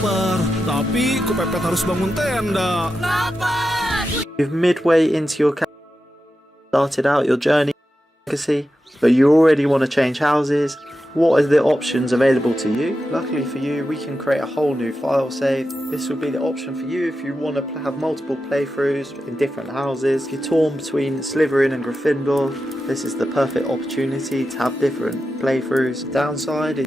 lapar, tapi kepepet harus bangun tenda. You've midway into your started out your journey legacy, but you already want to change houses. What are the options available to you? Luckily for you, we can create a whole new file save. This will be the option for you if you want to have multiple playthroughs in different houses. If you're torn between Slytherin and Gryffindor, this is the perfect opportunity to have different playthroughs. Downside is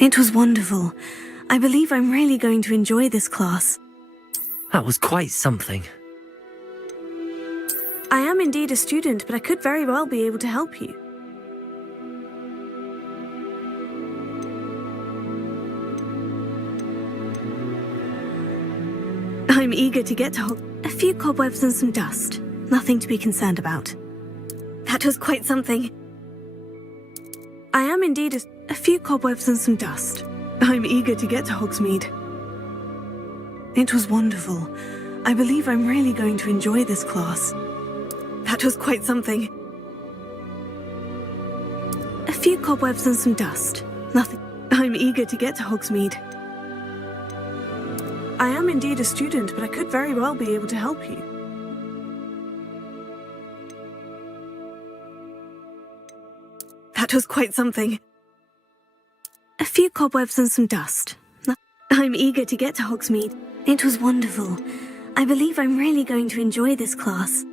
It was wonderful. I believe I'm really going to enjoy this class. That was quite something. I am indeed a student, but I could very well be able to help you. I'm eager to get to a few cobwebs and some dust. Nothing to be concerned about. That was quite something. I am indeed a few cobwebs and some dust. I'm eager to get to Hogsmeade. It was wonderful. I believe I'm really going to enjoy this class. That was quite something. A few cobwebs and some dust. Nothing. I'm eager to get to Hogsmeade. I am indeed a student, but I could very well be able to help you. That was quite something. A few cobwebs and some dust. I'm eager to get to Hogsmeade. It was wonderful. I believe I'm really going to enjoy this class.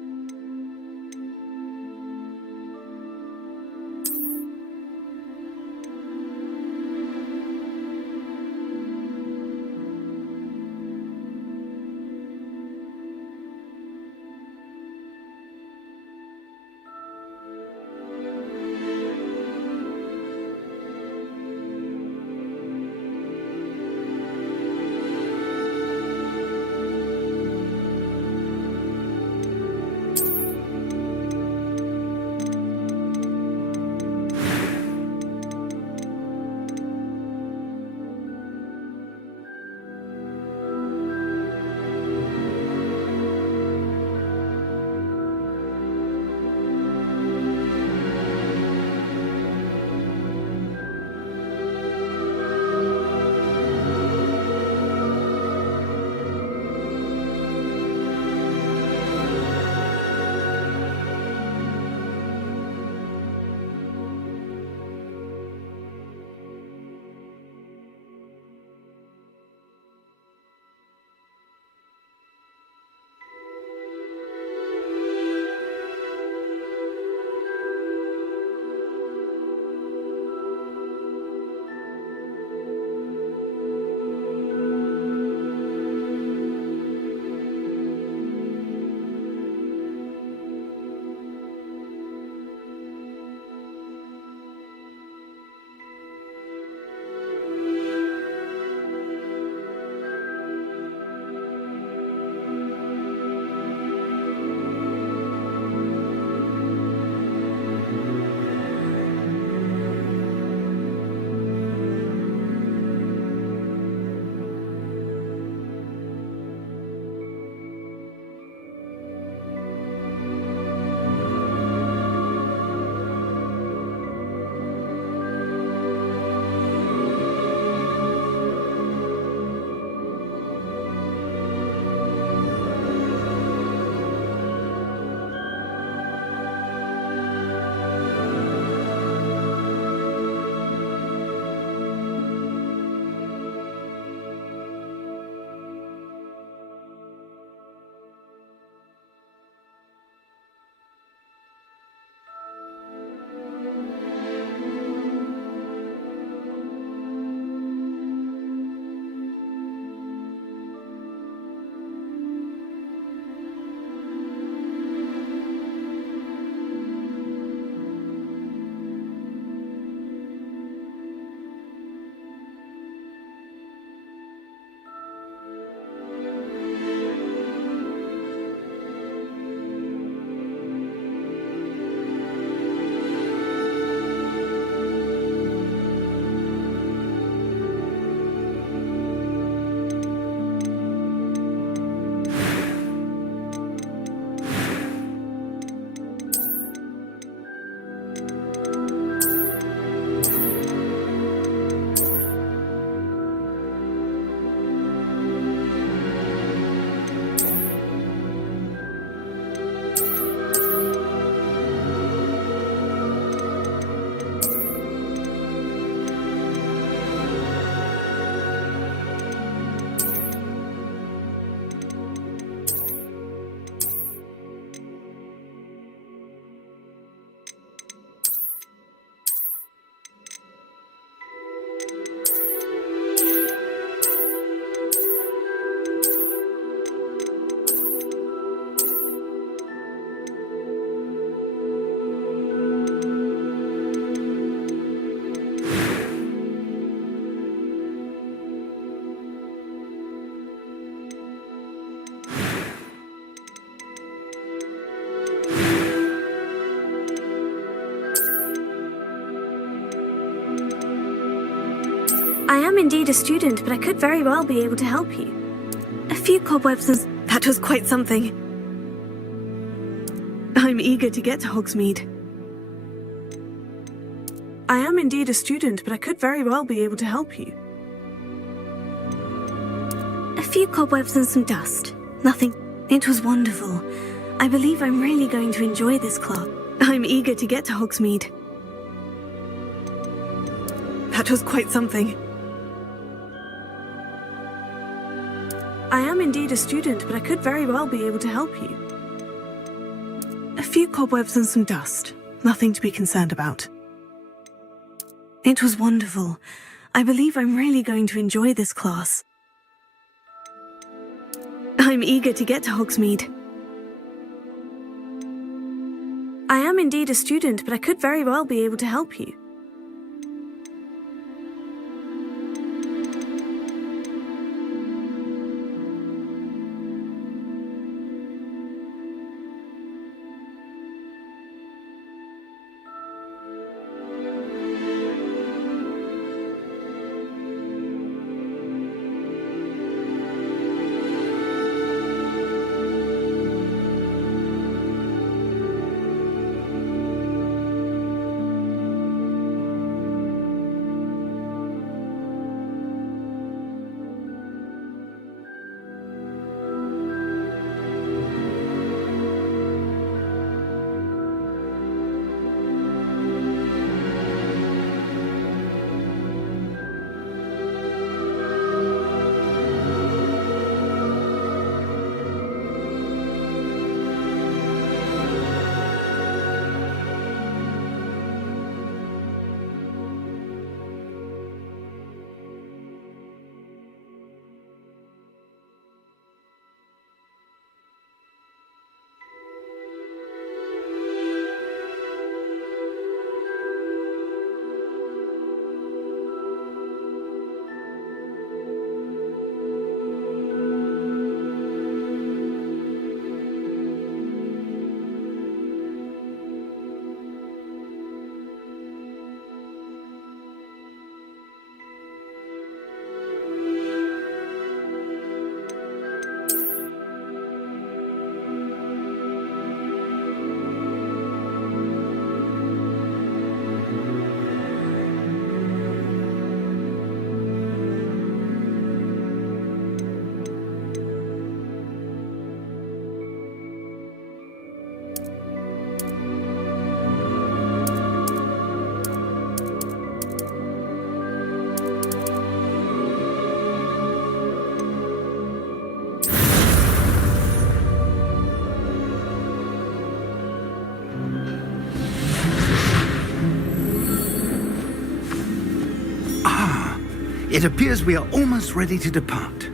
am indeed a student, but I could very well be able to help you. A few cobwebs and... That was quite something. I'm eager to get to Hogsmeade. I am indeed a student, but I could very well be able to help you. A few cobwebs and some dust. Nothing. It was wonderful. I believe I'm really going to enjoy this class. I'm eager to get to Hogsmeade. That was quite something. I am indeed a student, but I could very well be able to help you. A few cobwebs and some dust. Nothing to be concerned about. It was wonderful. I believe I'm really going to enjoy this class. I'm eager to get to Hogsmeade. I am indeed a student, but I could very well be able to help you. It appears we are almost ready to depart.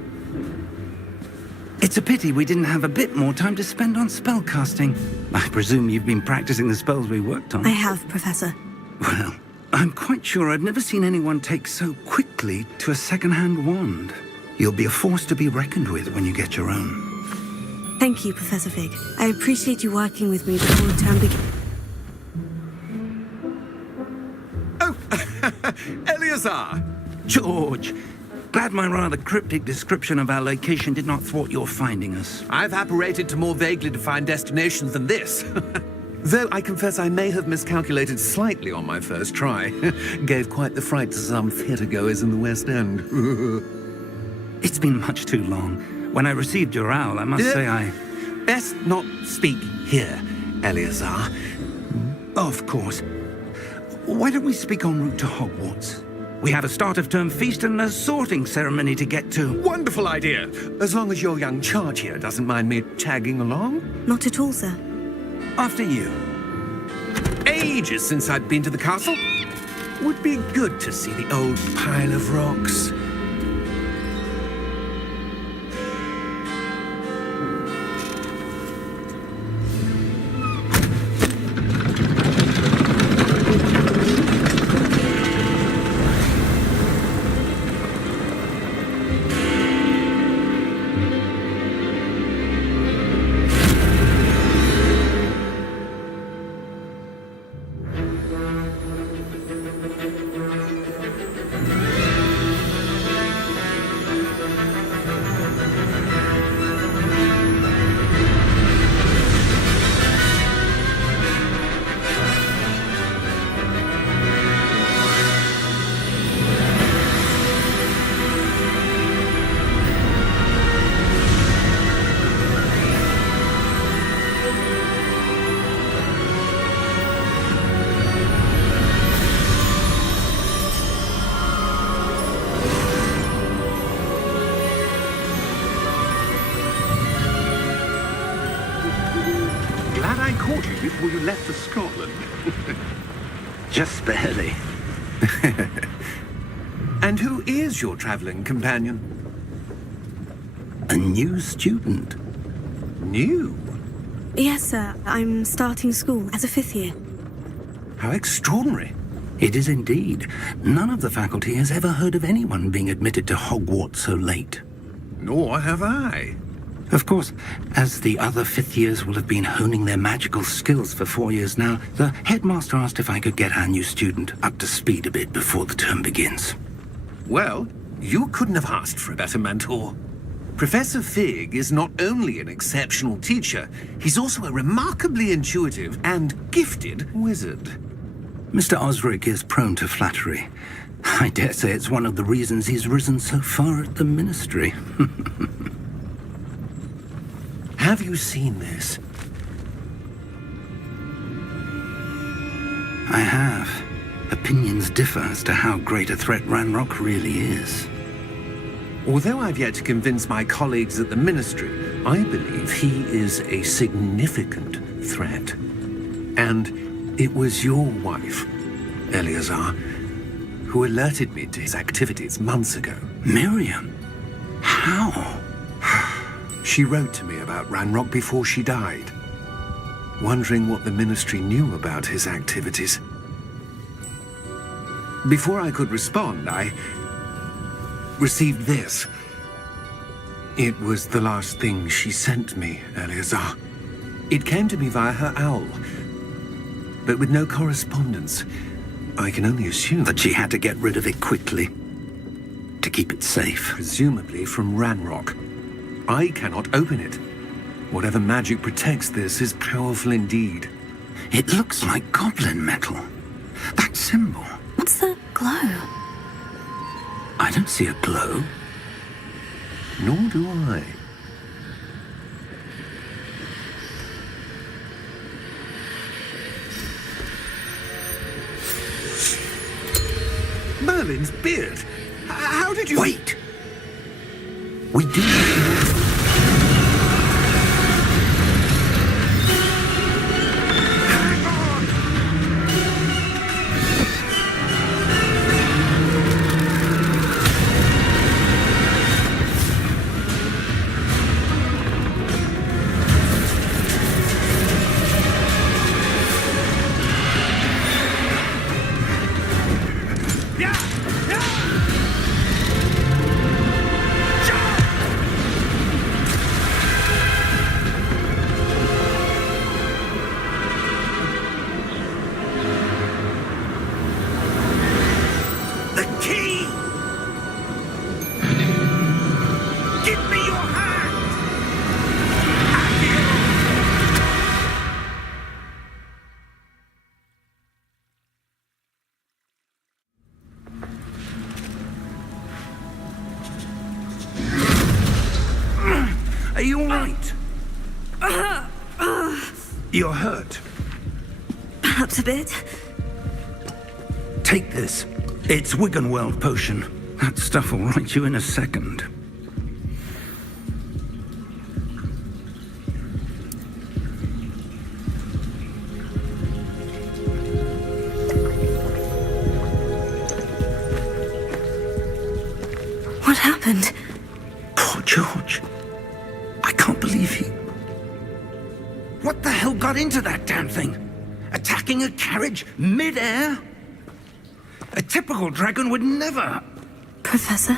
It's a pity we didn't have a bit more time to spend on spellcasting. I presume you've been practicing the spells we worked on. I have, Professor. Well, I'm quite sure I've never seen anyone take so quickly to a second-hand wand. You'll be a force to be reckoned with when you get your own. Thank you, Professor Fig. I appreciate you working with me before the term begins. Oh, Eleazar! George, glad my rather cryptic description of our location did not thwart your finding us. I've apparated to more vaguely defined destinations than this. Though I confess I may have miscalculated slightly on my first try. Gave quite the fright to some theatre-goers in the West End. It's been much too long. When I received your owl, I must say I... Best not speak here, Eleazar. Of course. Why don't we speak en route to Hogwarts? We have a start-of-term feast and a sorting ceremony to get to. Wonderful idea! As long as your young charge here doesn't mind me tagging along. Not at all, sir. After you. Ages since I'd been to the castle. Would be good to see the old pile of rocks. before you left for Scotland? Just barely. And who is your travelling companion? A new student. New? Yes, sir. I'm starting school as a 5th year. How extraordinary. It is indeed. None of the faculty has ever heard of anyone being admitted to Hogwarts so late. Nor have I. Of course, as the other 5th years will have been honing their magical skills for 4 years now, the headmaster asked if I could get our new student up to speed a bit before the term begins. Well, you couldn't have asked for a better mentor. Professor Fig is not only an exceptional teacher, he's also a remarkably intuitive and gifted wizard. Mr. Osric is prone to flattery. I dare say it's one of the reasons he's risen so far at the ministry. Have you seen this? I have. Opinions differ as to how great a threat Ranrock really is. Although I've yet to convince my colleagues at the ministry, I believe he is a significant threat. And it was your wife, Eleazar, who alerted me to his activities months ago. Miriam? How? She wrote to me about Ranrock before she died, wondering what the ministry knew about his activities. Before I could respond, I received this. It was the last thing she sent me, Eleazar. It came to me via her owl, but with no correspondence. I can only assume That she had to get rid of it quickly to keep it safe. presumably from Ranrock. I cannot open it. Whatever magic protects this is powerful indeed. It looks like goblin metal. That symbol. What's the glow? I don't see a glow. Nor do I. Merlin's beard. How did you... Wait! We do need to... The key! Give me your hand! Are you all right? You're hurt. Perhaps a bit. Take this. It's Wiggenweld potion. That stuff will right you in a second. What happened? Poor George. I can't believe he... What the hell got into that damn thing? Attacking a carriage mid-air? A typical dragon would never... Professor?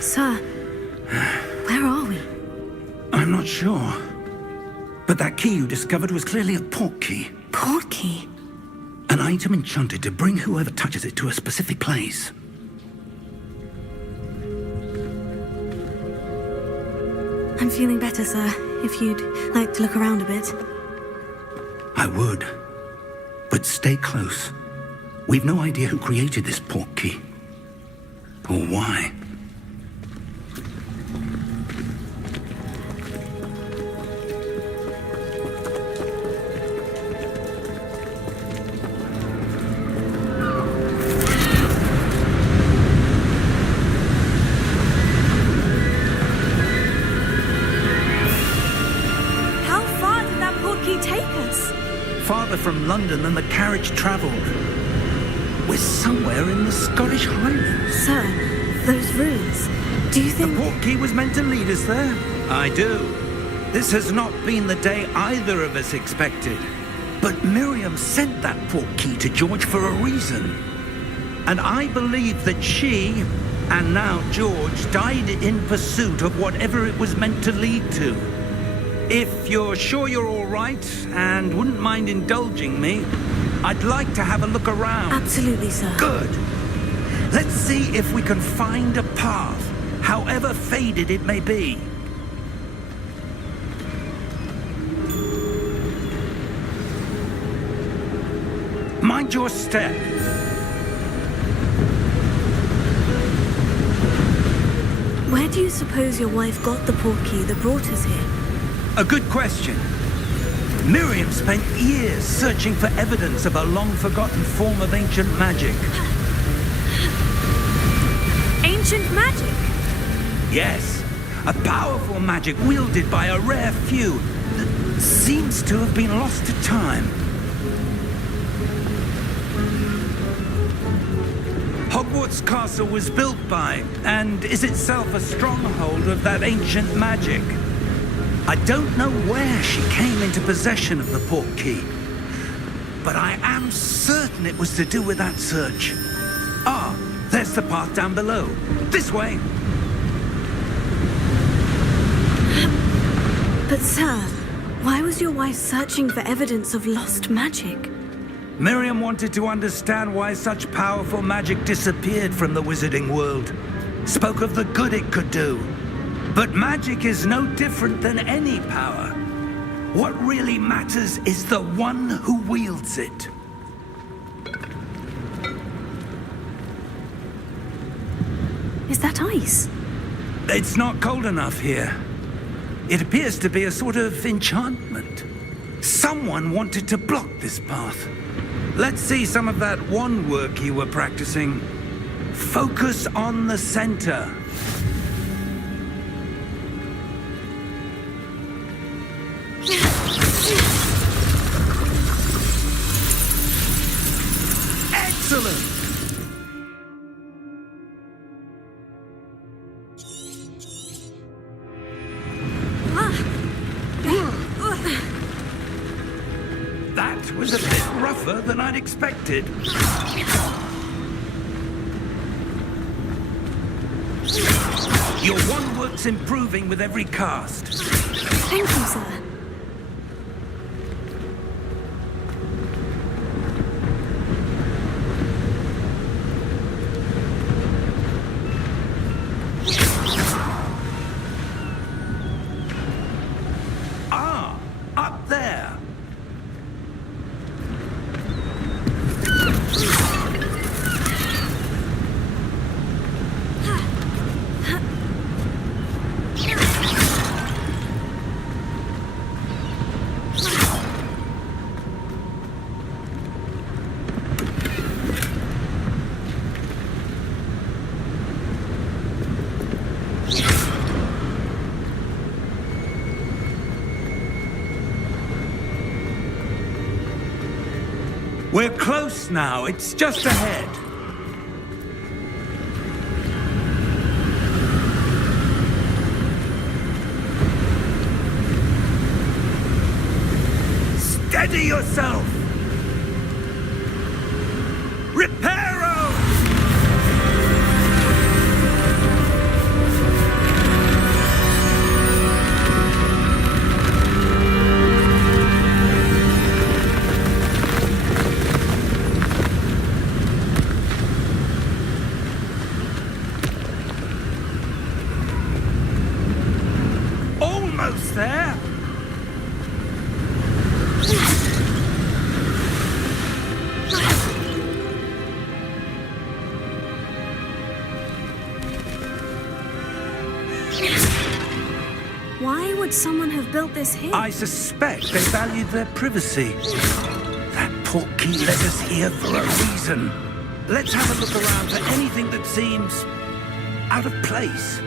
Sir, where are we? I'm not sure. But that key you discovered was clearly a port key. Port key? An item enchanted to bring whoever touches it to a specific place. I'm feeling better, sir. If you'd like to look around a bit. I would. But stay close. We've no idea who created this port key. Or why. How far did that port key take farther from London than the carriage travelled. We're somewhere in the Scottish Highlands. Sir, those ruins. Do you The think... portkey was meant to lead us there? I do. This has not been the day either of us expected. But Miriam sent that portkey to George for a reason. And I believe that she, and now George, died in pursuit of whatever it was meant to lead to. If you're sure you're all right and wouldn't mind indulging me, I'd like to have a look around. Absolutely, sir. Good. Let's see if we can find a path, however faded it may be. Mind your step. Where do you suppose your wife got the portkey that brought us here? A good question. Miriam spent years searching for evidence of a long-forgotten form of ancient magic. Ancient magic? Yes, a powerful magic wielded by a rare few that seems to have been lost to time. Hogwarts Castle was built by, and is itself a stronghold of that ancient magic. I don't know where she came into possession of the portkey, but I am certain it was to do with that search. Ah, there's the path down below. This way. But sir, why was your wife searching for evidence of lost magic? Miriam wanted to understand why such powerful magic disappeared from the wizarding world. Spoke of the good it could do. But magic is no different than any power. What really matters is the one who wields it. Is that ice? It's not cold enough here. It appears to be a sort of enchantment. Someone wanted to block this path. Let's see some of that wand work you were practicing. Focus on the center. Excellent! That was a bit rougher than I'd expected. Your wand work's improving with every cast. Thank you, sir. Ah, up there. We're close now. It's just ahead. Steady yourself! Reparo! Almost there! Why would someone have built this here? I suspect they valued their privacy. That portkey led us here for a reason. Let's have a look around for anything that seems out of place.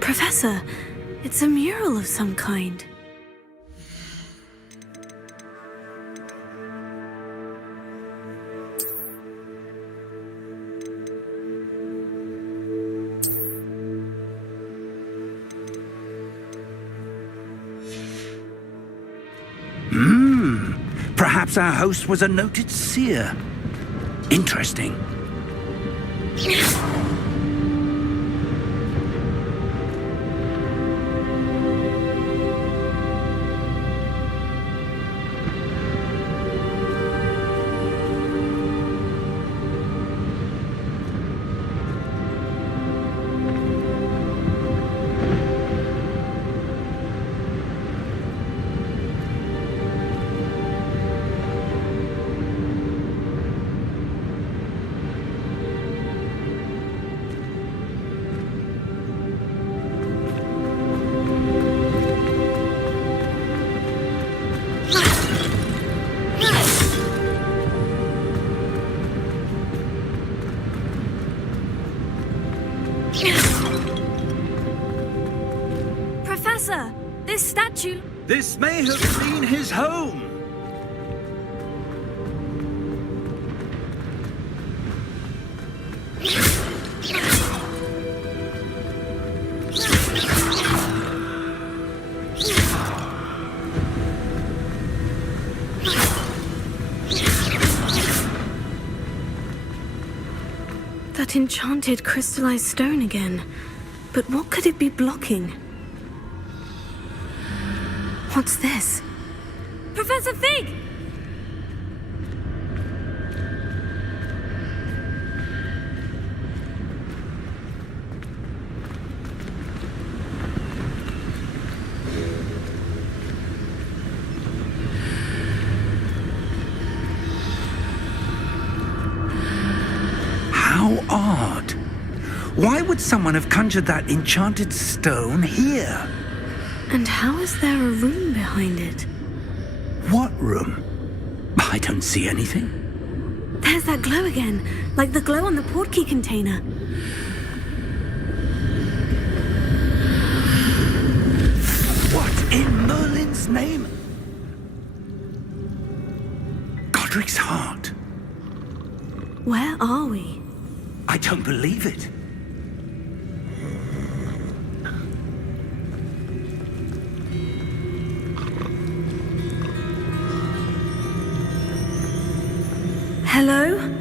Professor, it's a mural of some kind. Perhaps our host was a noted seer. Interesting. Professor, this statue... This may have been his home. That enchanted crystallized stone again. But what could it be blocking? What's this? Professor Fig! How odd. Why would someone have conjured that enchanted stone here? And how is there a room behind it? What room? I don't see anything. There's that glow again, like the glow on the portkey container. What in Merlin's name? Godric's heart. Where are we? I don't believe it. Hello?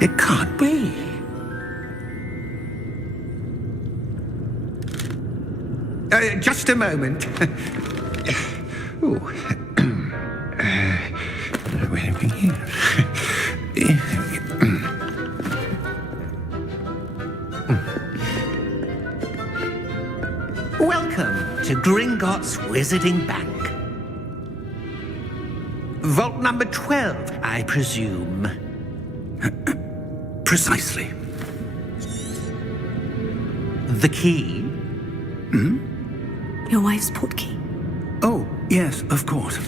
It can't be. Just a moment. Ooh. Where are we here? Welcome to Gringotts Wizarding Bank. Vault number 12, I presume. Precisely. The key? Your wife's portkey. Oh, yes, of course.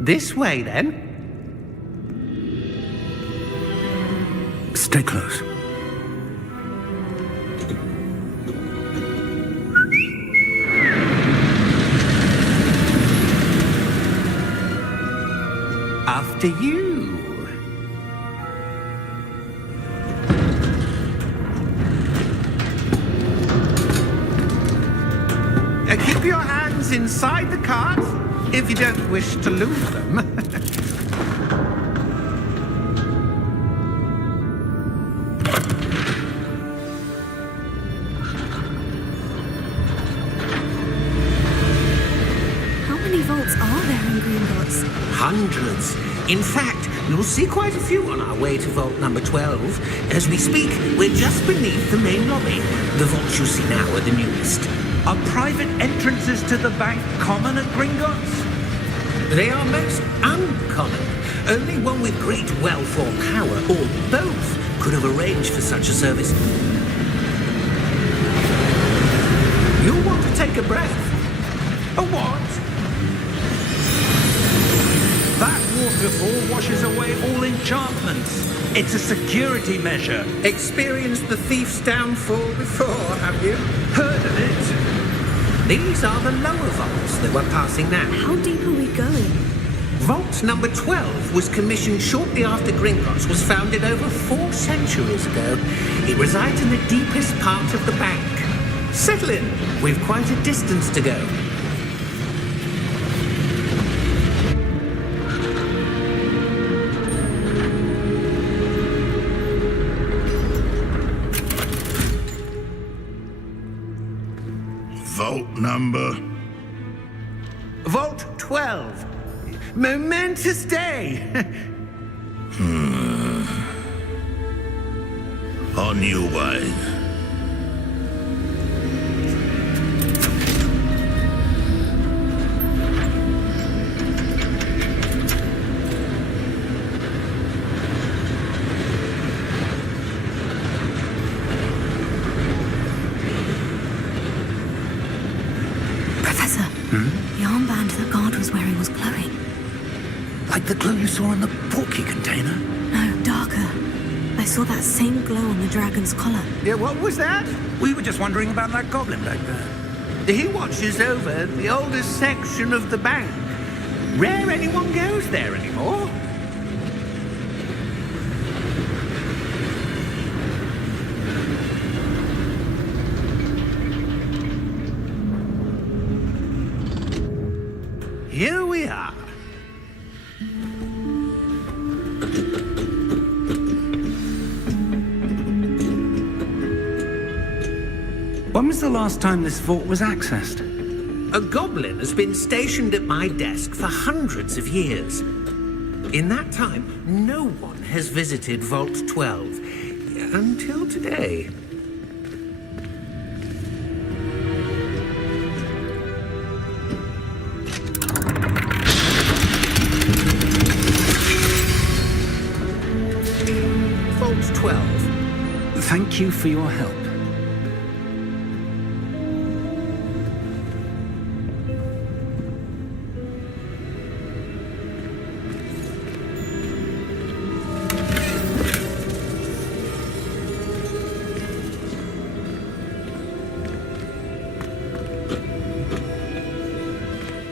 This way, then. Stay close. After you. Keep your hands inside the cart if you don't wish to lose them. How many vaults vaults are there in Gringotts? Hundreds. In fact, you'll see quite a few on our way to vault number 12. As we speak, we're just beneath the main lobby. The vaults you see now are the newest. Are private entrances to the bank common at Gringotts? They are most uncommon. Only one with great wealth or power, or both, could have arranged for such a service. You'll want to take a breath. A what? That waterfall washes away all enchantments. It's a security measure. Experienced the thief's downfall before, have you? Heard of it? These are the lower vaults that we're passing now. How deep are we going? Vault number 12 was commissioned shortly after Gringotts was founded over 4 centuries ago. It resides in the deepest part of the bank. Settle in. We've quite a distance to go. Vault number? Vault 12. Momentous day. On your way. Professor, the armband the guard was wearing was glowing. Like the glow you saw in the porky container? No, darker. I saw that same glow on the dragon's collar. Yeah, what was that? We were just wondering about that goblin back there. He watches over the oldest section of the bank. Rare anyone goes there anymore. Here we are. When was the last time this vault was accessed? A goblin has been stationed at my desk for hundreds of years. In that time, no one has visited Vault 12 until today. Vault 12. Thank you for your help.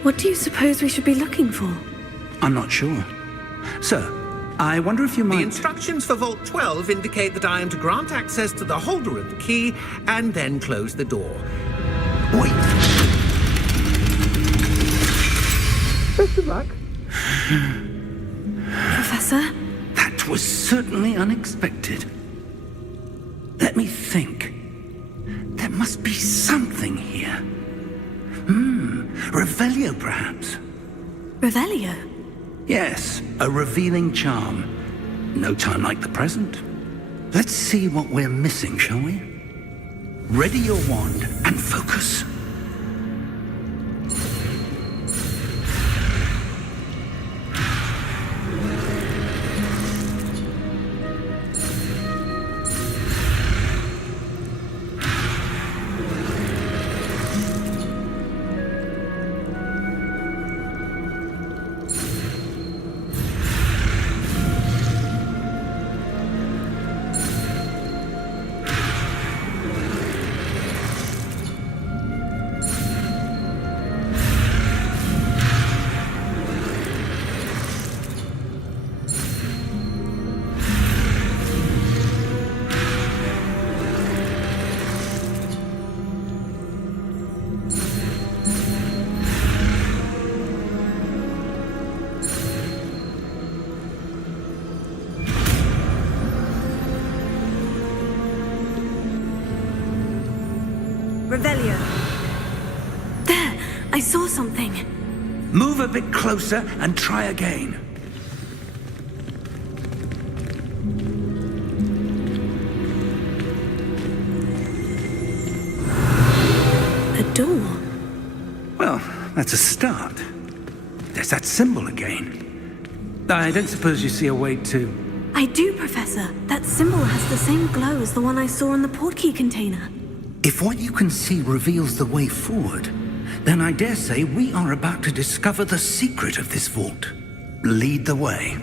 What do you suppose we should be looking for? I'm not sure. Sir, I wonder if you The might... instructions for Vault 12 indicate that I am to grant access to the holder of the key and then close the door. Wait! Best of luck. Professor? That was certainly unexpected. Let me think. There must be something here. Revelio, perhaps? Revelio? Yes, a revealing charm. No time like the present. Let's see what we're missing, shall we? Ready your wand and focus. Revelio. There! I saw something. Move a bit closer and try again. A door. Well, that's a start. There's that symbol again. I don't suppose you see a way to... I do, Professor. That symbol has the same glow as the one I saw in the portkey container. If what you can see reveals the way forward, then I dare say we are about to discover the secret of this vault. Lead the way.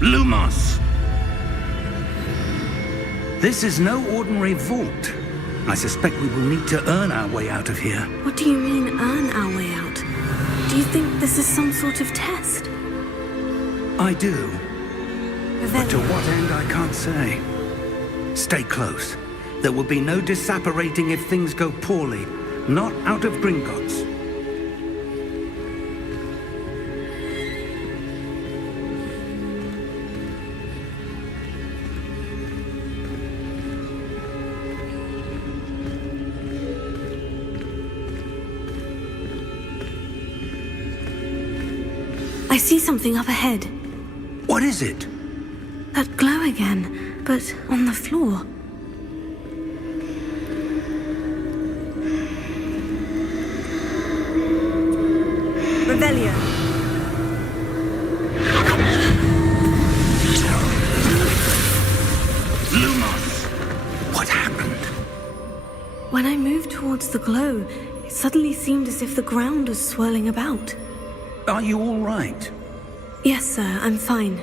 Lumos! This is no ordinary vault. I suspect we will need to earn our way out of here. What do you mean, earn our way out? Do you think this is some sort of test? I do, but to Revelio. what end I can't say. Stay close. There will be no disapparating if things go poorly. Not out of Gringotts. I see something up ahead. What is it? That glow again, but on the floor. Revelio. Lumos! What happened? When I moved towards the glow, it suddenly seemed as if the ground was swirling about. Are you all right? Yes, sir, I'm fine.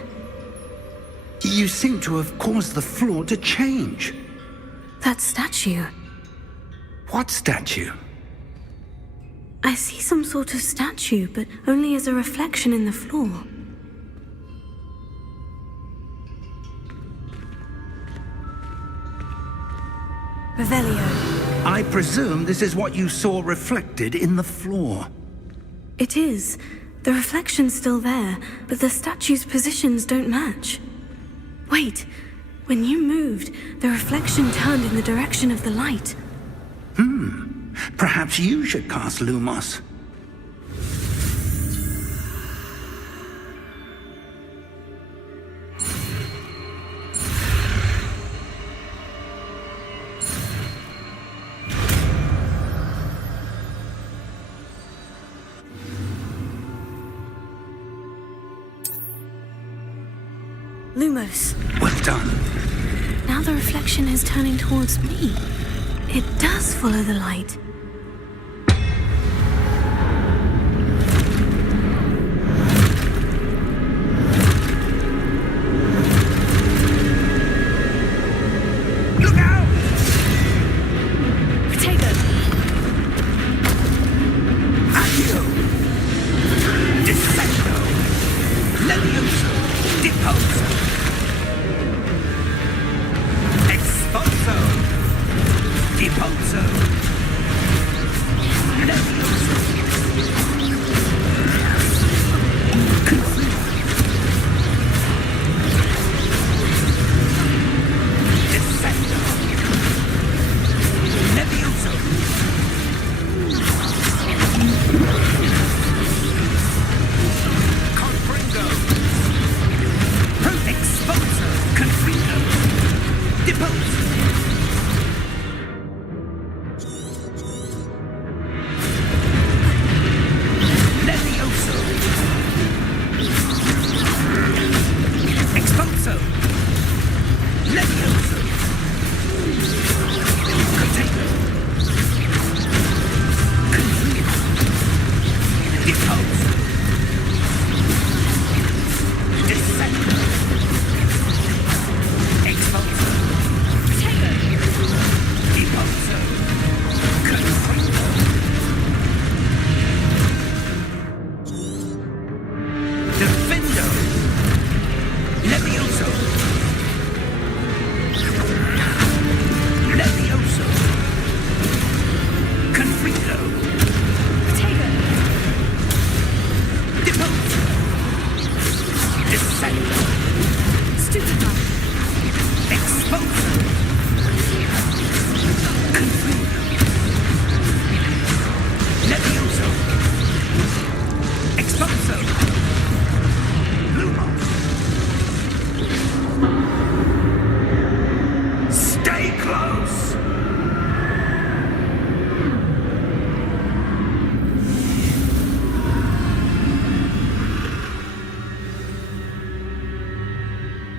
You seem to have caused the floor to change. That statue. What statue? I see some sort of statue, but only as a reflection in the floor. Revelio. I presume this is what you saw reflected in the floor. It is. The reflection's still there, but the statue's positions don't match. Wait. When you moved, the reflection turned in the direction of the light. Perhaps you should cast Lumos. Lumos. Well done. Now the reflection is turning towards me. It does follow the light. Look out! Potato! Accio! Dissecto! Levioso! Deposo! Expulso! Deposo!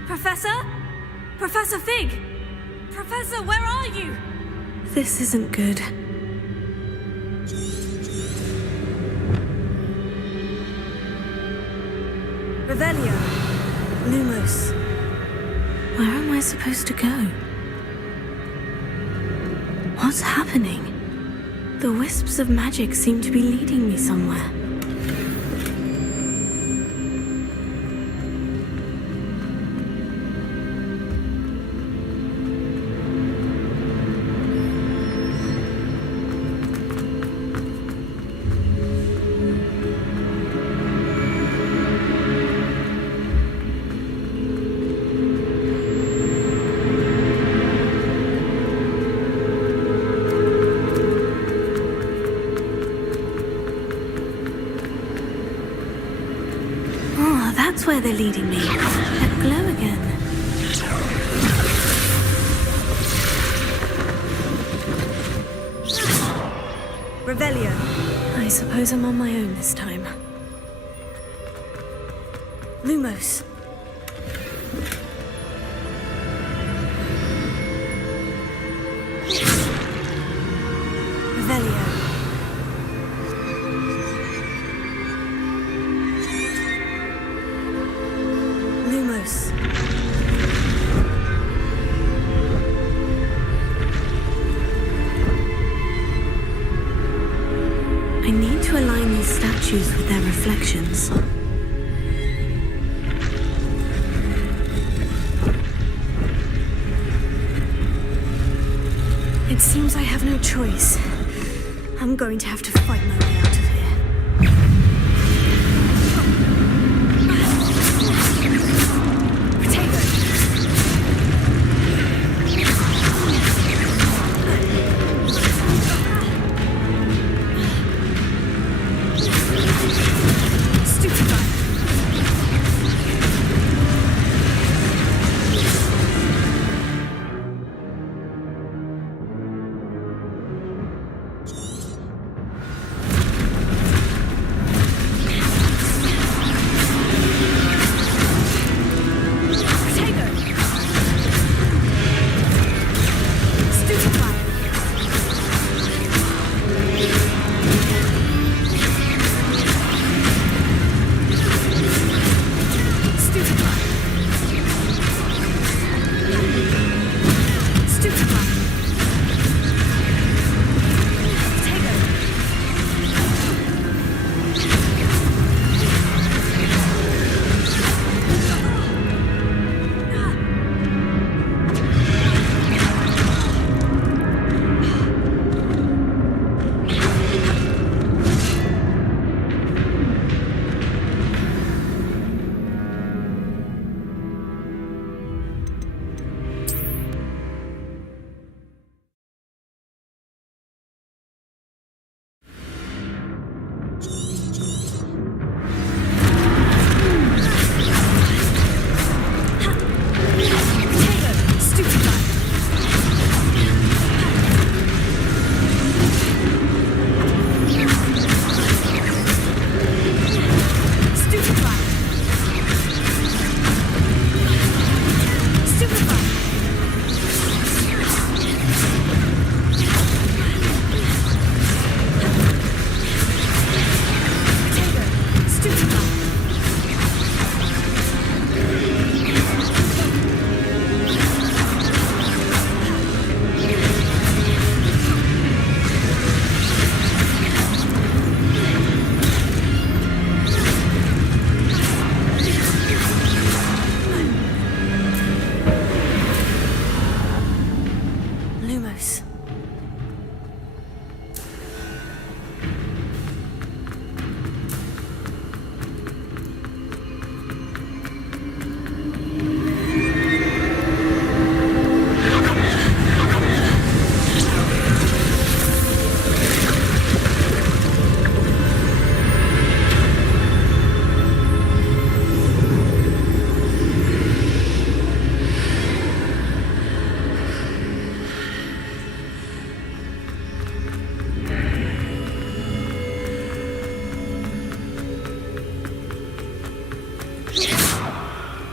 Professor? Professor Fig? Professor, where are you? This isn't good. Revelio. Lumos. Where am I supposed to go? What's happening? The wisps of magic seem to be leading me somewhere. That's where they're leading me. That glow again. Revelio. I suppose I'm on my own this time. Lumos. Revelio. Lumos. I need to align these statues with their reflections. It seems I have no choice. I'm going to have to fight my way out of here.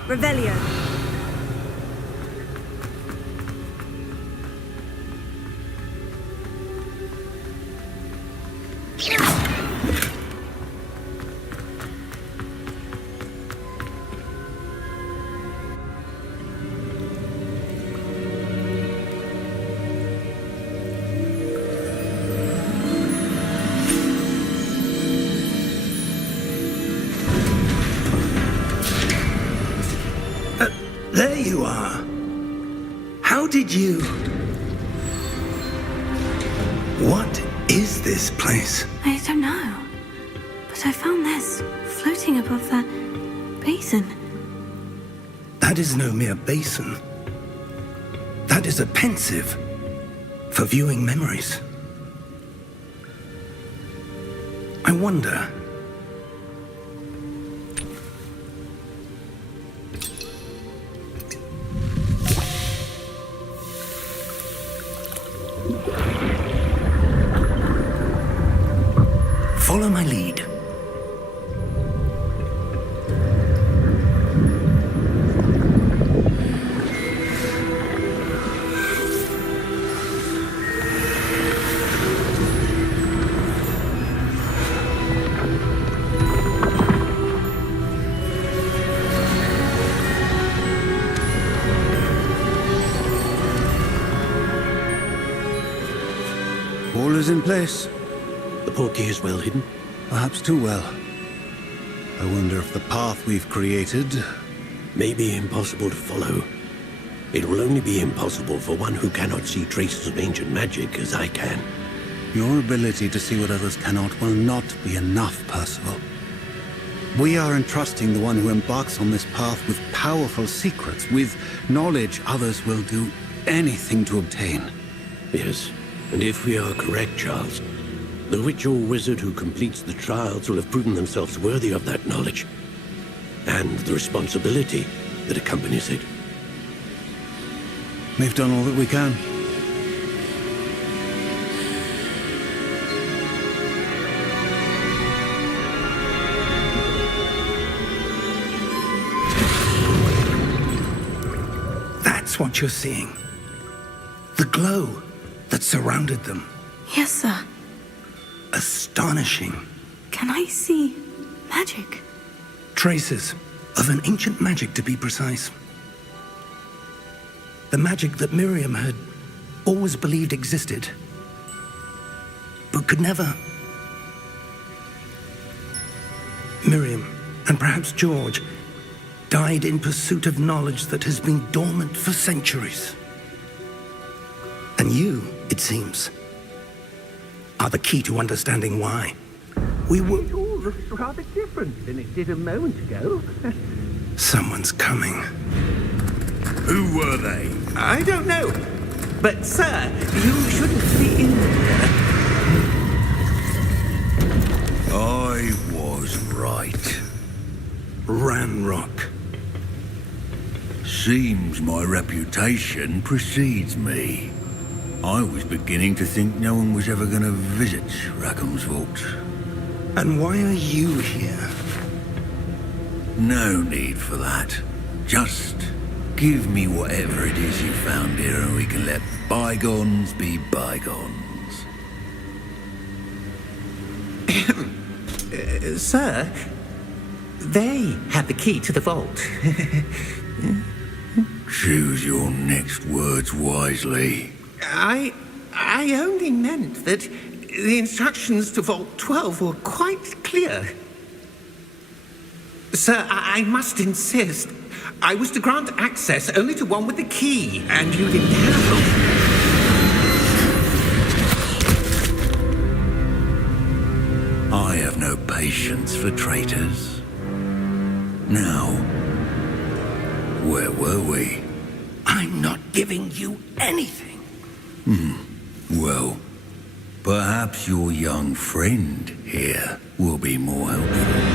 Revelio. There you are. How did you... What is this place? I don't know. But I found this floating above the basin. That is no mere basin. That is a pensive for viewing memories. I wonder... Follow my lead. All is in place. The portkey is well hidden. Perhaps too well. I wonder if the path we've created... May be impossible to follow. It will only be impossible for one who cannot see traces of ancient magic as I can. Your ability to see what others cannot will not be enough, Percival. We are entrusting the one who embarks on this path with powerful secrets, with knowledge others will do anything to obtain. Yes, and if we are correct, Charles, the witch or wizard who completes the trials will have proven themselves worthy of that knowledge, and the responsibility that accompanies it. We've done all that we can. That's what you're seeing. The glow that surrounded them. Yes, sir. Astonishing. Can I see magic? Traces of an ancient magic, to be precise. The magic that Miriam had always believed existed, but could never. Miriam, and perhaps George, died in pursuit of knowledge that has been dormant for centuries. And you, it seems, are the key to understanding why. We were... It all looks rather different than it did a moment ago. Someone's coming. Who were they? I don't know. But, sir, you shouldn't be in there. I was right. Ranrock. Seems my reputation precedes me. I was beginning to think no one was ever going to visit Rackham's vault. And why are you here? No need for that. Just give me whatever it is you found here and we can let bygones be bygones. Sir, they had the key to the vault. Choose your next words wisely. I only meant that the instructions to Vault 12 were quite clear. Sir, I must insist. I was to grant access only to one with the key, and you didn't have. I have no patience for traitors. Now, where were we? I'm not giving you anything. Well, perhaps your young friend here will be more helpful.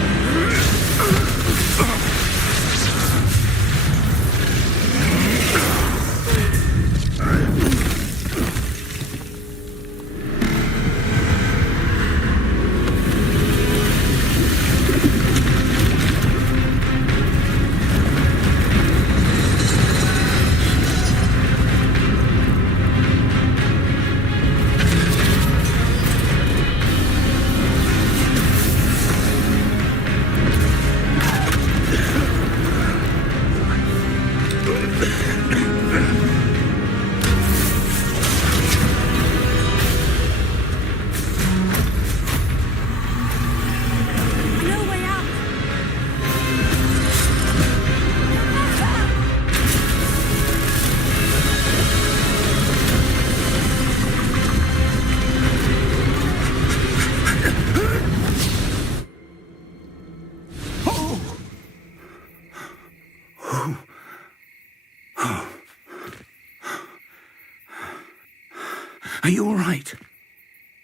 Are you all right?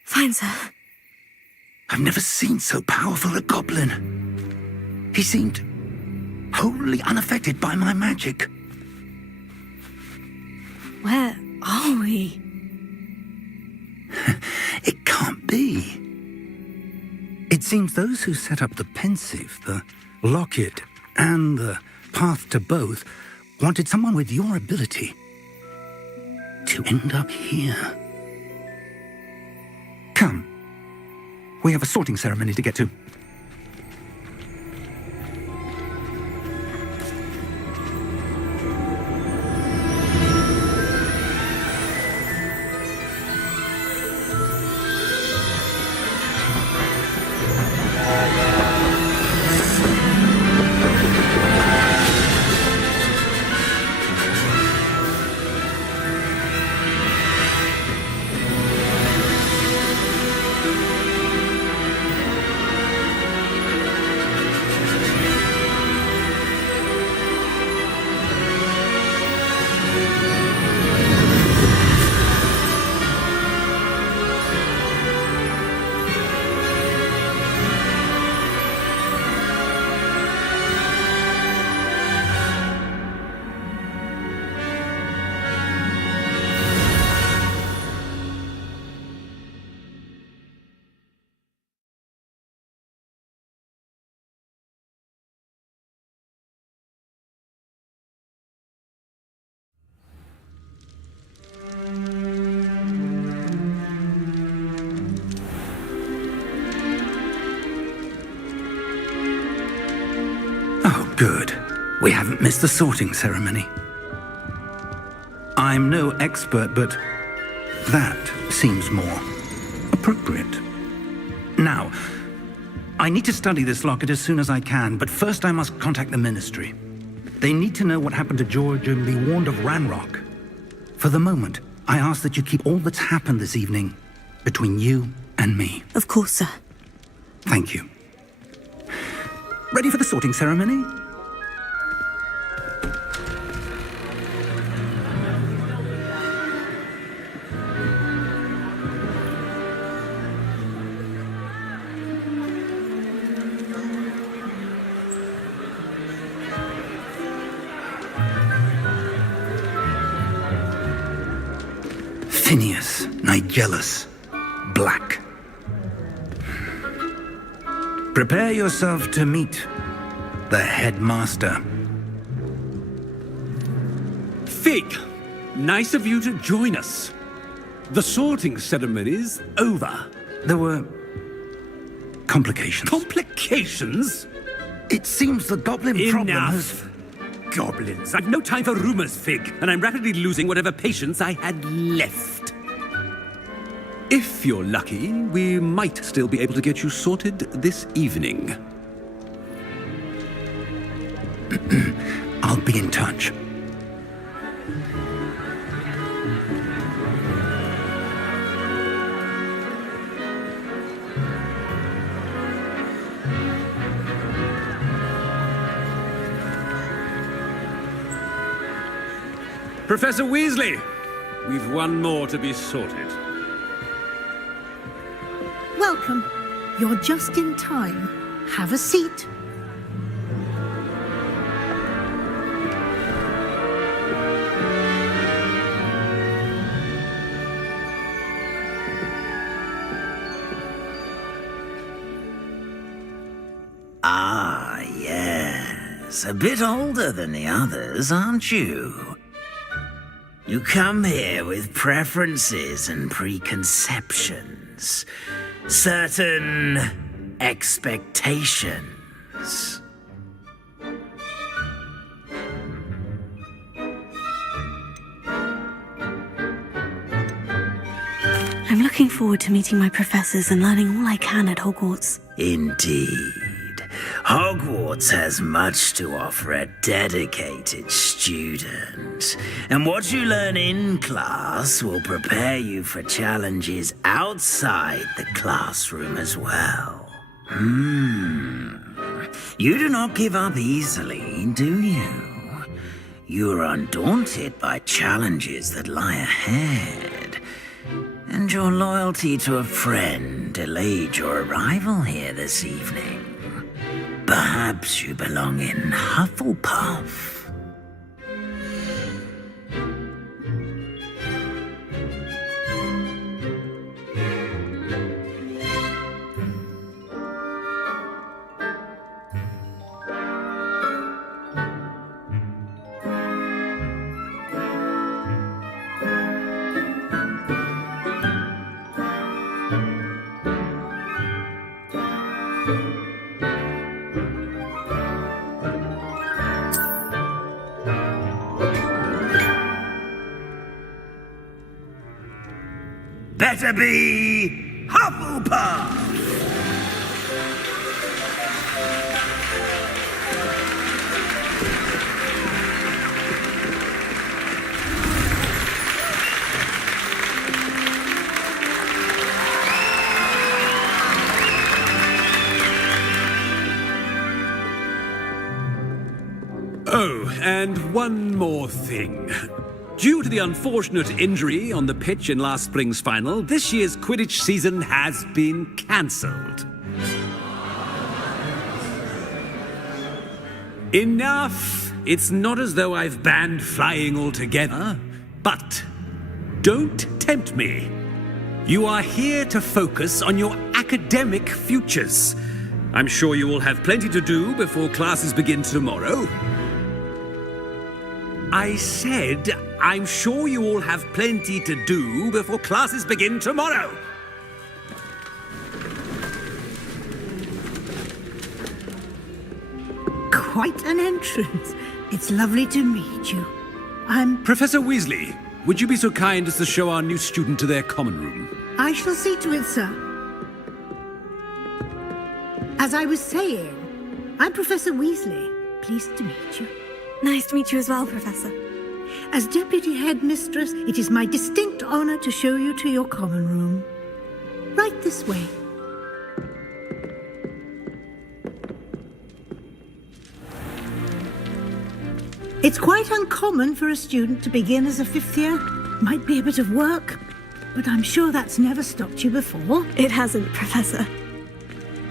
Fine, sir. I've never seen so powerful a goblin. He seemed wholly unaffected by my magic. Where are we? It can't be. It seems those who set up the pensive, the locket, and the path to both wanted someone with your ability to end up here. Come. We have a sorting ceremony to get to. Oh, good. We haven't missed the sorting ceremony. I'm no expert, but that seems more appropriate. Now, I need to study this locket as soon as I can, but first I must contact the Ministry. They need to know what happened to George and be warned of Ranrock. For the moment, I ask that you keep all that's happened this evening between you and me. Of course, sir. Thank you. Ready for the sorting ceremony? Phineas, Nigellus, Black. Prepare yourself to meet the headmaster. Fig, nice of you to join us. The sorting ceremony's over. There were complications. Complications? It seems the goblin problem has... Enough. Goblins. I've no time for rumors, Fig, and I'm rapidly losing whatever patience I had left. If you're lucky, we might still be able to get you sorted this evening. I'll be in touch. Professor Weasley, we've one more to be sorted. Welcome. You're just in time. Have a seat. Ah, yes. A bit older than the others, aren't you? You come here with preferences and preconceptions. Certain expectations. I'm looking forward to meeting my professors and learning all I can at Hogwarts. Indeed. Hogwarts has much to offer a dedicated student. And what you learn in class will prepare you for challenges outside the classroom as well. You do not give up easily, do you? You're undaunted by challenges that lie ahead. and your loyalty to a friend delayed your arrival here this evening. Perhaps you belong in Hufflepuff. Better be Hufflepuff! Oh, and one more thing. Due to the unfortunate injury on the pitch in last spring's final, this year's Quidditch season has been cancelled. Enough! It's not as though I've banned flying altogether, but don't tempt me. You are here to focus on your academic futures. I'm sure you will have plenty to do before classes begin tomorrow. I said, I'm sure you all have plenty to do before classes begin tomorrow. Quite an entrance. It's lovely to meet you. I'm... Professor Weasley, would you be so kind as to show our new student to their common room? I shall see to it, sir. As I was saying, I'm Professor Weasley. Pleased to meet you. Nice to meet you as well, Professor. As Deputy Headmistress, it is my distinct honor to show you to your common room. Right this way. It's quite uncommon for a student to begin as a fifth year. Might be a bit of work, but I'm sure that's never stopped you before. It hasn't, Professor.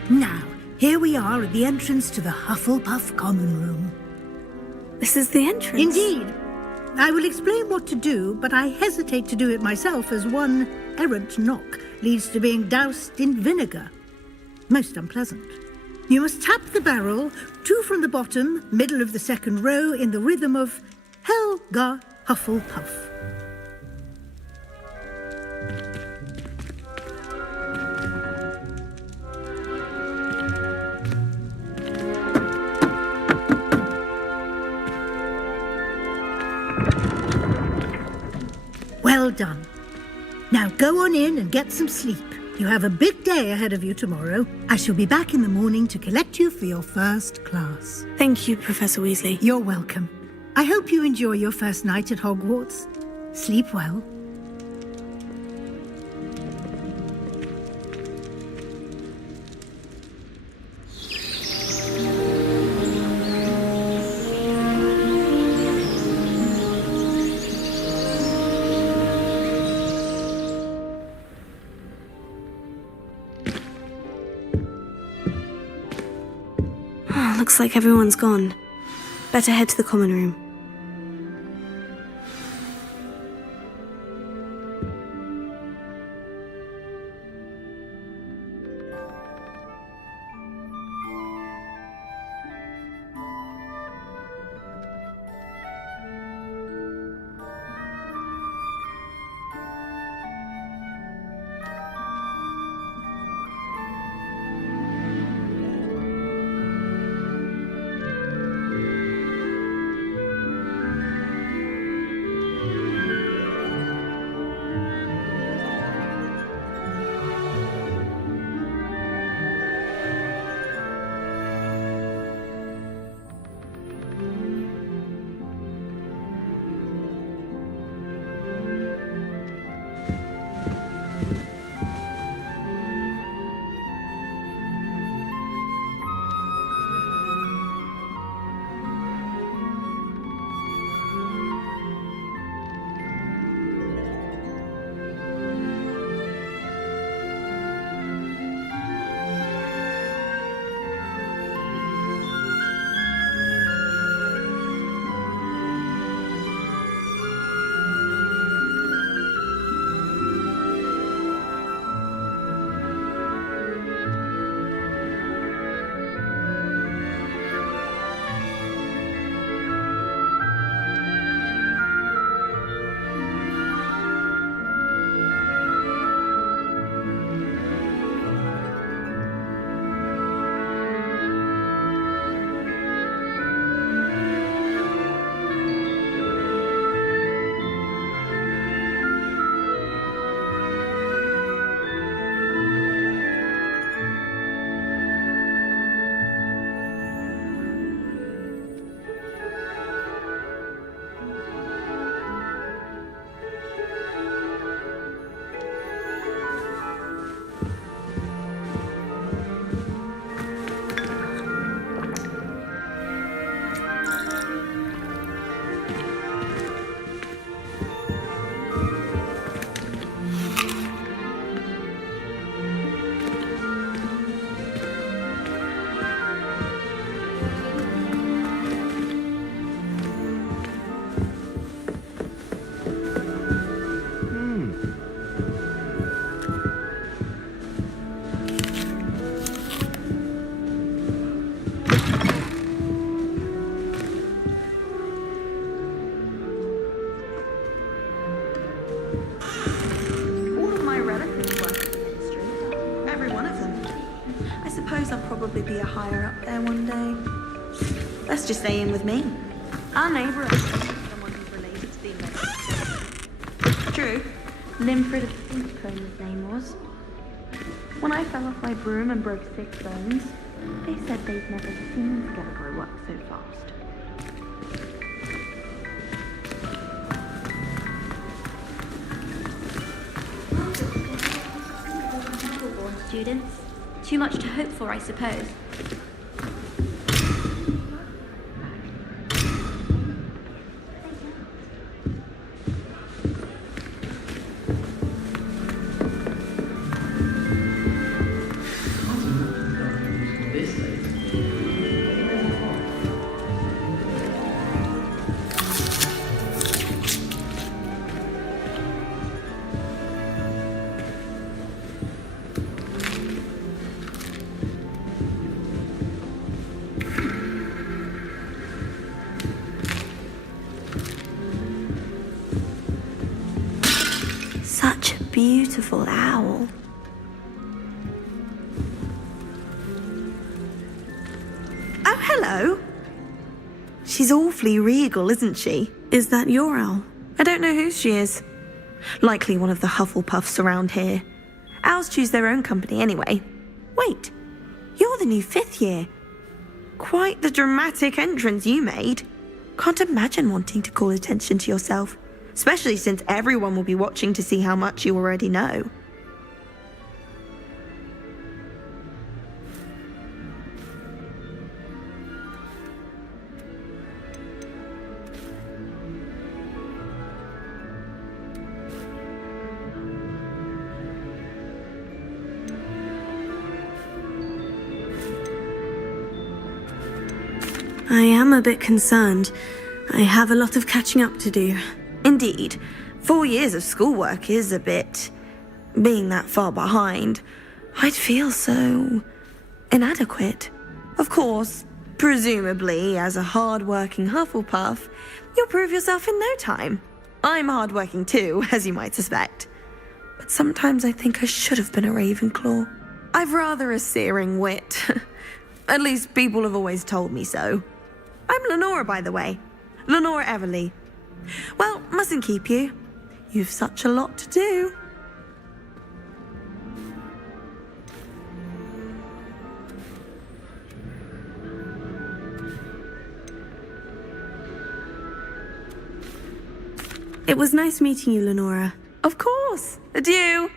Now, here we are at the entrance to the Hufflepuff common room. This is the entrance? Indeed. I will explain what to do, but I hesitate to do it myself as one errant knock leads to being doused in vinegar. Most unpleasant. You must tap the barrel, 2 from the bottom, middle of the second row, in the rhythm of Helga Hufflepuff. Well done. Now go on in and get some sleep. You have a big day ahead of you tomorrow. I shall be back in the morning to collect you for your first class. Thank you, Professor Weasley. You're welcome. I hope you enjoy your first night at Hogwarts. Sleep well. Looks like everyone's gone. Better head to the common room. be a higher up there one day. Let's just stay in with me. Our neighbour is someone who's related to the inventor. True. Limfrid of Thinkcombe his name was. When I fell off my broom and broke 6 bones, they said they'd never seen Scarecrow work so fast. Students. Too much to hope for, I suppose. Such a beautiful owl. Oh, hello. She's awfully regal, isn't she? Is that your owl? I don't know whose she is. Likely one of the Hufflepuffs around here. Owls choose their own company anyway. Wait, you're the new 5th year. Quite the dramatic entrance you made. Can't imagine wanting to call attention to yourself. Especially since everyone will be watching to see how much you already know. I am a bit concerned. I have a lot of catching up to do. Indeed, 4 years of schoolwork is a bit... being that far behind, I'd feel so... inadequate. Of course, presumably, as a hard-working Hufflepuff, you'll prove yourself in no time. I'm hard-working too, as you might suspect. But sometimes I think I should have been a Ravenclaw. I've rather a searing wit. At least people have always told me so. I'm Lenora, by the way. Lenora Everly. Well, mustn't keep you. You've such a lot to do. It was nice meeting you, Lenora. Of course. Adieu.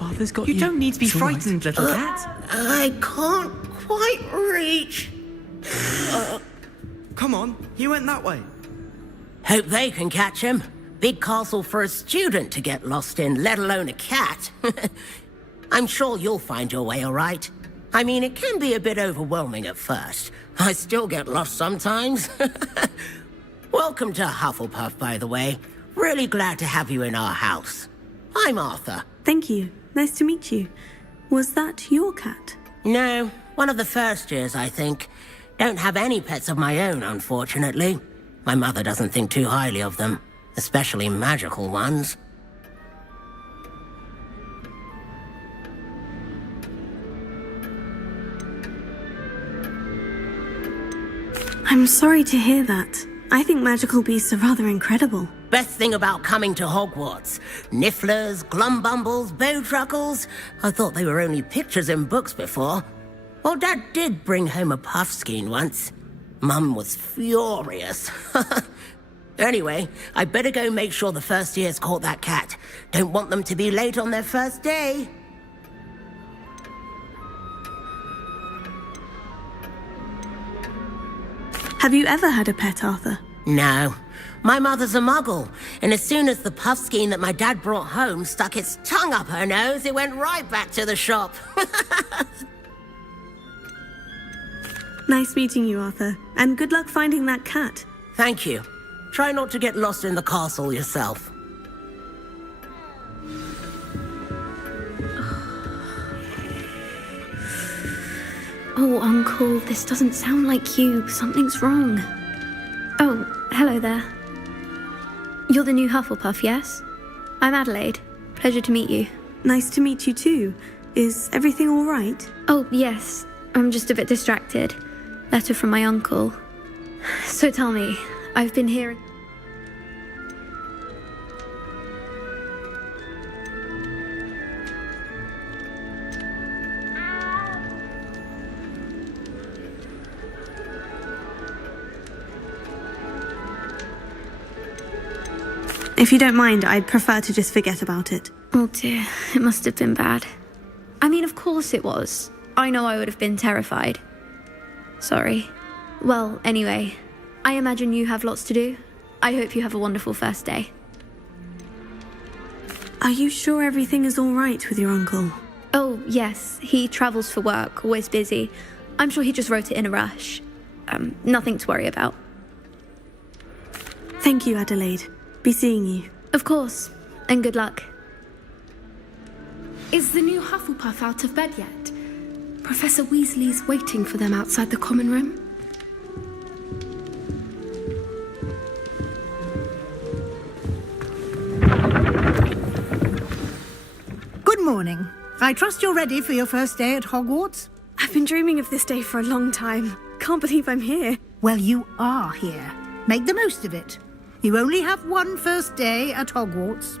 Arthur's got You don't need to be frightened, little cat. I can't quite reach. Come on, he went that way. Hope they can catch him. Big castle for a student to get lost in, let alone a cat. I'm sure you'll find your way all right. I mean, it can be a bit overwhelming at first. I still get lost sometimes. Welcome to Hufflepuff, by the way. Really glad to have you in our house. I'm Arthur. Thank you. Nice to meet you. Was that your cat? No, one of the first years, I think. Don't have any pets of my own, unfortunately. My mother doesn't think too highly of them, especially magical ones. I'm sorry to hear that. I think magical beasts are rather incredible. Best thing about coming to Hogwarts. Nifflers, glumbumbles, bowtruckles. I thought they were only pictures in books before. Well, Dad did bring home a puffskein once. Mum was furious. Anyway, I better go make sure the first years caught that cat. Don't want them to be late on their first day. Have you ever had a pet, Arthur? No. My mother's a muggle, and as soon as the puffskein that my dad brought home stuck its tongue up her nose, it went right back to the shop. Nice meeting you, Arthur, and good luck finding that cat. Thank you. Try not to get lost in the castle yourself. Oh, Uncle, this doesn't sound like you. Something's wrong. Oh, hello there. You're the new Hufflepuff, yes? I'm Adelaide. Pleasure to meet you. Nice to meet you too. Is everything all right? Oh, yes. I'm just a bit distracted. Letter from my uncle. So tell me, I've been hearing... If you don't mind, I'd prefer to just forget about it. Oh dear, it must have been bad. I mean, of course it was. I know I would have been terrified. Sorry. Well, anyway, I imagine you have lots to do. I hope you have a wonderful first day. Are you sure everything is all right with your uncle? Oh, yes. He travels for work, always busy. I'm sure he just wrote it in a rush. Nothing to worry about. Thank you, Adelaide. Be seeing you. Of course. And good luck. Is the new Hufflepuff out of bed yet? Professor Weasley's waiting for them outside the common room. Good morning. I trust you're ready for your first day at Hogwarts? I've been dreaming of this day for a long time. Can't believe I'm here. Well, you are here. Make the most of it. You only have one first day at Hogwarts.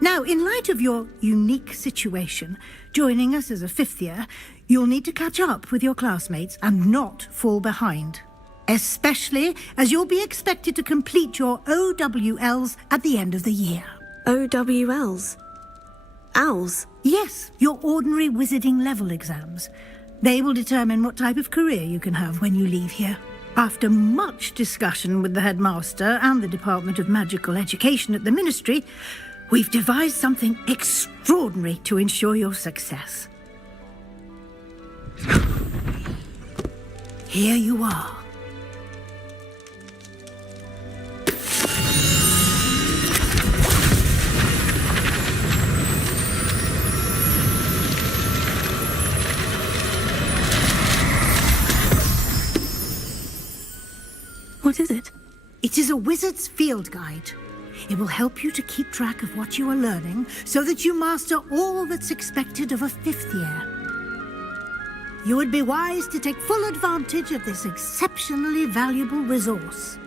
Now, in light of your unique situation, joining us as a fifth year, you'll need to catch up with your classmates and not fall behind. Especially as you'll be expected to complete your OWLs at the end of the year. OWLs? Owls? Yes, your ordinary wizarding level exams. They will determine what type of career you can have when you leave here. After much discussion with the headmaster and the Department of Magical Education at the Ministry, we've devised something extraordinary to ensure your success. Here you are. What is it? It is a wizard's field guide. It will help you to keep track of what you are learning so that you master all that's expected of a fifth year. You would be wise to take full advantage of this exceptionally valuable resource.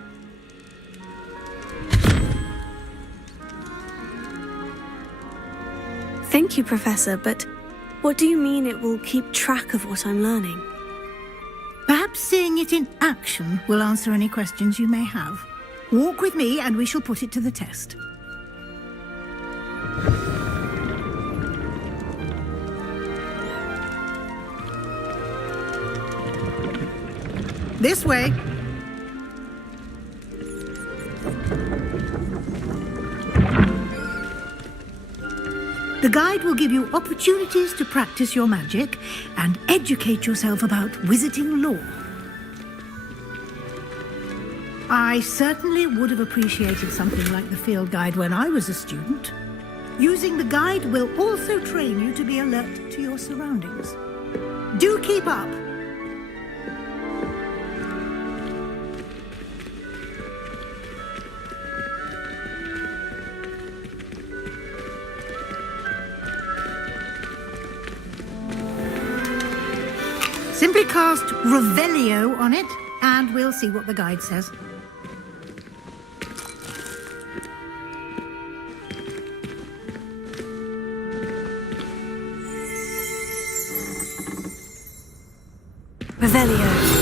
Thank you, Professor, but what do you mean it will keep track of what I'm learning? Perhaps seeing it in action will answer any questions you may have. Walk with me and we shall put it to the test. This way. The guide will give you opportunities to practice your magic and educate yourself about wizarding lore. I certainly would have appreciated something like the field guide when I was a student. Using the guide will also train you to be alert to your surroundings. Do keep up! Simply cast Revelio on it, and we'll see what the guide says. Revelio.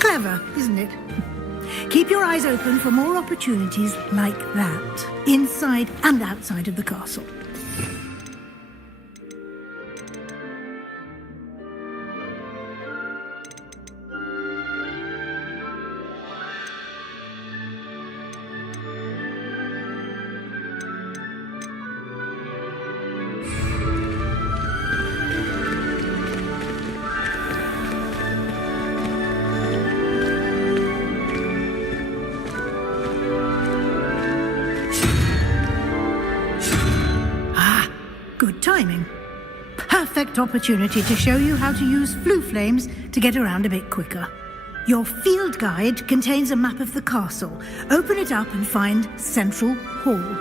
Clever, isn't it? Keep your eyes open for more opportunities like that, inside and outside of the castle. timing. Perfect opportunity to show you how to use flue flames to get around a bit quicker. Your field guide contains a map of the castle. Open it up and find Central Hall.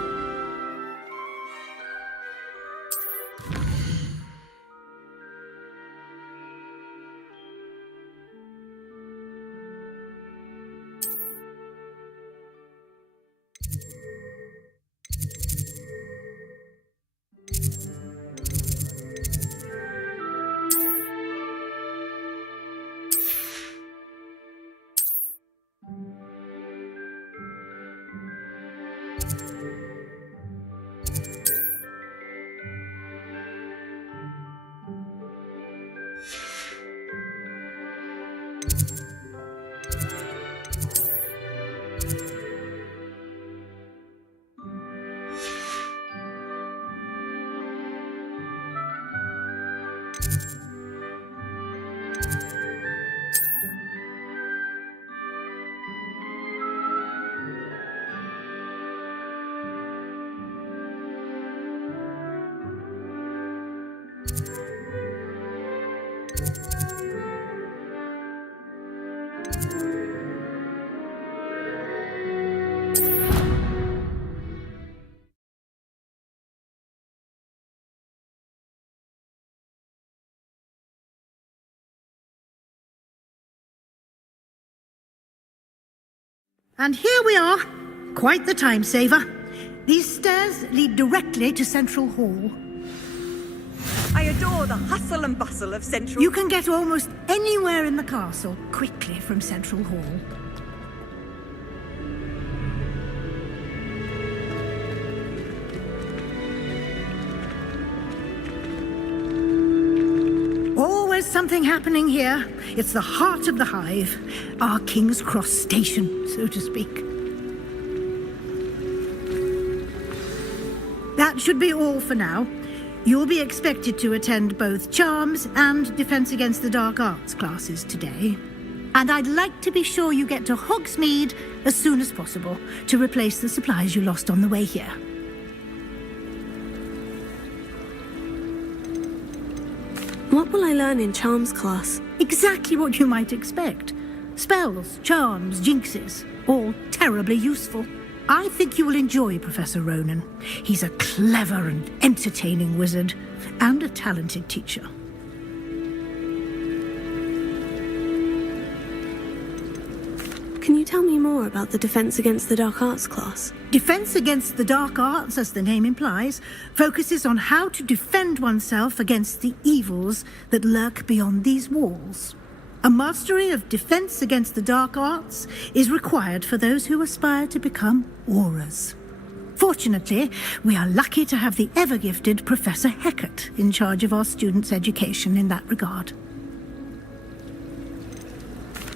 And here we are. Quite the time saver. These stairs lead directly to Central Hall. I adore the hustle and bustle of Central. You can get almost anywhere in the castle quickly from Central Hall. Always something happening here. It's the heart of the hive, our King's Cross station, so to speak. That should be all for now. You'll be expected to attend both Charms and Defense Against the Dark Arts classes today. And I'd like to be sure you get to Hogsmeade as soon as possible to replace the supplies you lost on the way here. What will I learn in Charms class? Exactly what you might expect. Spells, charms, jinxes, all terribly useful. I think you will enjoy Professor Ronan. He's a clever and entertaining wizard, and a talented teacher. Can you tell me more about the Defense Against the Dark Arts class? Defense Against the Dark Arts, as the name implies, focuses on how to defend oneself against the evils that lurk beyond these walls. A mastery of Defense Against the Dark Arts is required for those who aspire to become auras. Fortunately, we are lucky to have the ever-gifted Professor Hecat in charge of our students' education in that regard.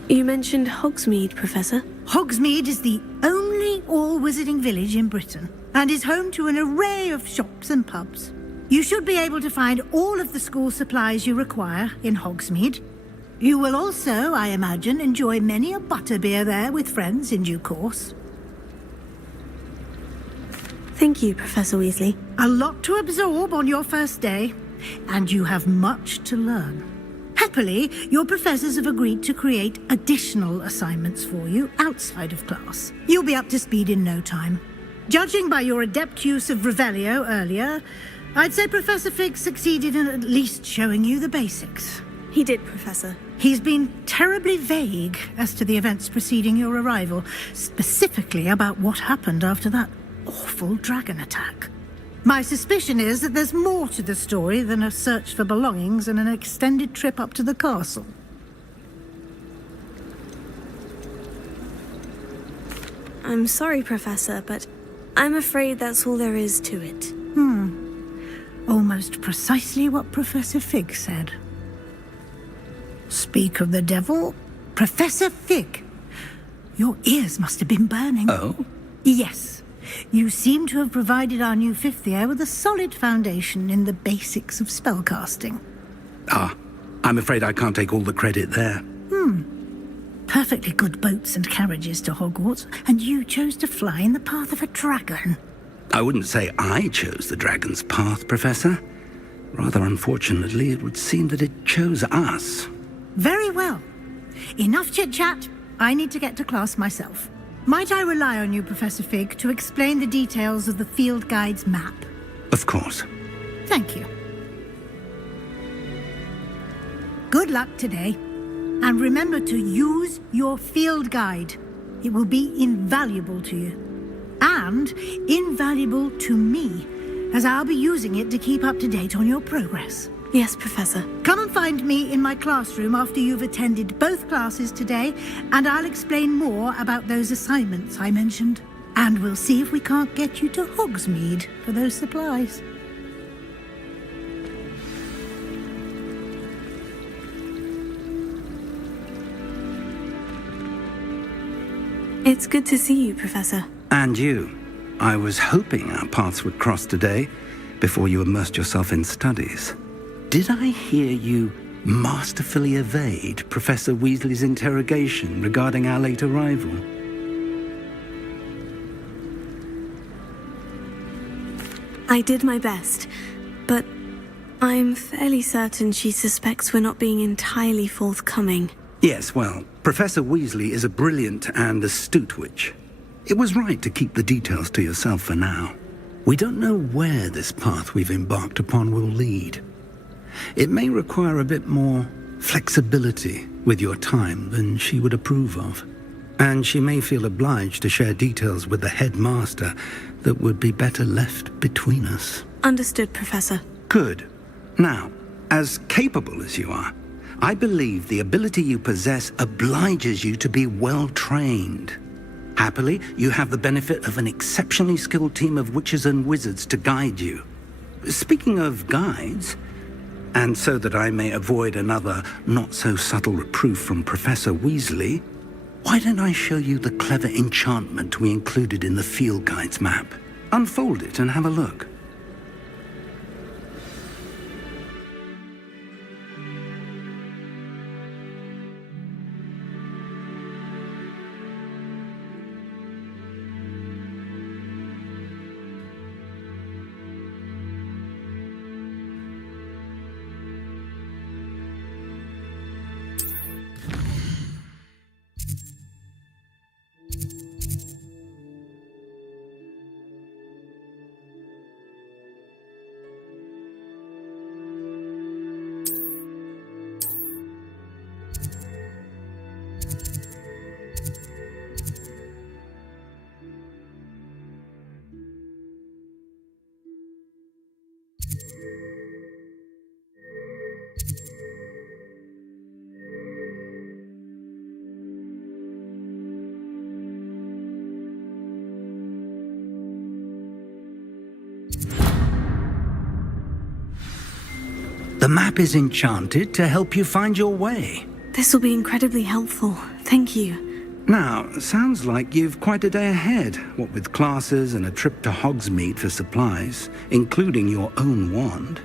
You mentioned Hogsmeade, Professor. Hogsmeade is the only all-wizarding village in Britain and is home to an array of shops and pubs. You should be able to find all of the school supplies you require in Hogsmeade. You will also, I imagine, enjoy many a butterbeer there with friends in due course. Thank you, Professor Weasley. A lot to absorb on your first day, and you have much to learn. Happily, your professors have agreed to create additional assignments for you outside of class. You'll be up to speed in no time. Judging by your adept use of Revelio earlier, I'd say Professor Fig succeeded in at least showing you the basics. He did, Professor. He's been terribly vague as to the events preceding your arrival, specifically about what happened after that awful dragon attack. My suspicion is that there's more to the story than a search for belongings and an extended trip up to the castle. I'm sorry, Professor, but I'm afraid that's all there is to it. Almost precisely what Professor Fig said. Speak of the devil, Professor Fig. Your ears must have been burning. Oh? Yes. You seem to have provided our new fifth year with a solid foundation in the basics of spellcasting. Ah, I'm afraid I can't take all the credit there. Perfectly good boats and carriages to Hogwarts, and you chose to fly in the path of a dragon. I wouldn't say I chose the dragon's path, Professor. Rather unfortunately, it would seem that it chose us. Very well. Enough chit-chat. I need to get to class myself. Might I rely on you, Professor Fig, to explain the details of the field guide's map? Of course. Thank you. Good luck today. And remember to use your field guide. It will be invaluable to you. And invaluable to me, as I'll be using it to keep up to date on your progress. Yes, Professor. Come and find me in my classroom after you've attended both classes today, and I'll explain more about those assignments I mentioned. And we'll see if we can't get you to Hogsmeade for those supplies. It's good to see you, Professor. And you. I was hoping our paths would cross today, before you immersed yourself in studies. Did I hear you masterfully evade Professor Weasley's interrogation regarding our late arrival? I did my best, but I'm fairly certain she suspects we're not being entirely forthcoming. Yes, well, Professor Weasley is a brilliant and astute witch. It was right to keep the details to yourself for now. We don't know where this path we've embarked upon will lead. It may require a bit more flexibility with your time than she would approve of. And she may feel obliged to share details with the headmaster that would be better left between us. Understood, Professor. Good. Now, as capable as you are, I believe the ability you possess obliges you to be well trained. Happily, you have the benefit of an exceptionally skilled team of witches and wizards to guide you. Speaking of guides, and so that I may avoid another not-so-subtle reproof from Professor Weasley, why don't I show you the clever enchantment we included in the field guide's map? Unfold it and have a look. The map is enchanted to help you find your way. This will be incredibly helpful. Thank you. Now, sounds like you've quite a day ahead, what with classes and a trip to Hogsmeade for supplies, including your own wand.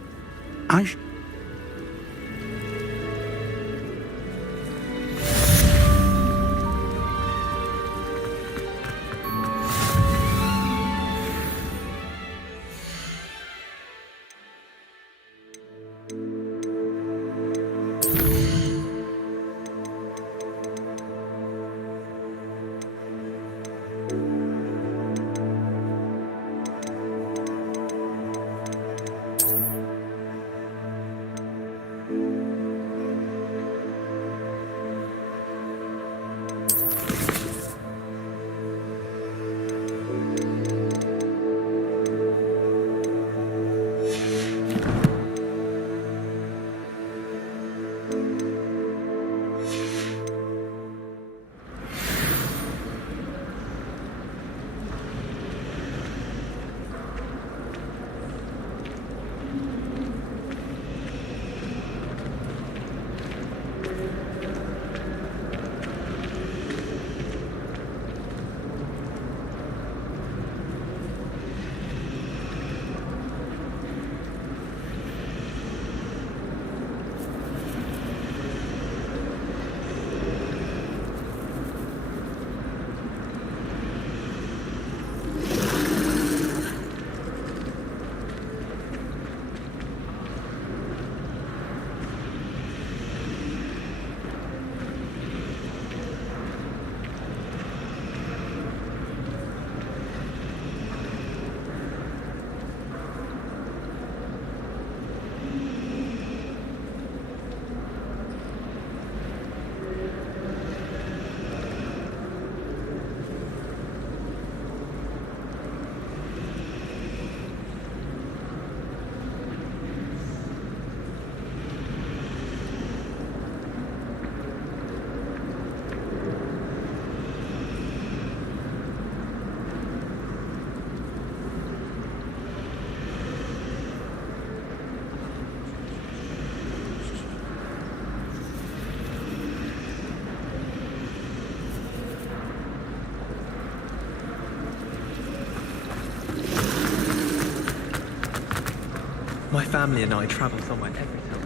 family and I travel somewhere every time.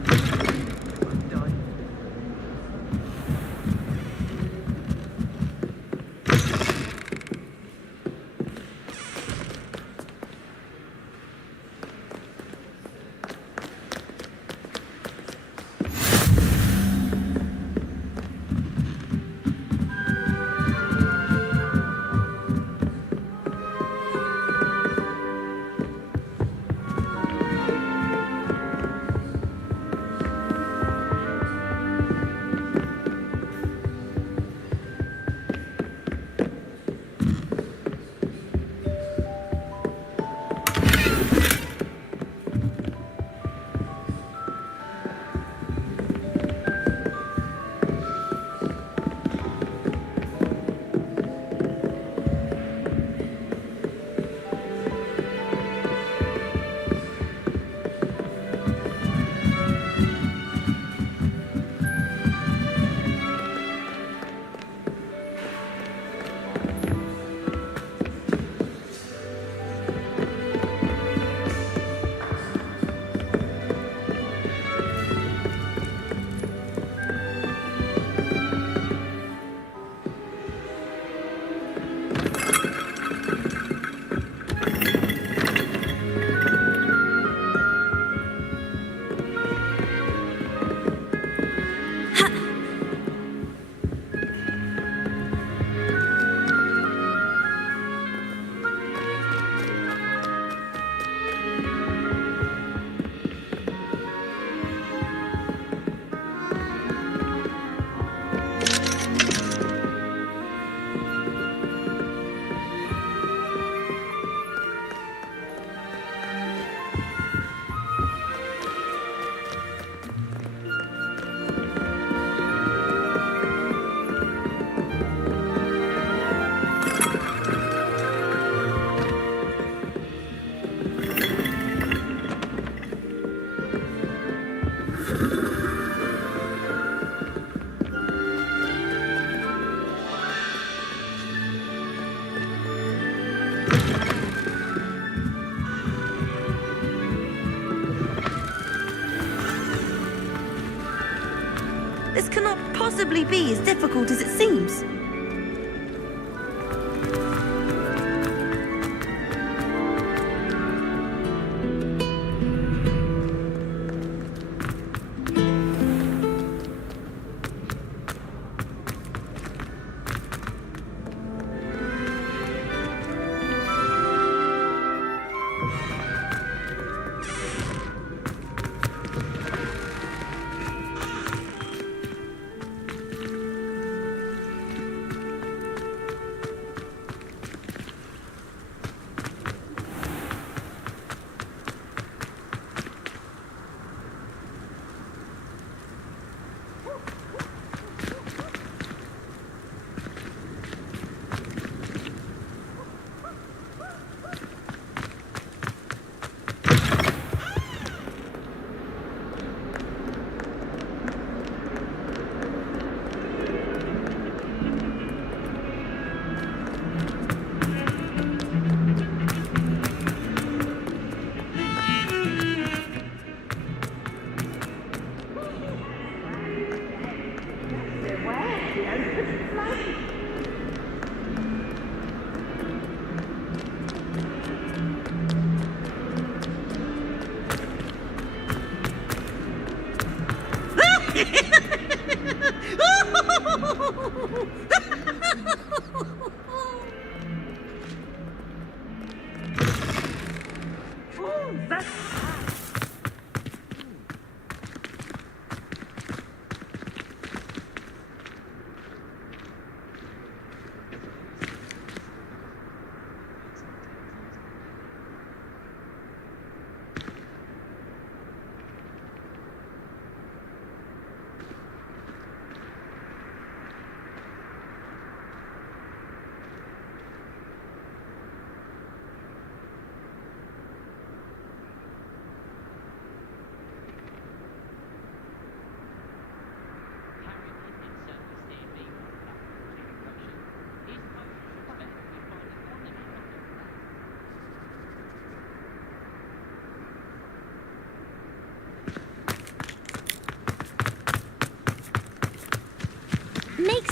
This cannot possibly be as difficult as it seems.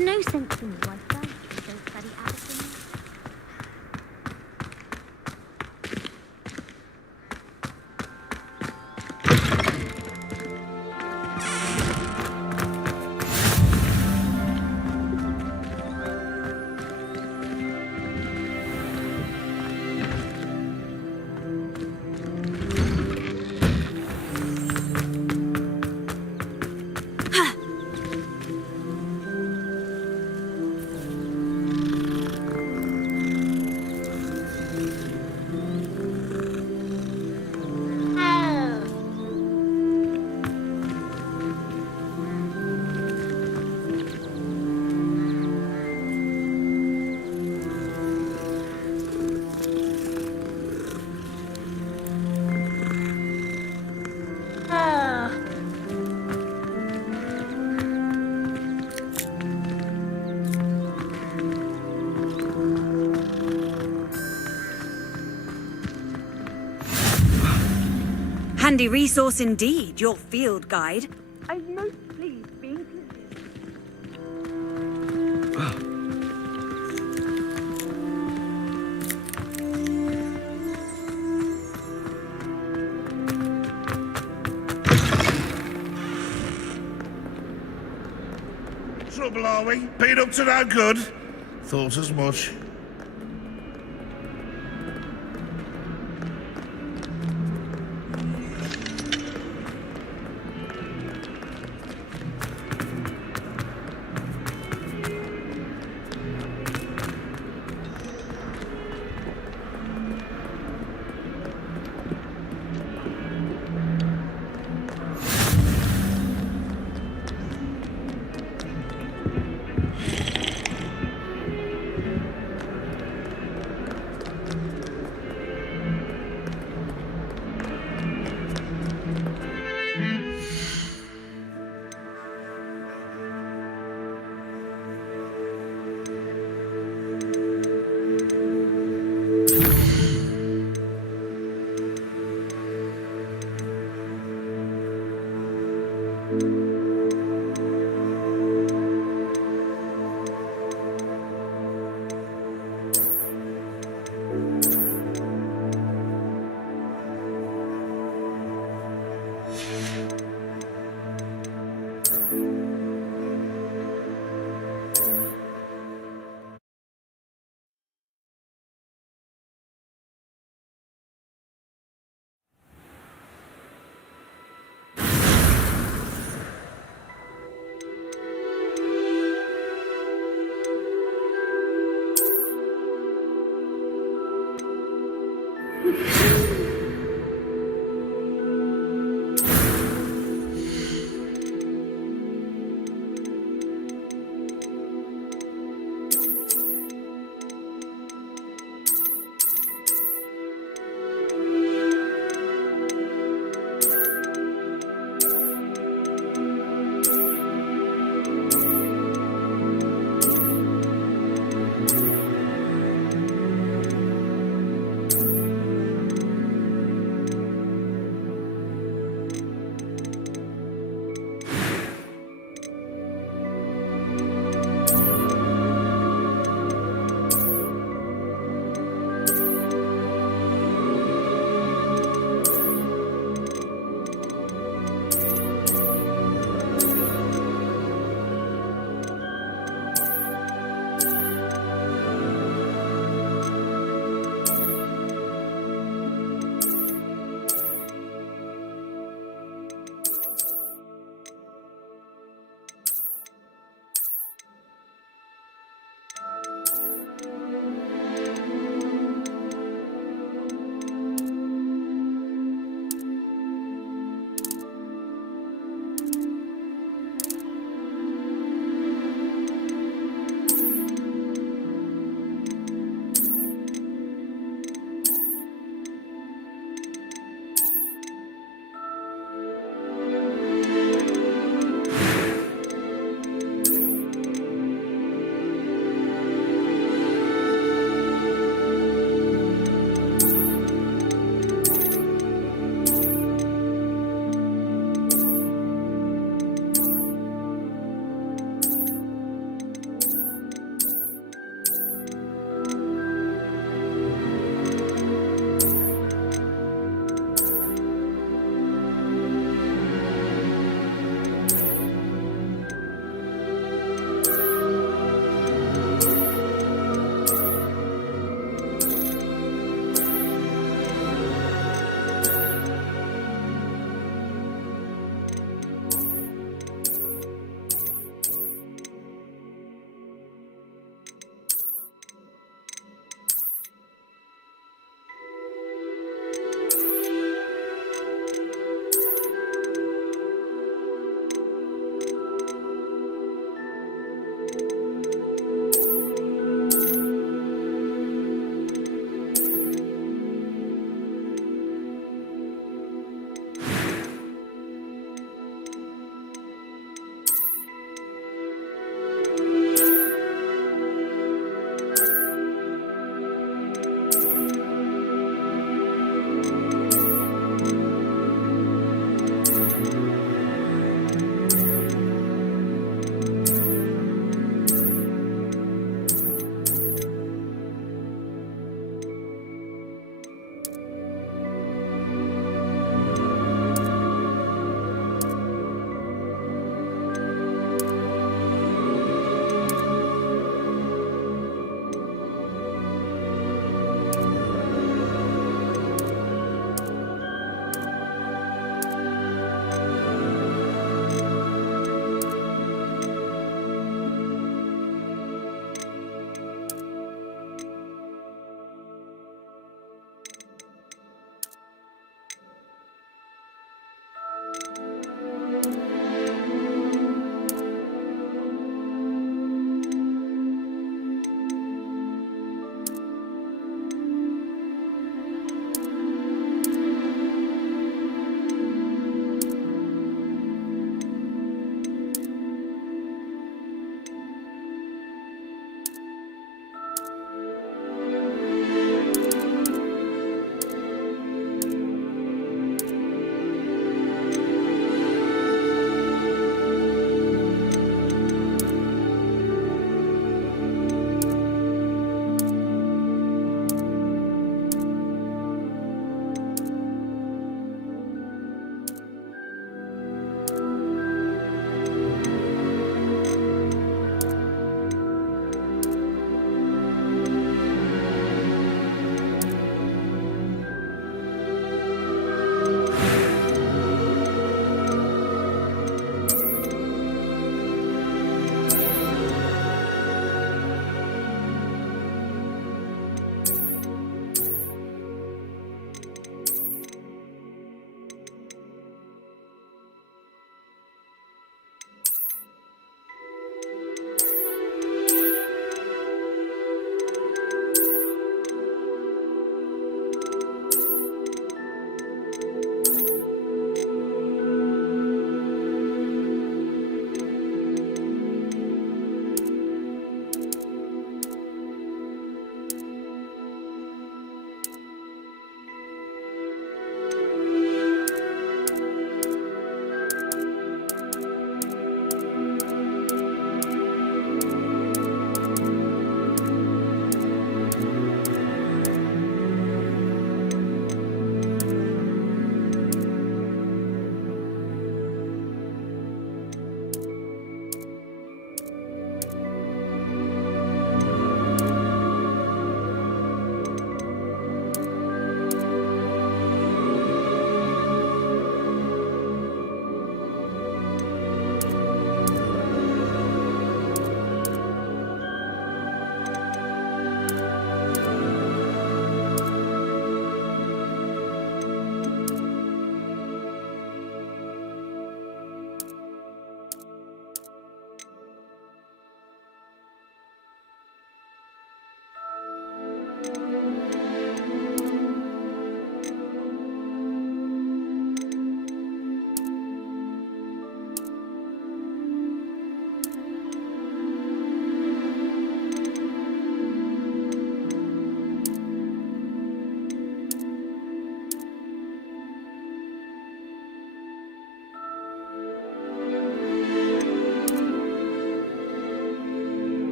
Makes no sense to me why scientists don't study Allison. Handy resource indeed, your field guide. I'm most pleased being considered. Trouble, are we? Been up to no good? Thought as much.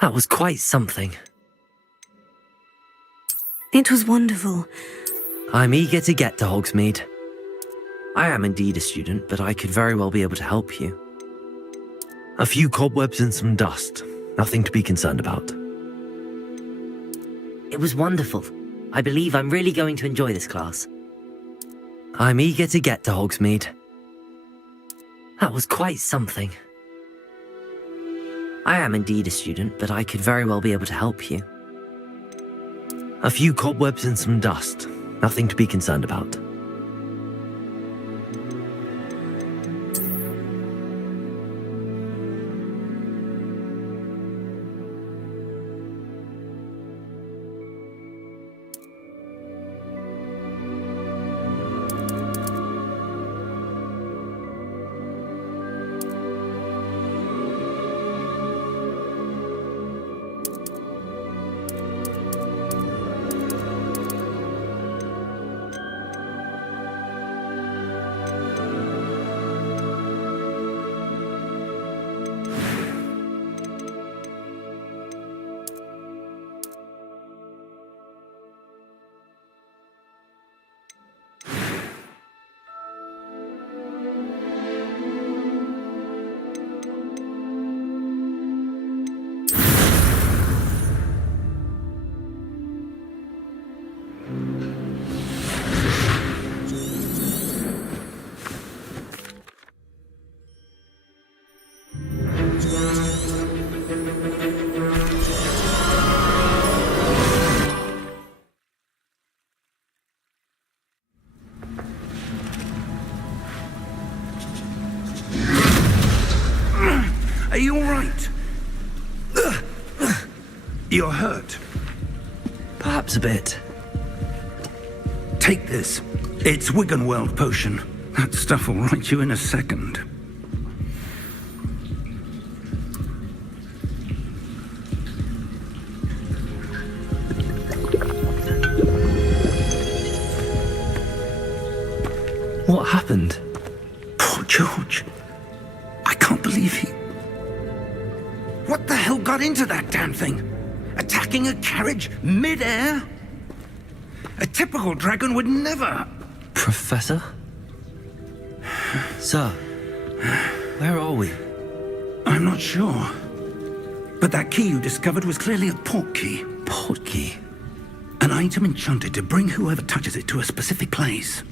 That was quite something. It was wonderful. I'm eager to get to Hogsmeade. I am indeed a student, but I could very well be able to help you. A few cobwebs and some dust. Nothing to be concerned about. It was wonderful. I believe I'm really going to enjoy this class. I'm eager to get to Hogsmeade. That was quite something. I am indeed a student, but I could very well be able to help you. A few cobwebs and some dust. Nothing to be concerned about. Are you all right? You're hurt. Perhaps a bit. Take this. It's Wiggenweld potion. That stuff will right you in a second. What happened? Poor George. I can't believe he... What the hell got into that damn thing? Attacking a carriage mid-air? A typical dragon would never... Professor? Sir, where are we? I'm not sure. But that key you discovered was clearly a port key. Port key? An item enchanted to bring whoever touches it to a specific place.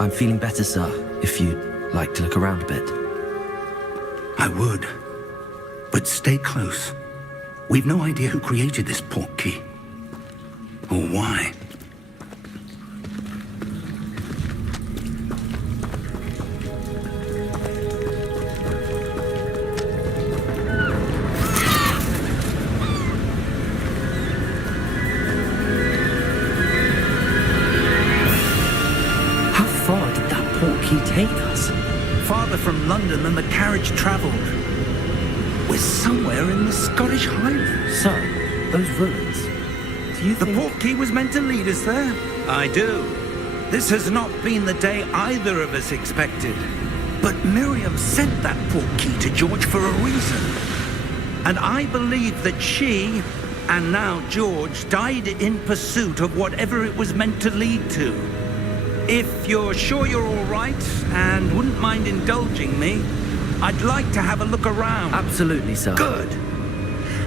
I'm feeling better, sir, if you'd like to look around a bit. I would. But stay close. We've no idea who created this port key. Or why. How far did that port key take us? Farther from London than the carriage travelled. We're somewhere in the Scottish Highlands. Sir, those ruins. Do you think... The port key was meant to lead us there? I do. This has not been the day either of us expected. But Miriam sent that port key to George for a reason. And I believe that she, and now George, died in pursuit of whatever it was meant to lead to. If you're sure you're all right and wouldn't mind indulging me, I'd like to have a look around. Absolutely, sir. Good.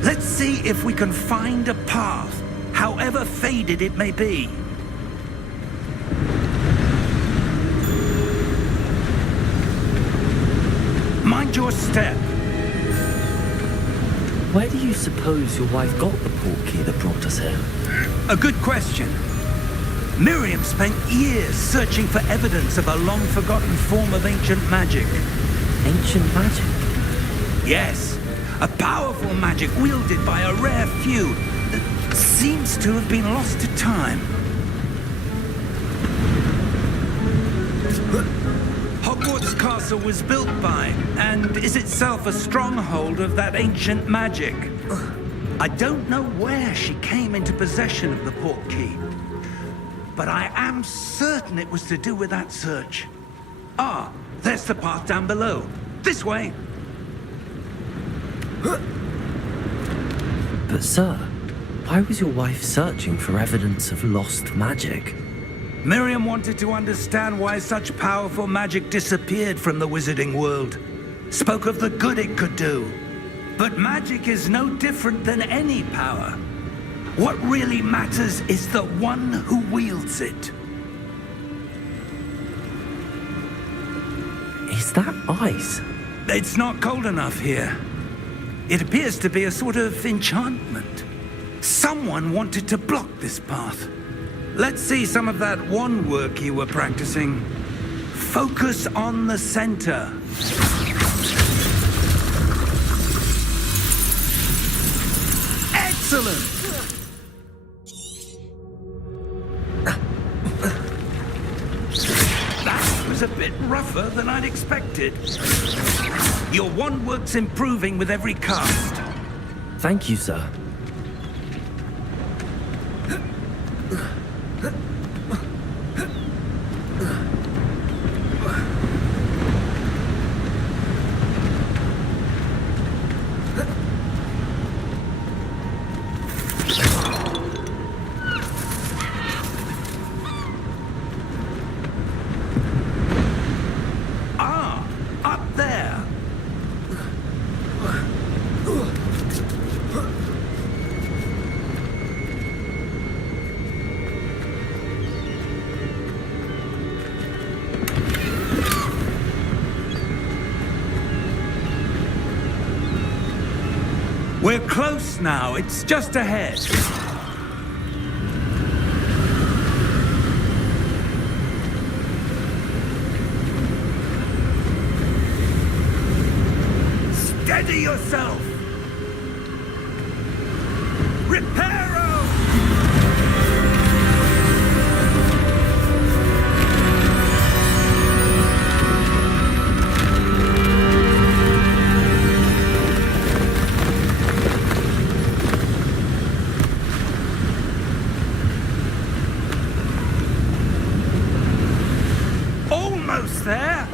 Let's see if we can find a path, however faded it may be. Mind your step. Where do you suppose your wife got the port key that brought us here? A good question. Miriam spent years searching for evidence of a long-forgotten form of ancient magic. Ancient magic? Yes. A powerful magic wielded by a rare few that seems to have been lost to time. Hogwarts Castle was built by, and is itself a stronghold of that ancient magic. I don't know where she came into possession of the port key, but I am certain it was to do with that search. Ah, there's the path down below. This way! But sir, why was your wife searching for evidence of lost magic? Miriam wanted to understand why such powerful magic disappeared from the wizarding world. Spoke of the good it could do. But magic is no different than any power. What really matters is the one who wields it. Is that ice? It's not cold enough here. It appears to be a sort of enchantment. Someone wanted to block this path. Let's see some of that wand work you were practicing. Focus on the center. Excellent! That was a bit rougher than I'd expected. Your wand work's improving with every cast. Thank you, sir. We're close now. It's just ahead. Steady yourself! Reparo! Almost there!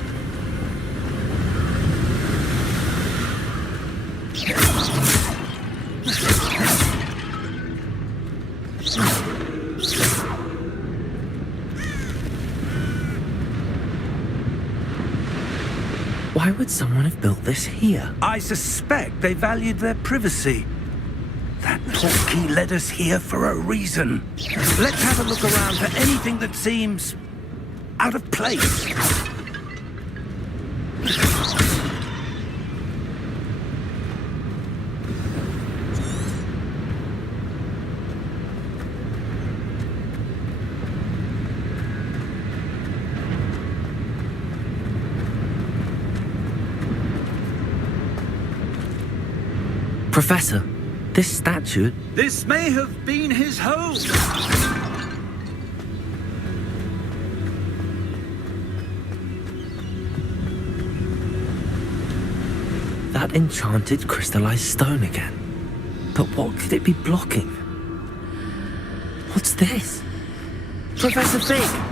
Why would someone have built this here? I suspect they valued their privacy. That portkey led us here for a reason. Let's have a look around for anything that seems out of place. Professor, this statue... This may have been his home. That enchanted crystallized stone again. But what could it be blocking? What's this? Professor Fig!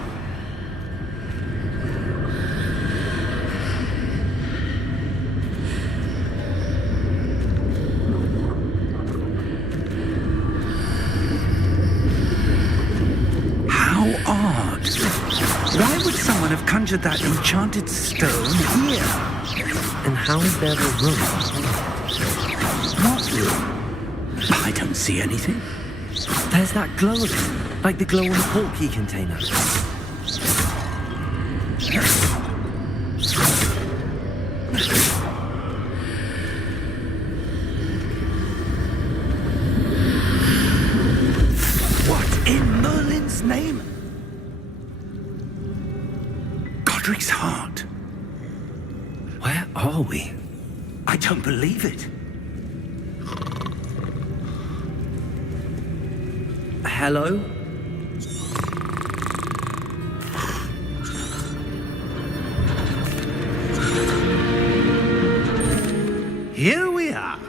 How odd. Why would someone have conjured that enchanted stone here? And how is there a room? What room? I don't see anything. There's that glow again, like the glow on the portkey container. What in Merlin's name? Godric's heart. Where are we? I don't believe it. Hello? Here we are.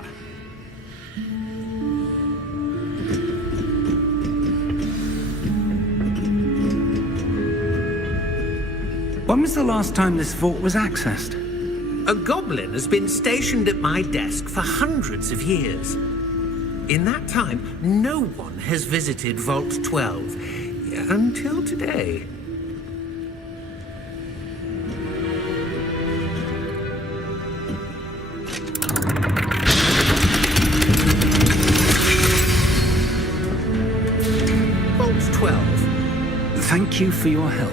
When was the last time this vault was accessed? A goblin has been stationed at my desk for hundreds of years. In that time, no one has visited Vault 12 until today. Vault 12. Thank you for your help.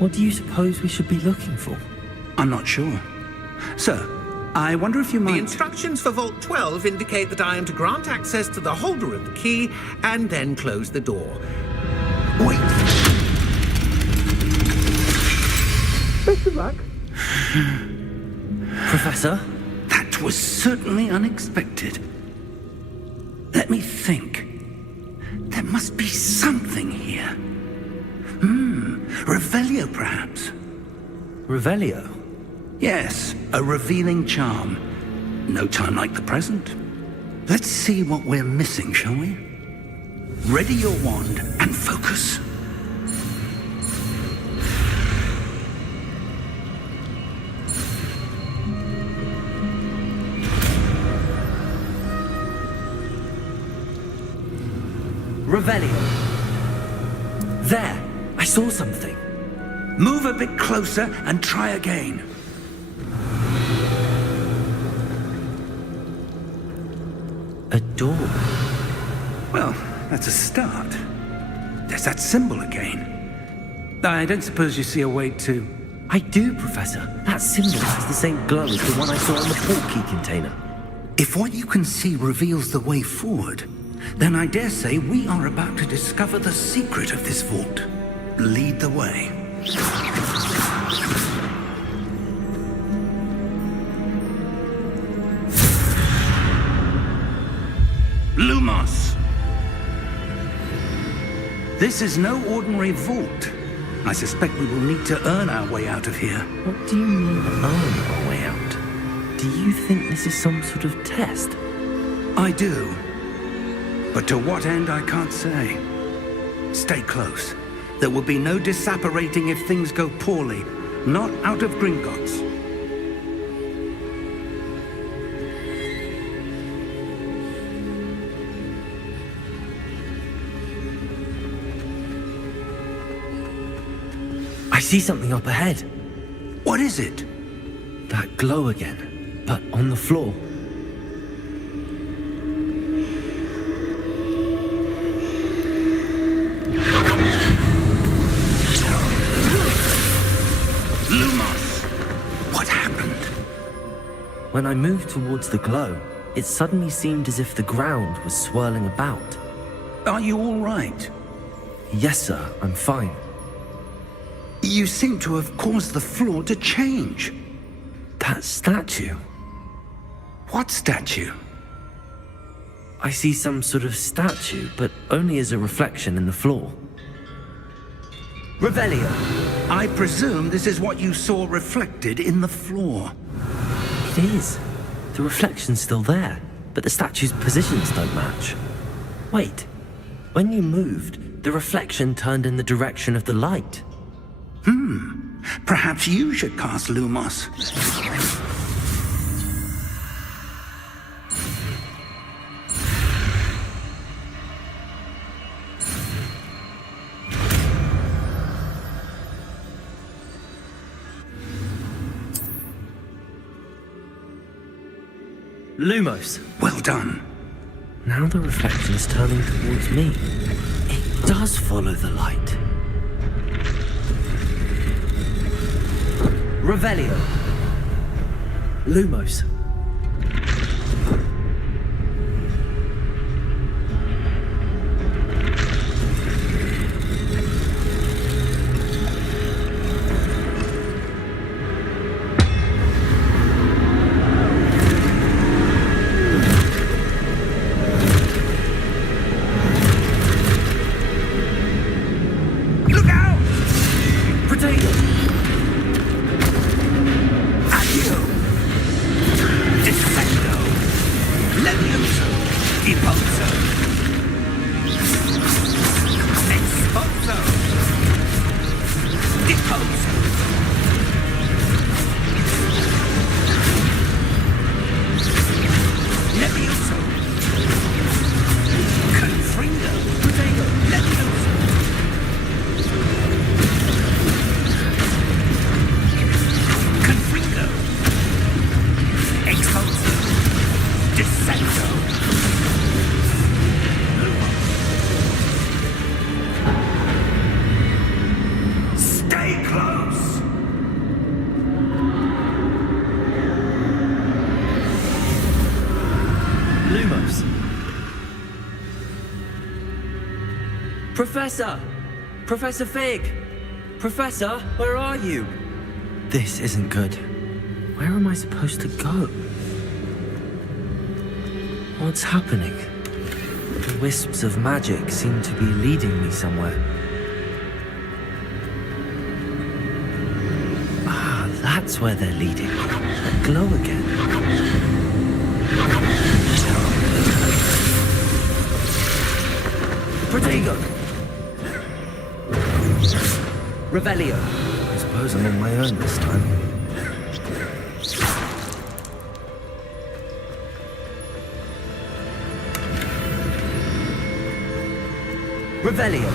What do you suppose we should be looking for? I'm not sure. Sir, I wonder if you might... The instructions for Vault 12 indicate that I am to grant access to the holder of the key and then close the door. Wait! Best of luck. Professor? That was certainly unexpected. Let me think. There must be something here. Revelio, perhaps. Revelio? Yes, a revealing charm. No time like the present. Let's see what we're missing, shall we? Ready your wand and focus. Revelio. There! I saw something. Move a bit closer and try again. A door. Well, that's a start. There's that symbol again. I don't suppose you see a way to... I do, Professor. That symbol has the same glow as the one I saw in the portkey container. If what you can see reveals the way forward, then I dare say we are about to discover the secret of this vault. Lead the way. Lumos! This is no ordinary vault. I suspect we will need to earn our way out of here. What do you mean, earn our way out? Do you think this is some sort of test? I do. But to what end, I can't say. Stay close. There will be no disapparating if things go poorly. Not out of Gringotts. I see something up ahead. What is it? That glow again, but on the floor. When I moved towards the glow, it suddenly seemed as if the ground was swirling about. Are you all right? Yes, sir, I'm fine. You seem to have caused the floor to change. That statue? What statue? I see some sort of statue, but only as a reflection in the floor. Revelio, I presume this is what you saw reflected in the floor. It is. The reflection's still there, but the statue's positions don't match. Wait. When you moved, the reflection turned in the direction of the light. Perhaps you should cast Lumos. Lumos. Well done. Now the reflection is turning towards me. It does follow the light. Revelio. Lumos. Professor! Professor Fig! Professor, where are you? This isn't good. Where am I supposed to go? What's happening? The wisps of magic seem to be leading me somewhere. Ah, that's where they're leading. That glow again. Protego! Revelio. I suppose I'm on my own this time. Revelio.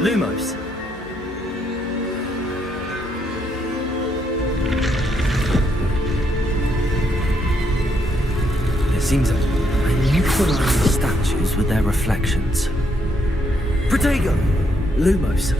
Lumos. It seems I neutralize the statues with their reflections. Protego! Lumos.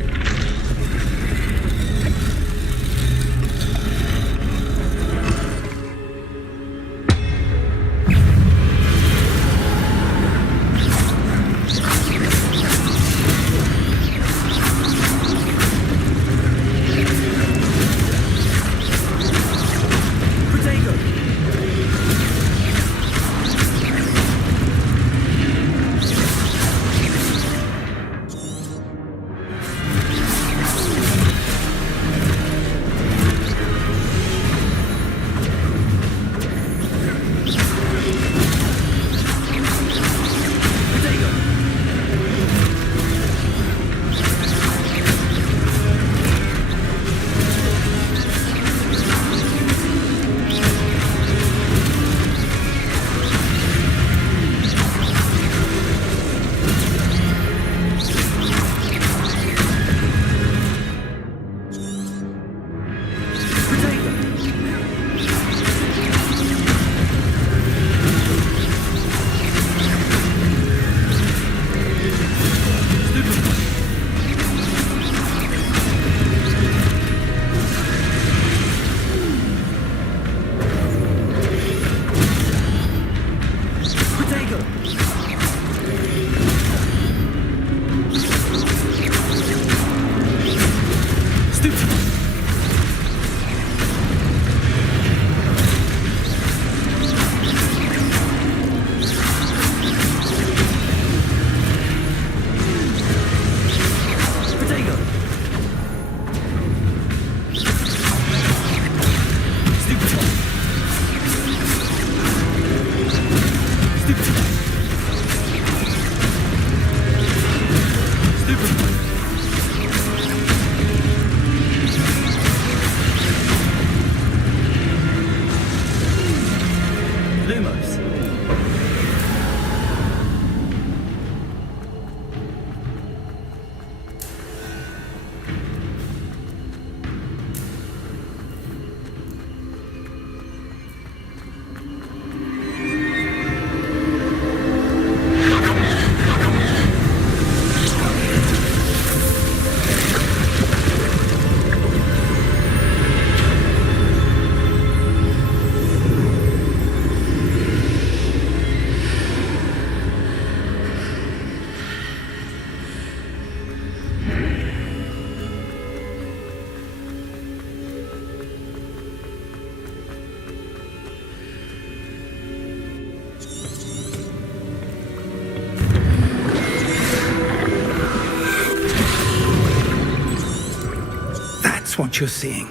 what you're seeing.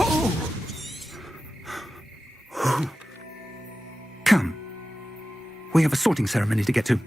Oh! Come. We have a sorting ceremony to get to.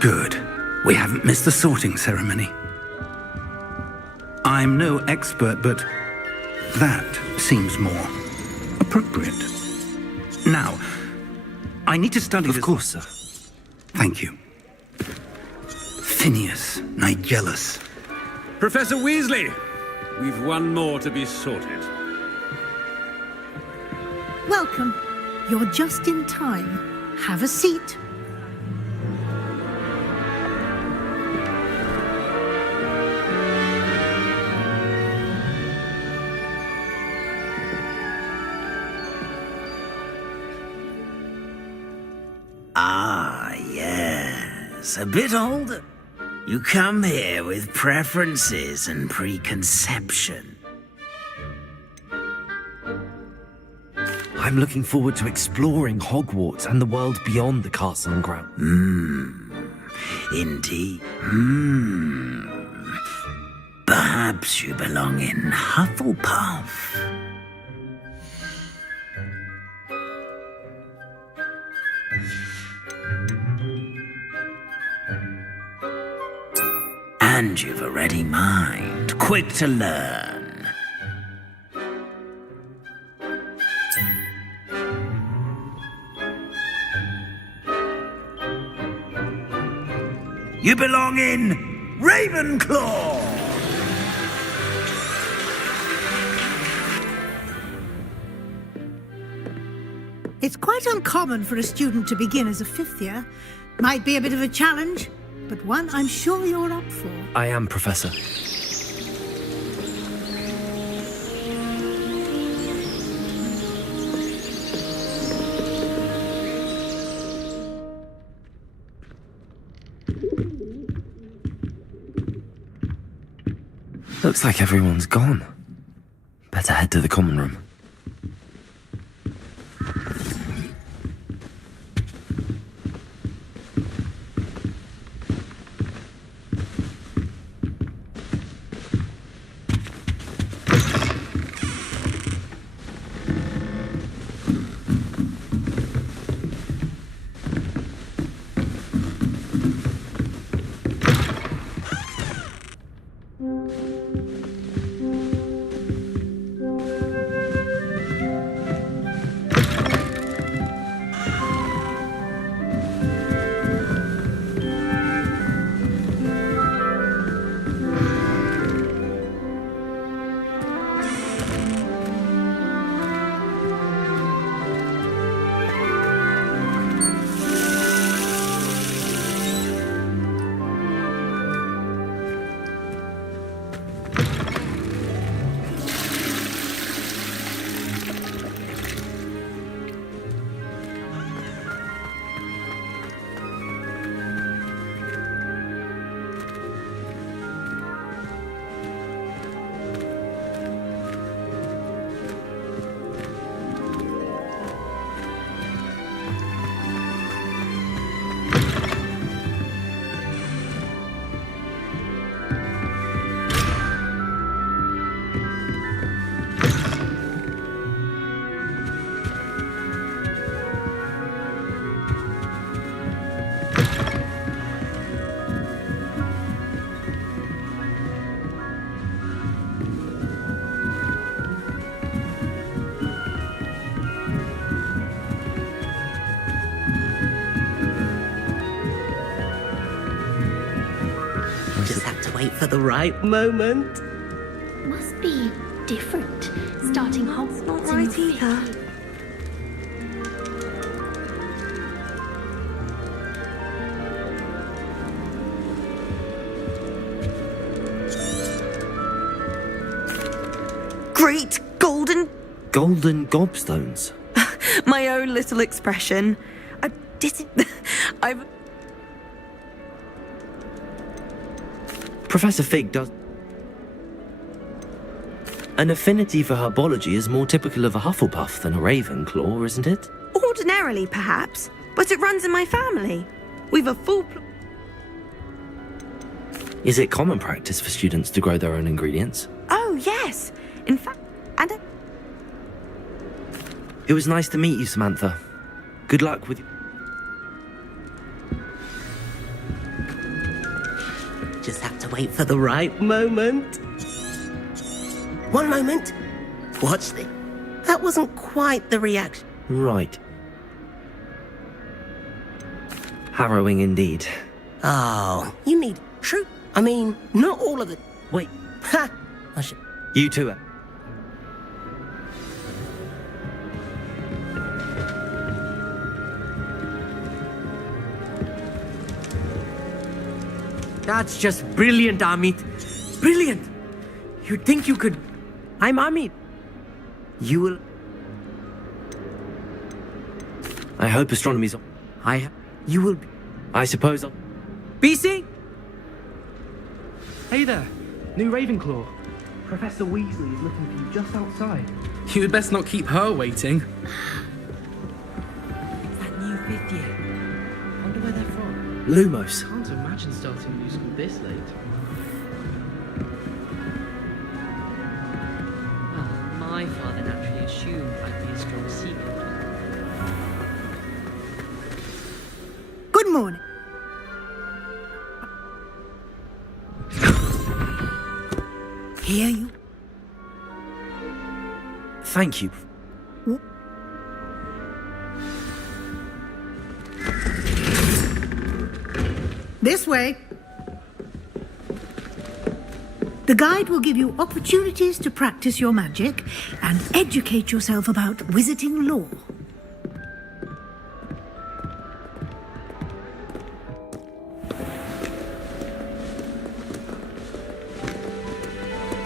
Good. We haven't missed the sorting ceremony. I'm no expert, but that seems more appropriate. Now, I need to study this. Of course, sir. Thank you. Phineas, Nigellus. Professor Weasley, we've one more to be sorted. Welcome. You're just in time. Have a seat. Ah, yes. A bit older. You come here with preferences and preconception. I'm looking forward to exploring Hogwarts and the world beyond the castle and grounds. Indeed. Perhaps you belong in Hufflepuff. And you've a ready mind, quick to learn. You belong in Ravenclaw! It's quite uncommon for a student to begin as a fifth year. Might be a bit of a challenge, but one I'm sure you're up for. I am, Professor. Looks like everyone's gone. Better head to the common room. Just have to wait for the right moment. Must be different, starting Hogwarts not in right your either. 50s. Great golden... Golden gobstones. My own little expression. I didn't... I've... Professor Fig does... An affinity for herbology is more typical of a Hufflepuff than a Ravenclaw, isn't it? Ordinarily, perhaps, but it runs in my family. We've a full... Is it common practice for students to grow their own ingredients? Oh, yes. In fact, and... It was nice to meet you, Samantha. Good luck with... Just have to wait for the right moment. One moment. Watch this. That wasn't quite the reaction. Right. Harrowing indeed. Oh, you need true. I mean, not all of it. Wait. Ha! I should... You too. That's just brilliant, Amit. Brilliant! You'd think you could... I'm Amit. You will... I hope astronomy's... You will... I suppose I'll... BC? Hey there, new Ravenclaw. Professor Weasley is looking for you just outside. You'd best not keep her waiting. That new fifth year. Wonder where they're from. Lumos. Can't imagine starting new school this late. Well, my father naturally assumed I'd be a strong secret. Good morning. Here you... Thank you. This way. The guide will give you opportunities to practice your magic and educate yourself about wizarding lore.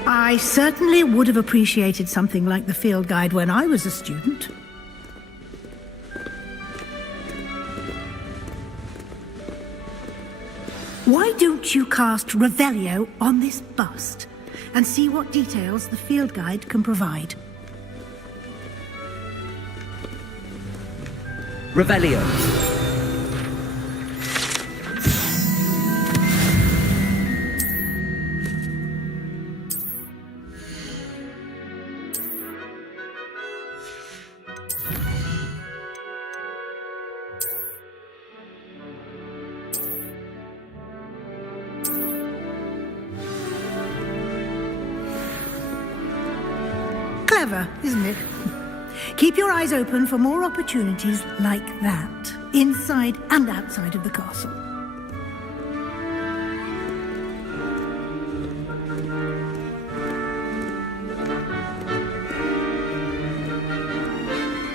I certainly would have appreciated something like the field guide when I was a student. Why don't you cast Revelio on this bust and see what details the field guide can provide? Revelio. Clever, isn't it? Keep your eyes open for more opportunities like that, inside and outside of the castle.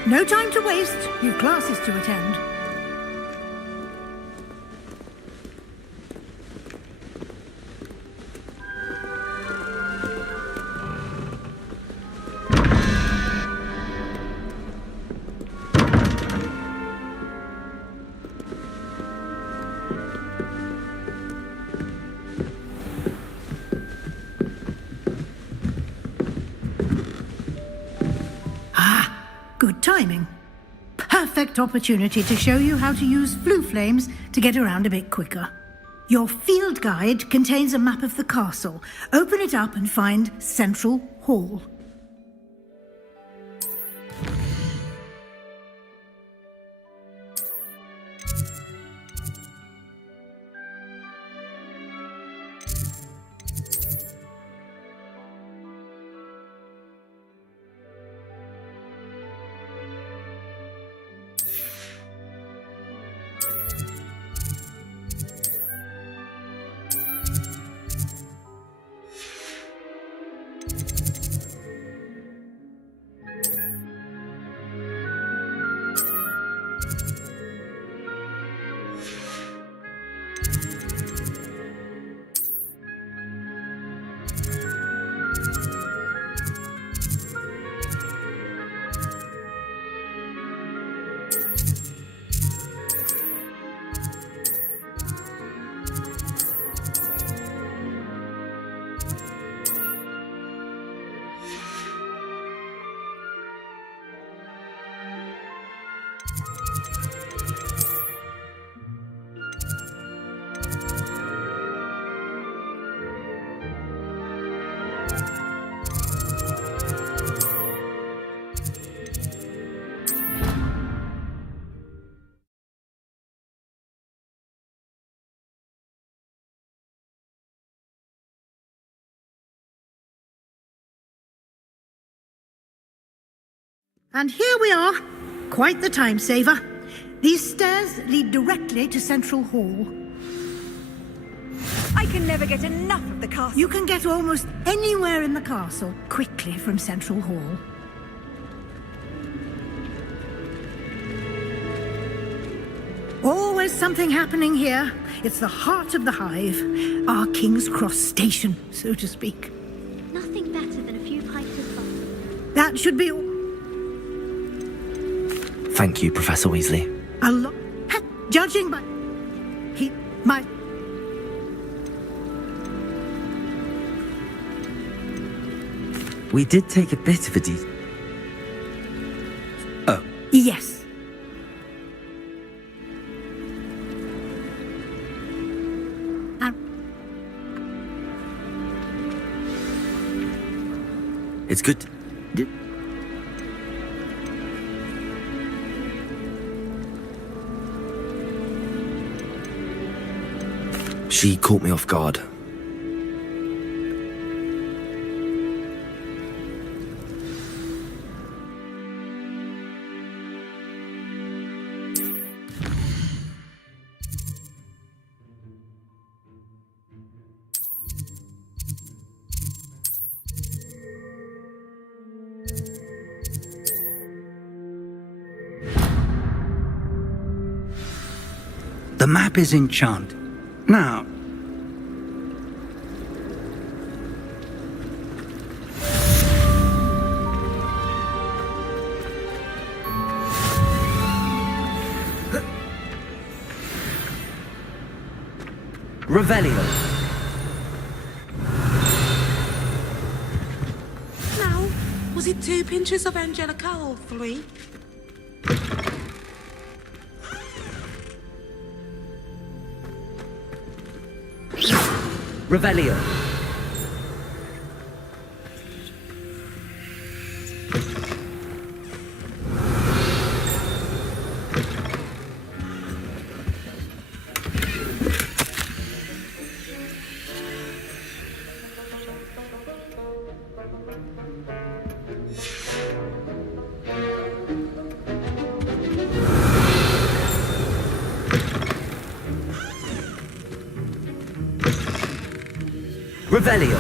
No time to waste. You've classes to attend. Good timing. Perfect opportunity to show you how to use flue flames to get around a bit quicker. Your field guide contains a map of the castle. Open it up and find Central Hall. And here we are. Quite the time saver. These stairs lead directly to Central Hall. I can never get enough of the castle. You can get almost anywhere in the castle quickly from Central Hall. Always something happening here. It's the heart of the hive. Our King's Cross station, so to speak. Nothing better than a few pints of fun. That should be all. Thank you, Professor Weasley. A lot. Judging by... He might... We did take a bit of a Oh. Yes. It's good. She caught me off guard. The map is enchanted. Now... Revelio. Now, was it 2 pinches of Angelica or 3? Revelio. Revelio.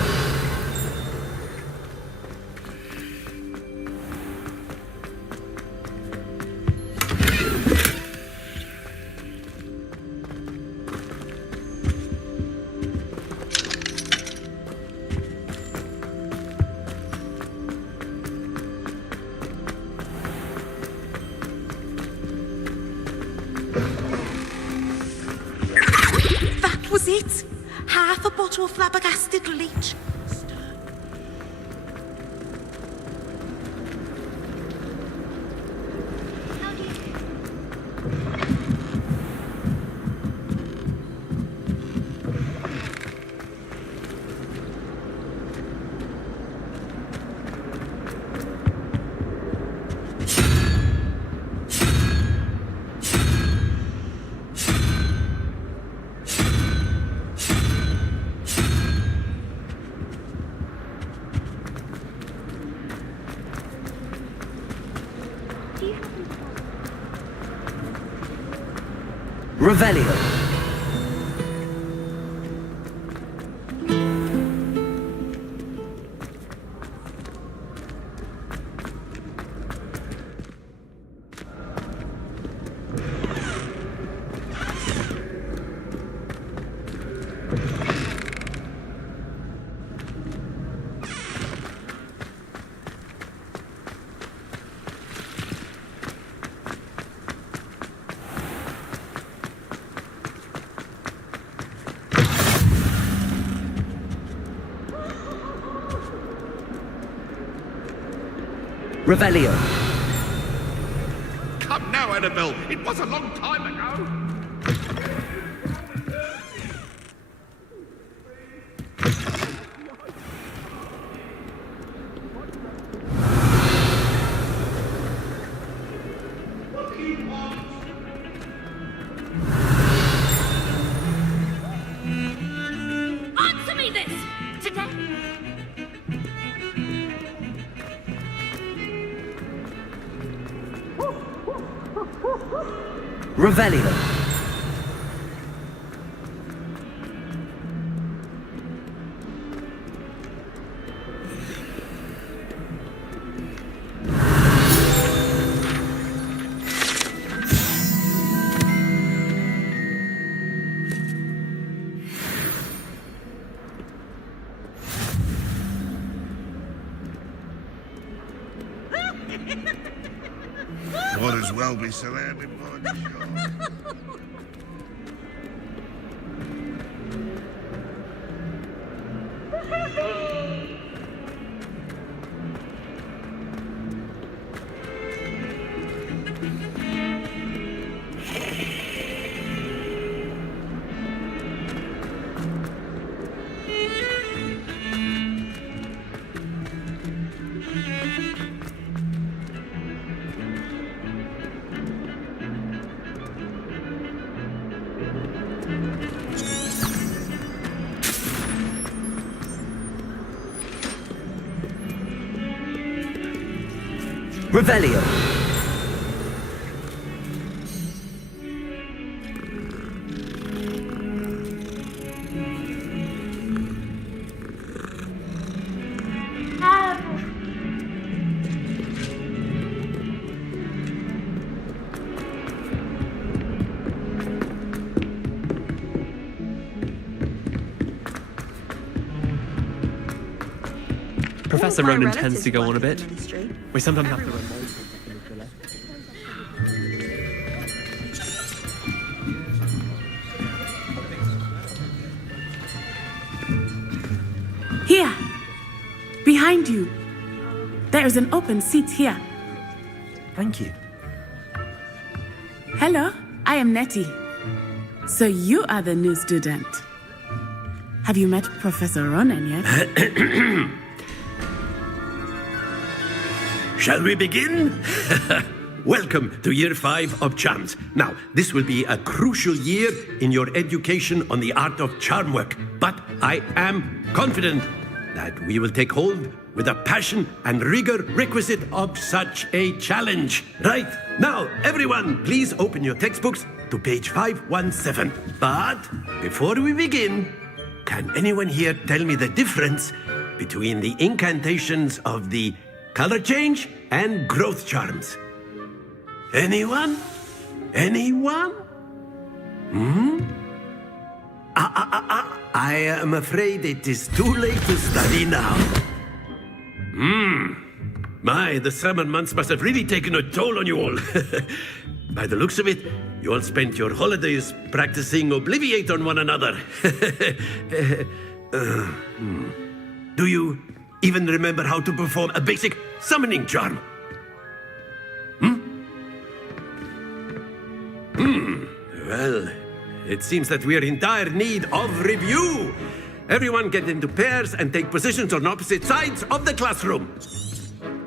That was it. Half a bottle of flabbergasted leech. Revelio. Revelio. Come now, Annabelle. It was a long time ago. Answer me this! Today... Revelio. Might as well be surrounded by the shore. Revelio. Professor Ronan tends to go on a bit. We sometimes have to run multiple. Here! Behind you! There is an open seat here. Thank you. Hello, I am Nettie. So you are the new student. Have you met Professor Ronan yet? Shall we begin? Welcome to Year 5 of Charms. Now, this will be a crucial year in your education on the art of charm work, but I am confident that we will take hold with the passion and rigor requisite of such a challenge. Right, now, everyone, please open your textbooks to page 517. But before we begin, can anyone here tell me the difference between the incantations of the color change and growth charms? Anyone? Anyone? I am afraid it is too late to study now. My, the summer months must have really taken a toll on you all. By the looks of it, you all spent your holidays practicing Obliviate on one another. Do you even remember how to perform a basic summoning charm? Well, it seems that we are in dire need of review. Everyone get into pairs and take positions on opposite sides of the classroom.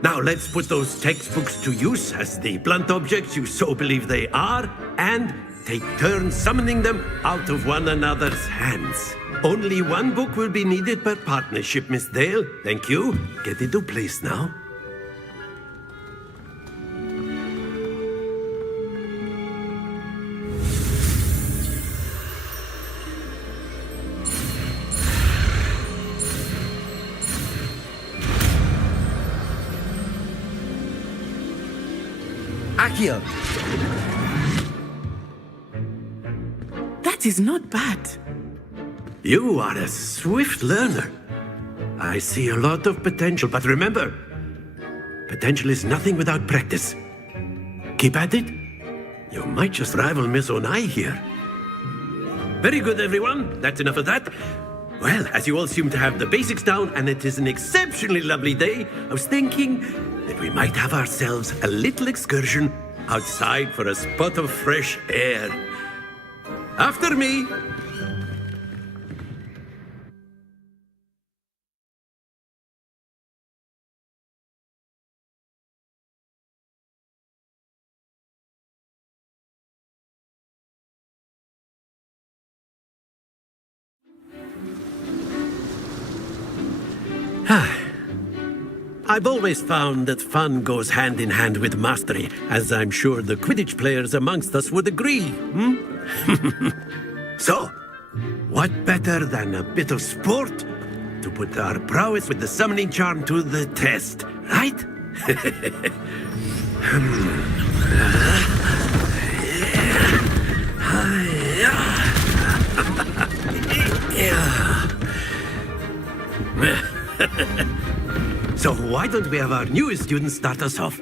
Now let's put those textbooks to use as the blunt objects you so believe they are, and take turns summoning them out of one another's hands. Only one book will be needed per partnership, Miss Dale. Thank you. Get into place now. Accio. That is not bad. You are a swift learner. I see a lot of potential, but remember, potential is nothing without practice. Keep at it. You might just rival Miss Onai here. Very good, everyone. That's enough of that. Well, as you all seem to have the basics down, and it is an exceptionally lovely day, I was thinking that we might have ourselves a little excursion outside for a spot of fresh air. After me. I've always found that fun goes hand in hand with mastery, as I'm sure the Quidditch players amongst us would agree. So, what better than a bit of sport to put our prowess with the summoning charm to the test, right? So why don't we have our newest student start us off?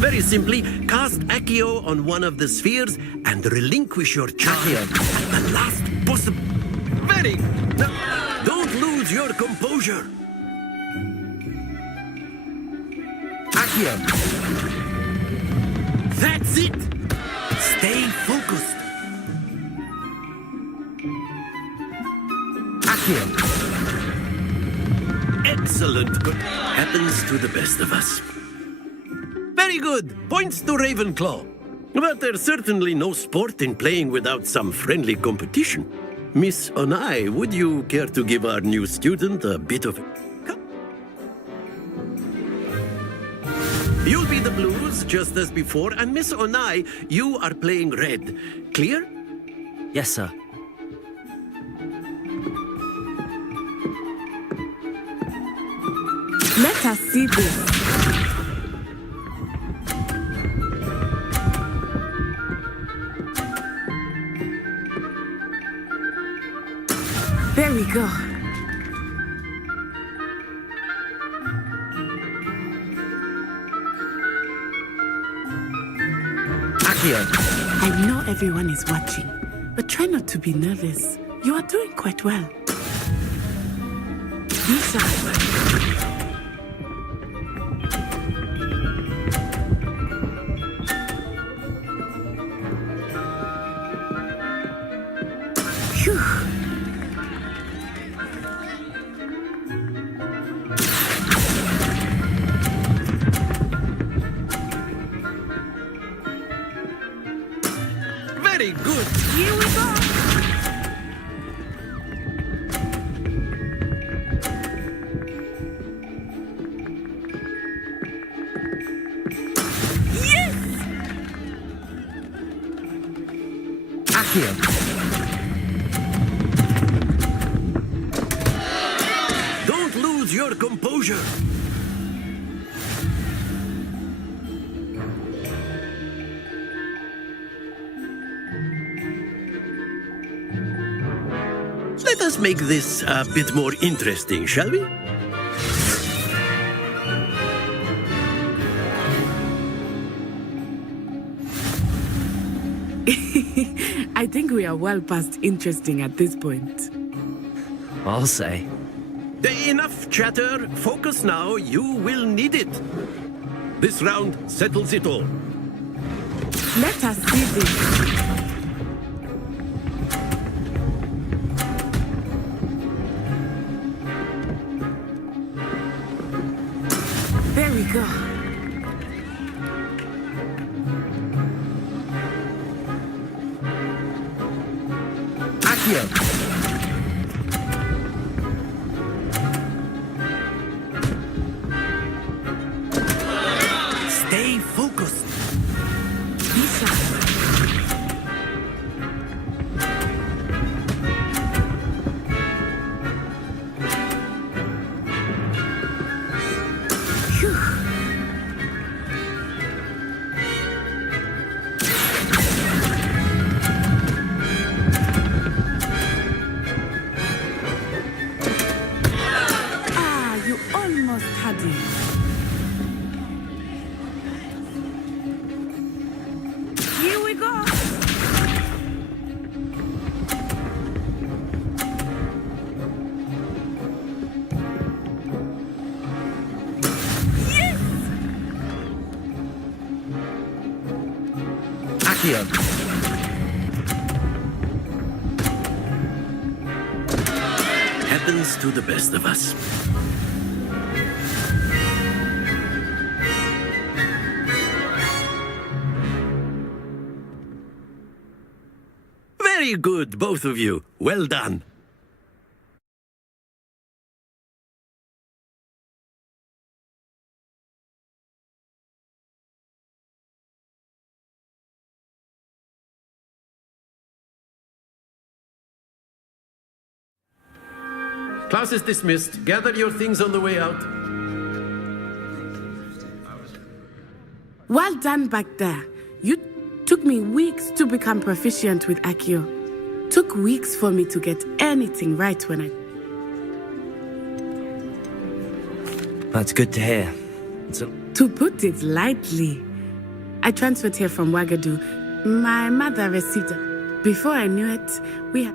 Very simply, cast Accio on one of the spheres and relinquish your charge at the last possible... Very... No, don't lose your composure. Accio. That's it. Stay focused. Accio. Excellent. Happens to the best of us. Very good. Points to Ravenclaw. But there's certainly no sport in playing without some friendly competition. Miss Onai, would you care to give our new student a bit of... You'll be the blues, just as before, and Miss Onai, you are playing red. Clear? Yes, sir. Let us see this. There we go. I know everyone is watching, but try not to be nervous. You are doing quite well. Be sharp. Very good. Here we go. Yes! Accio. Don't lose your composure. Let us make this a bit more interesting, shall we? I think we are well past interesting at this point. I'll say. Enough chatter. Focus now. You will need it. This round settles it all. Let us see this. There we go. Accio. Stay focused. Be sharp. You almost had it. Here we go. Yes! Accio. Happens to the best of us. Very good, both of you. Well done. Class is dismissed. Gather your things on the way out. Well done back there. You took me weeks to become proficient with Accio. Took weeks for me to get anything right when I... That's good to hear. To put it lightly, I transferred here from Ouagadougou. My mother, Resita. Before I knew it, we had...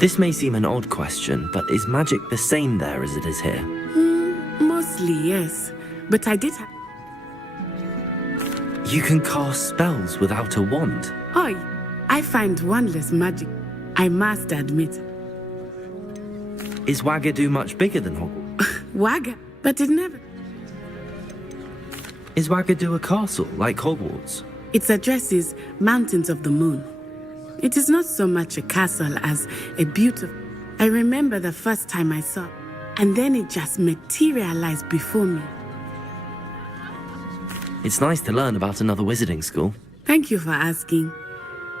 This may seem an odd question, but is magic the same there as it is here? Mostly, yes. But I did have... You can cast spells without a wand. Oh, I find wandless magic, I must admit. Is Ouagadougou much bigger than Hogwarts? Waga, but it never... Is Ouagadougou a castle, like Hogwarts? Its address is Mountains of the Moon. It is not so much a castle as a beautiful... I remember the first time I saw it, and then it just materialized before me. It's nice to learn about another wizarding school. Thank you for asking.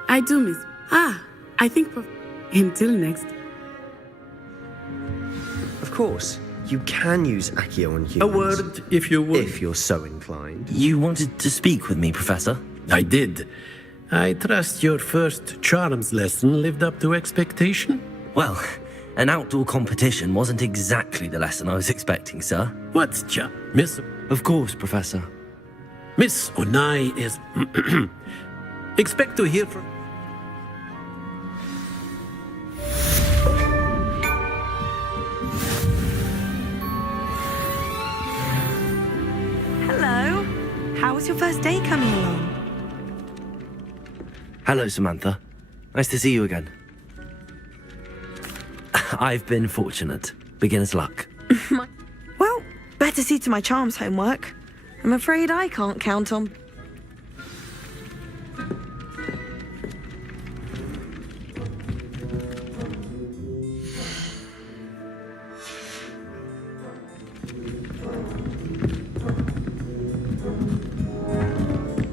I do miss... I think... Until next... Of course, you can use Accio on humans. A word, if you would. If you're so inclined. You wanted to speak with me, Professor? I did. I trust your first charms lesson lived up to expectation? Well, an outdoor competition wasn't exactly the lesson I was expecting, sir. What's Miss? Of course, Professor. Miss Onai is... Expect to hear from... Hello. How was your first day coming along? Hello, Samantha. Nice to see you again. I've been fortunate. Beginner's luck. Well, better see to my charms homework. I'm afraid I can't count on...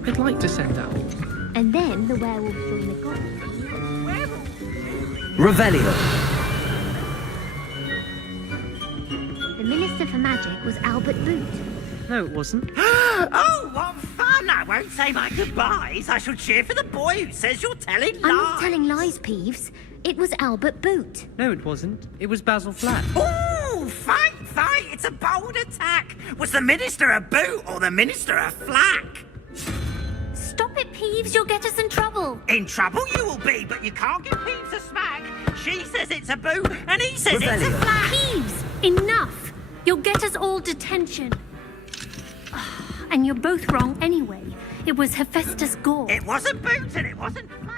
I'd like to send out. And then the werewolves join the gods. Revelio. The Minister for Magic was Albert Boot. No, it wasn't. Oh, what fun! I won't say my goodbyes. I shall cheer for the boy who says you're telling lies. I'm not telling lies, Peeves. It was Albert Boot. No, it wasn't. It was Basil Flat. Oh, fight! It's a bold attack. Was the Minister a boot or the Minister a flack? Stop it, Peeves. You'll get us in trouble. In trouble you will be, but you can't give Peeves a smack. She says it's a boot, and he says it's a flack. Peeves, enough. You'll get us all detention. And you're both wrong anyway. It was Hephaestus Gore. It wasn't boot and it wasn't flack.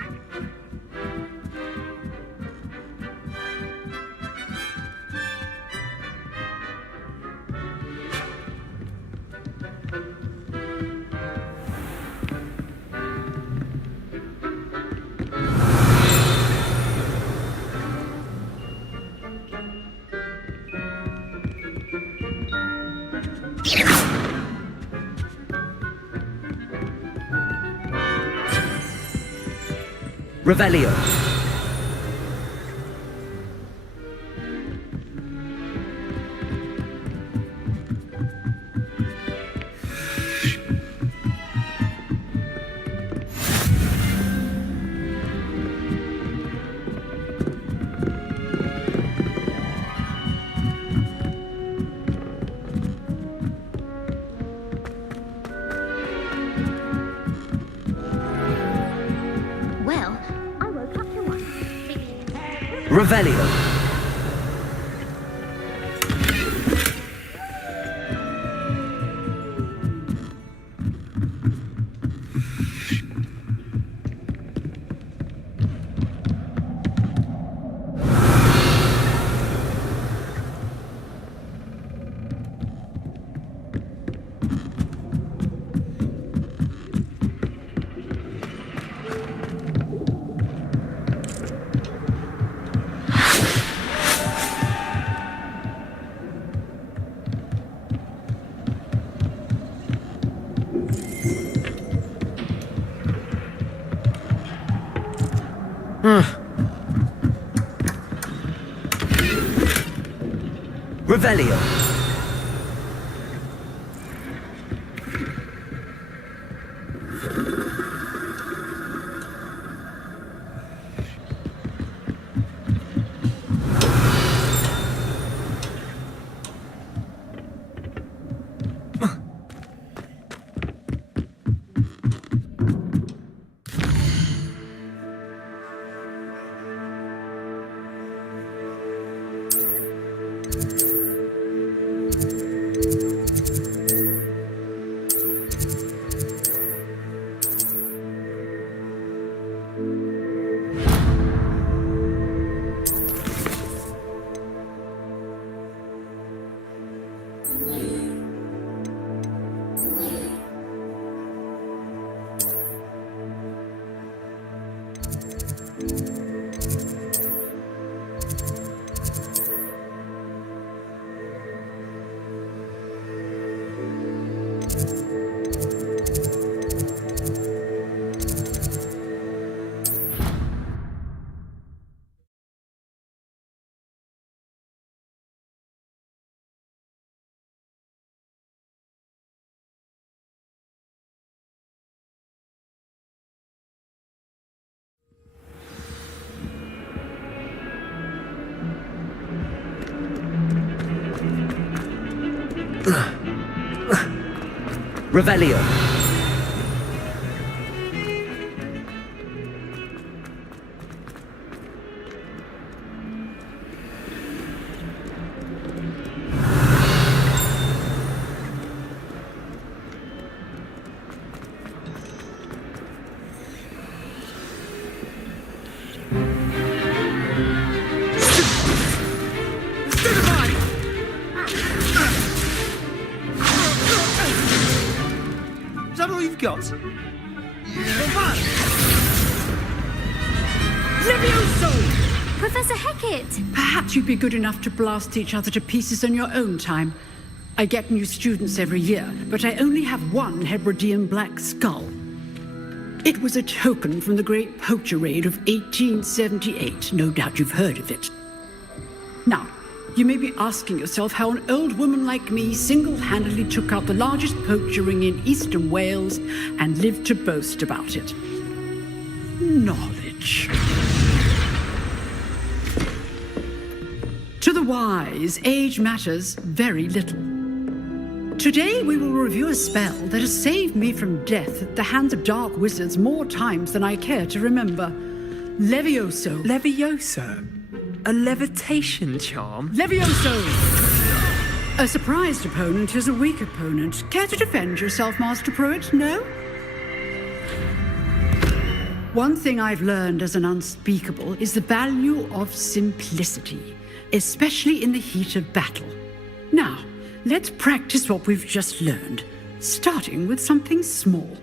Revelio. Well, I woke up to one. Revelio. Revelio. Revelio. Is that all you've got? Levioso! Professor Hackett! Perhaps you'd be good enough to blast each other to pieces on your own time. I get new students every year, but I only have one Hebridean black skull. It was a token from the Great Poacher Raid of 1878. No doubt you've heard of it. Now, you may be asking yourself how an old woman like me single-handedly took out the largest poacher ring in eastern Wales and lived to boast about it. Knowledge. To the wise, age matters very little. Today we will review a spell that has saved me from death at the hands of dark wizards more times than I care to remember. Levioso. Levioso? A levitation charm? Levioso! A surprised opponent is a weak opponent. Care to defend yourself, Master Pruitt? No? One thing I've learned as an unspeakable is the value of simplicity, especially in the heat of battle. Now, let's practice what we've just learned, starting with something small.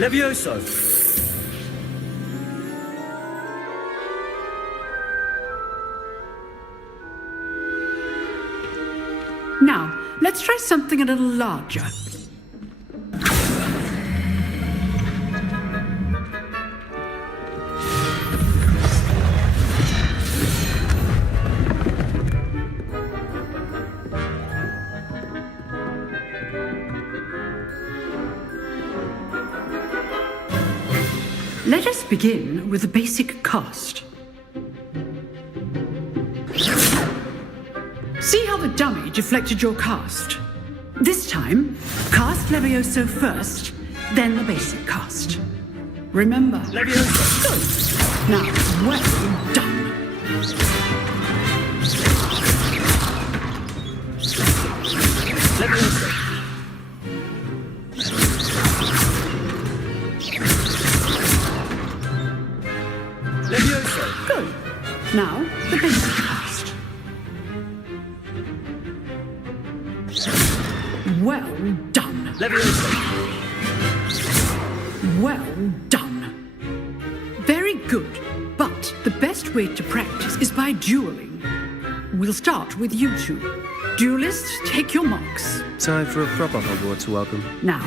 Levioso! Now, let's try something a little larger. Let us begin with the basic cast. See how the dummy deflected your cast? This time, cast Levioso first, then the basic cast. Remember, Levioso. Good. Now, well done. Levioso. Levioso. Good. Now, the basic cast. Well done. Levioso. Well done. Very good. But the best way to practice is by dueling. We'll start with you two. Duelists, take your marks. Time for a proper Hogwarts welcome. Now,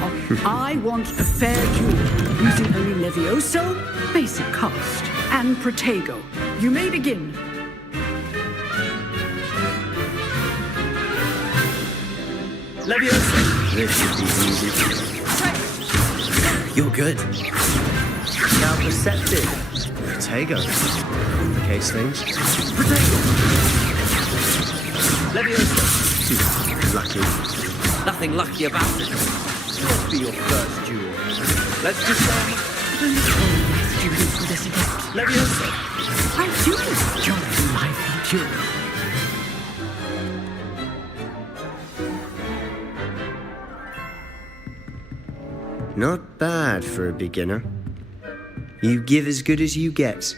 I want a fair duel, using only Levioso, basic cast, and Protego. You may begin. Levioso! This should be easy. You're good. Now perceptive. Protego. Case things. Protego! Levioso! Lucky. Nothing lucky about it. Must be your first duel. Let's just say... Students for this event. Levioso! I do enjoy my duel. Not bad for a beginner. You give as good as you get.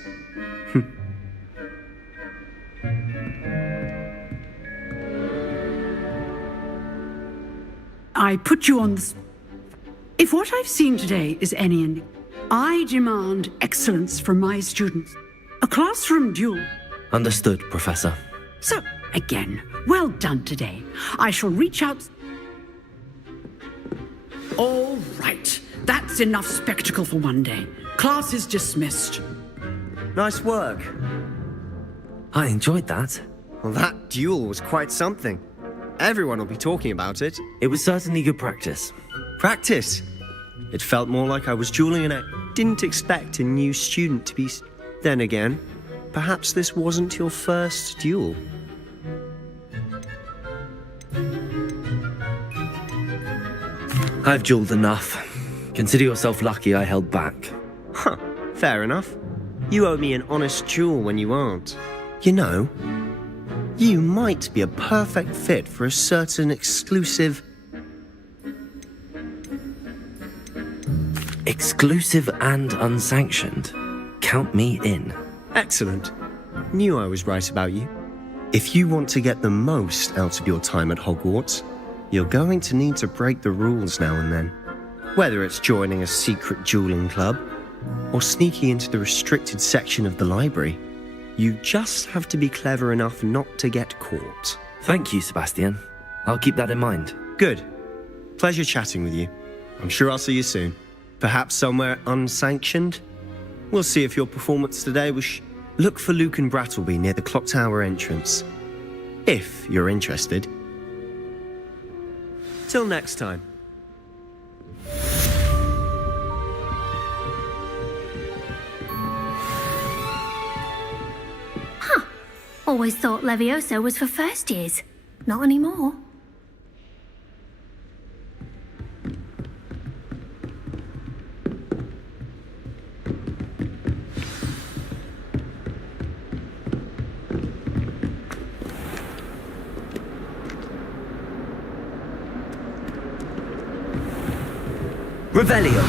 I put you on the... If what I've seen today is any indication, I demand excellence from my students. A classroom duel. Understood, Professor. So, again, well done today. I shall reach out... All right. That's enough spectacle for one day. Class is dismissed. Nice work. I enjoyed that. Well, that duel was quite something. Everyone will be talking about it. It was certainly good practice. Practice? It felt more like I was dueling and I didn't expect a new student to be... Then again, perhaps this wasn't your first duel. I've dueled enough. Consider yourself lucky I held back. Huh, fair enough. You owe me an honest duel when you aren't. You know, you might be a perfect fit for a certain exclusive... Exclusive and unsanctioned. Count me in. Excellent. Knew I was right about you. If you want to get the most out of your time at Hogwarts, you're going to need to break the rules now and then. Whether it's joining a secret dueling club, or sneaking into the restricted section of the library, you just have to be clever enough not to get caught. Thank you, Sebastian. I'll keep that in mind. Good. Pleasure chatting with you. I'm sure I'll see you soon. Perhaps somewhere unsanctioned? We'll see if your performance today was... Look for Luke and Brattleby near the clock tower entrance. If you're interested. Till next time. Always thought Levioso was for first years. Not anymore. Revelio.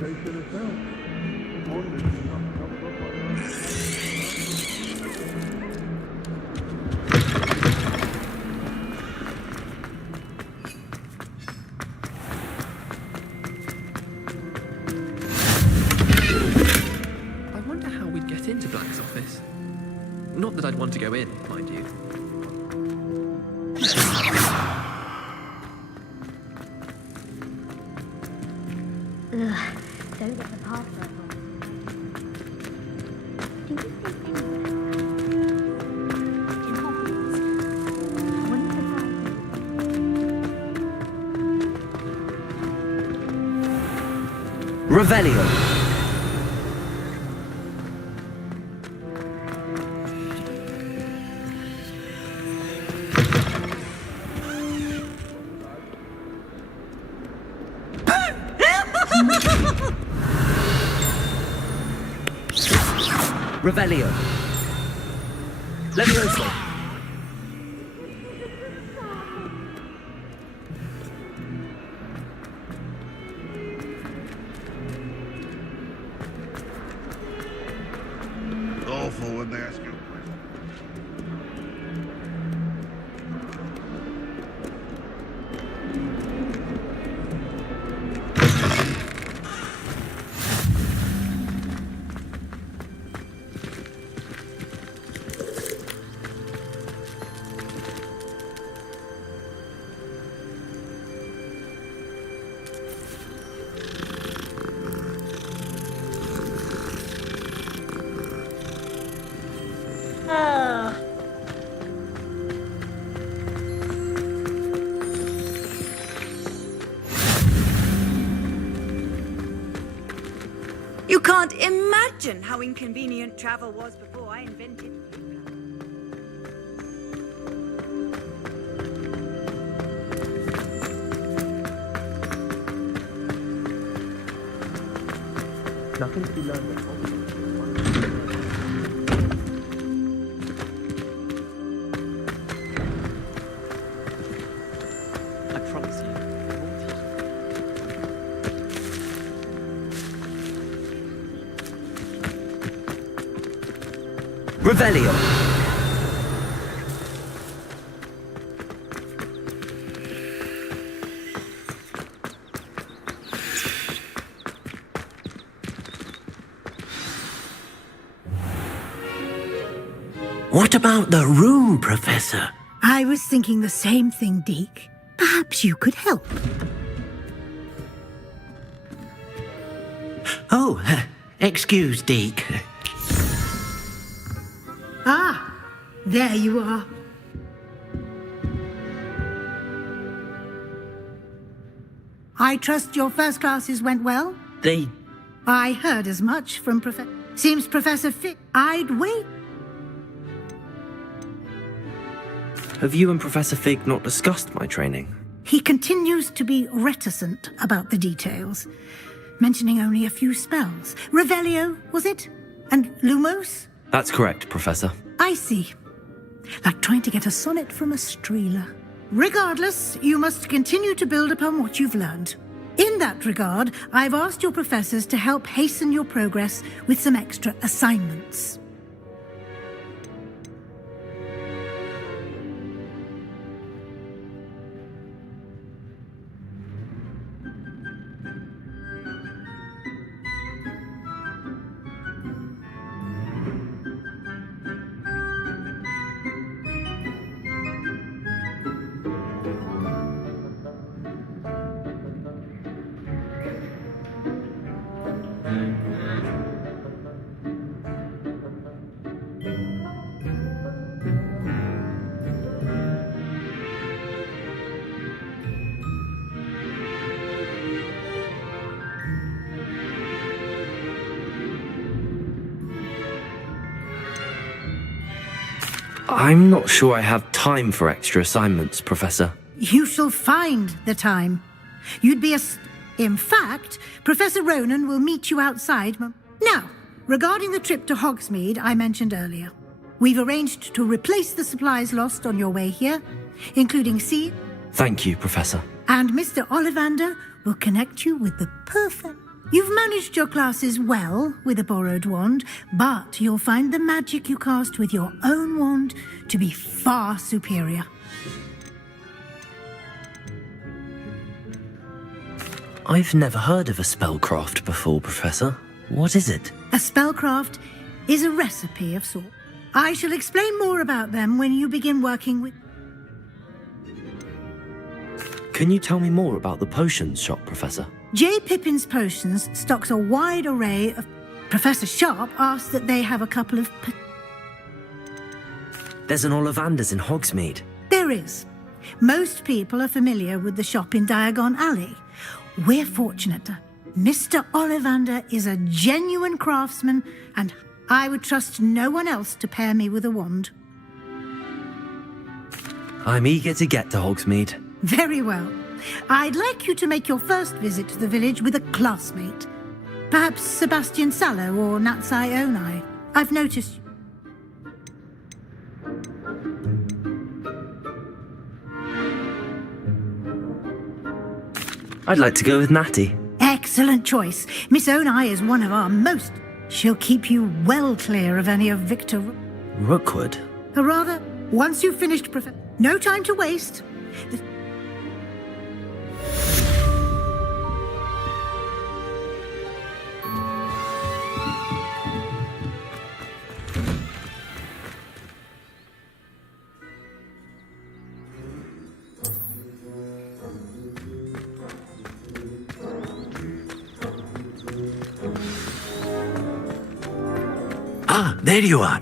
I wonder how we'd get into Black's office. Not that I'd want to go in, mind you. Ugh, don't get the password wrong. Do you think anyone in Hogwarts wouldn't surprise Revelio. Revelio. Levioso. Awful when they ask you a question. You can't imagine how inconvenient travel was before I invented. Nothing to be learned at home. I promise you. Revelio. What about the room, Professor? I was thinking the same thing, Deke. Perhaps you could help. Oh, excuse, Deke. Ah, there you are. I trust your first classes went well? They... I heard as much from Professor... Seems Professor Fick... I'd wait. Have you and Professor Fig not discussed my training? He continues to be reticent about the details, mentioning only a few spells. Revelio, was it? And Lumos? That's correct, Professor. I see. Like trying to get a sonnet from a streeler. Regardless, you must continue to build upon what you've learned. In that regard, I've asked your professors to help hasten your progress with some extra assignments. I'm not sure I have time for extra assignments, Professor. You shall find the time. You'd be In fact, Professor Ronan will meet you outside. Now, regarding the trip to Hogsmeade I mentioned earlier, we've arranged to replace the supplies lost on your way here, including seed. Thank you, Professor. And Mr. Ollivander will connect you with the perfect... You've managed your classes well with a borrowed wand, but you'll find the magic you cast with your own wand to be far superior. I've never heard of a spellcraft before, Professor. What is it? A spellcraft is a recipe of sorts. I shall explain more about them when you begin working with... Can you tell me more about the potions shop, Professor? J. Pippin's Potions stocks a wide array of... Professor Sharp asked that they have a couple of... There's an Ollivander's in Hogsmeade. There is. Most people are familiar with the shop in Diagon Alley. We're fortunate. Mr. Ollivander is a genuine craftsman, and I would trust no one else to pair me with a wand. I'm eager to get to Hogsmeade. Very well. I'd like you to make your first visit to the village with a classmate. Perhaps Sebastian Sallow or Natsai Onai. I've noticed... I'd like to go with Natty. Excellent choice. Miss Onai is one of our most... She'll keep you well clear of any of Victor... Rookwood? Or rather, once you've finished... No time to waste. Ah, there you are.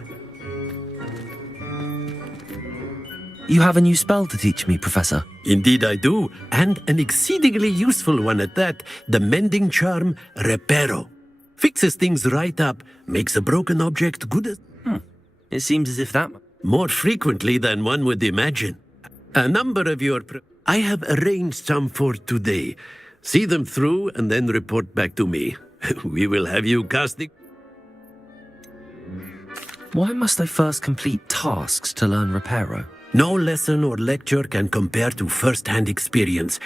You have a new spell to teach me, Professor. Indeed I do, and an exceedingly useful one at that. The mending charm, Reparo. Fixes things right up, makes a broken object good as... It seems as if that... More frequently than one would imagine. A number of your... I have arranged some for today. See them through and then report back to me. We will have you casting... Why must I first complete tasks to learn Reparo? No lesson or lecture can compare to first-hand experience,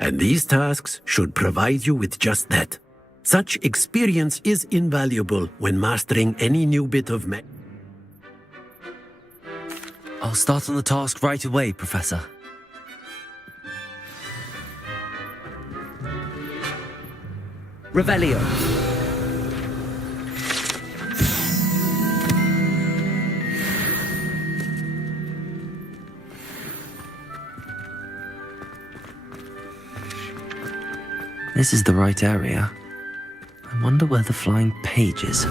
and these tasks should provide you with just that. Such experience is invaluable when mastering any new bit of magic. I'll start on the task right away, Professor. Revelio. This is the right area. I wonder where the flying page is.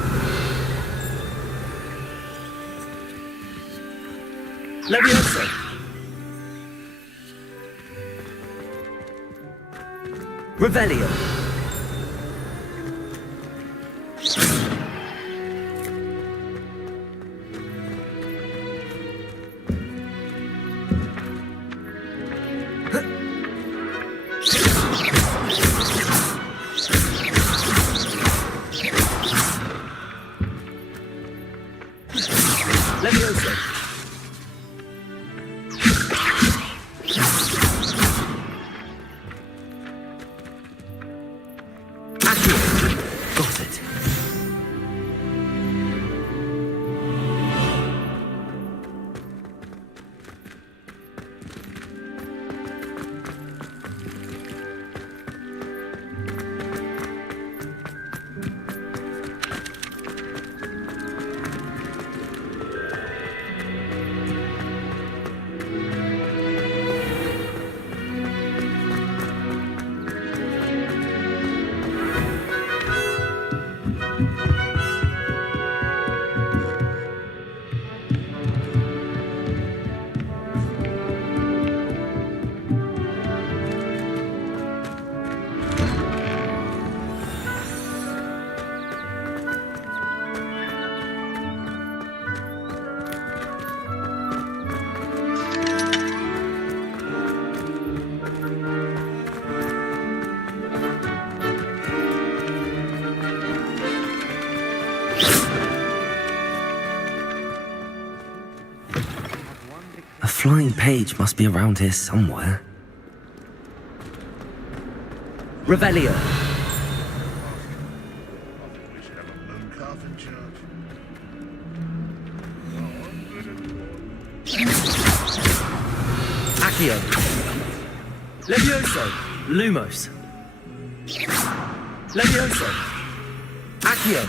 Leviosa! Revelio! Leviosa! Got it. A flying page must be around here somewhere. Revelio. Accio. Levioso. Lumos. Levioso. Accio.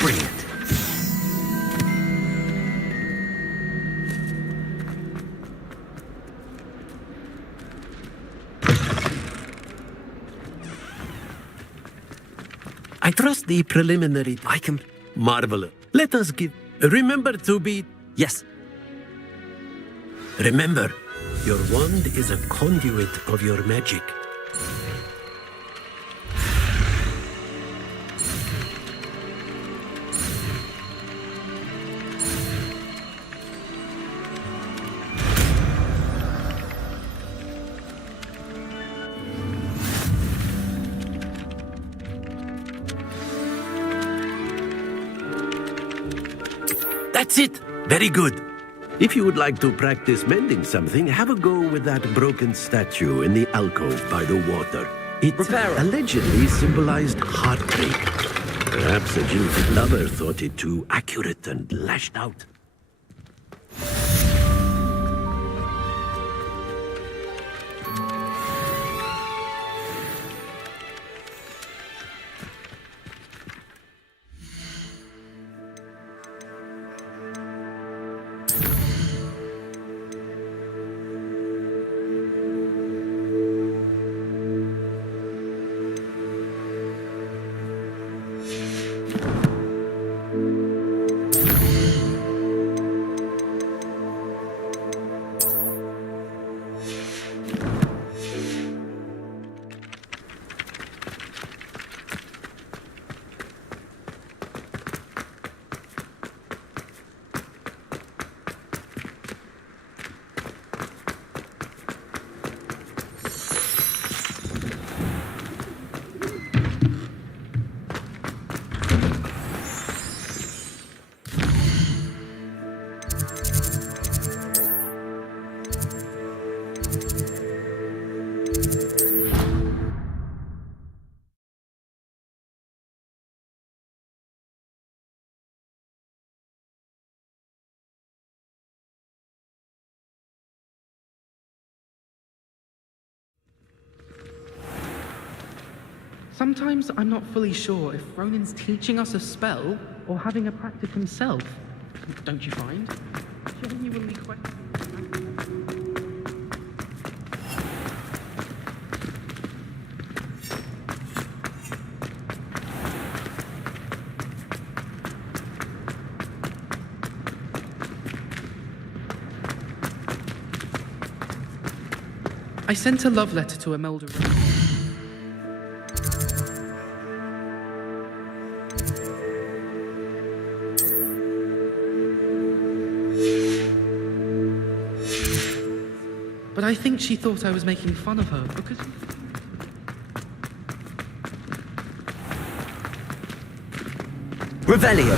Brilliant. I trust the preliminary. I can. Marvelous. Let us give. Remember to be. Yes. Remember, your wand is a conduit of your magic. That's it. Very good. If you would like to practice mending something, have a go with that broken statue in the alcove by the water. It allegedly symbolized heartbreak. Perhaps a jilted lover thought it too accurate and lashed out. Sometimes I'm not fully sure if Ronin's teaching us a spell or having a practice himself. Don't you find? Genuinely question. I sent a love letter to Imelda. But I think she thought I was making fun of her because... Revelio.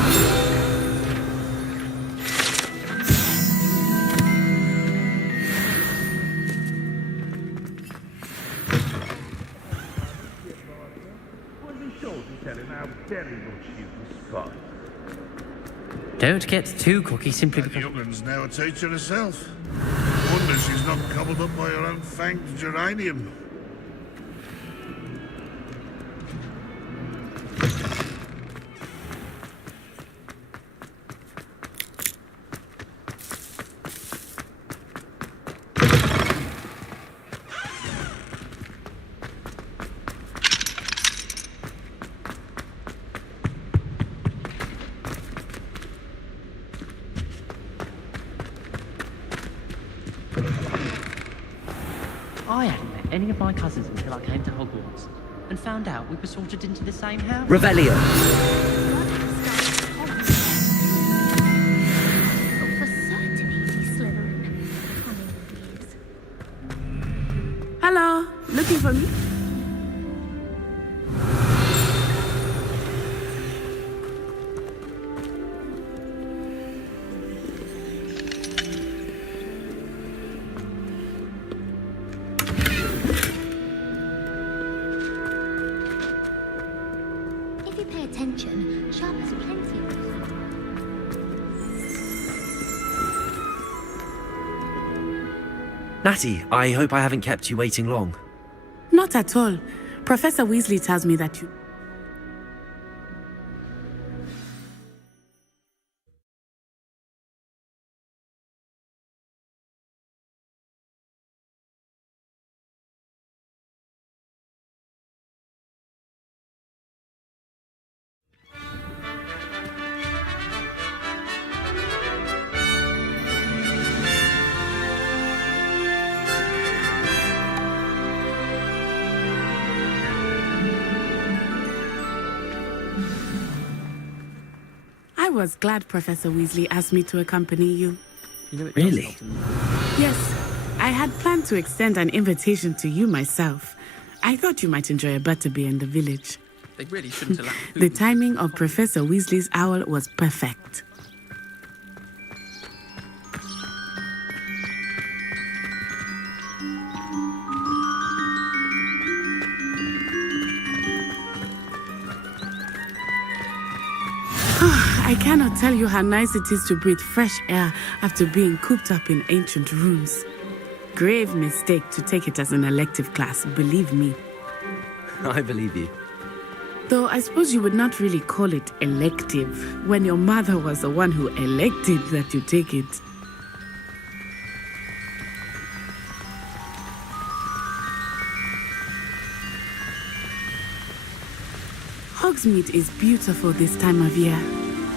Don't get too cocky simply That because... young'un's now a teacher herself. Wonder she's not gobbled up by her own fanged geranium. I hadn't met any of my cousins until I came to Hogwarts and found out we were sorted into the same house. Revelio. For certain he's Slytherin. Hello, looking for me? pay attention, Sharp has plenty of them. Natty, I hope I haven't kept you waiting long. Not at all. Professor Weasley tells me that you... I was glad Professor Weasley asked me to accompany you. Really? Yes, I had planned to extend an invitation to you myself. I thought you might enjoy a butterbeer in the village. They really shouldn't allow The timing of Professor Weasley's owl was perfect. I cannot tell you how nice it is to breathe fresh air after being cooped up in ancient rooms. Grave mistake to take it as an elective class, believe me. I believe you. Though I suppose you would not really call it elective when your mother was the one who elected that you take it. Hogsmeade is beautiful this time of year.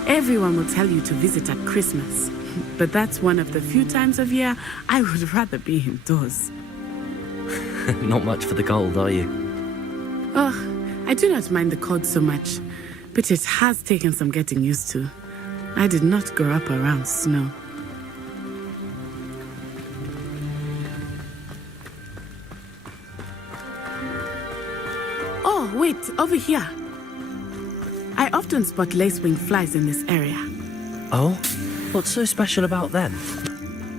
Everyone will tell you to visit at Christmas, but that's one of the few times of year I would rather be indoors. Not much for the cold, are you? Oh, I do not mind the cold so much, but it has taken some getting used to. I did not grow up around snow. Oh, wait, over here. I often spot lacewing flies in this area. Oh? What's so special about them?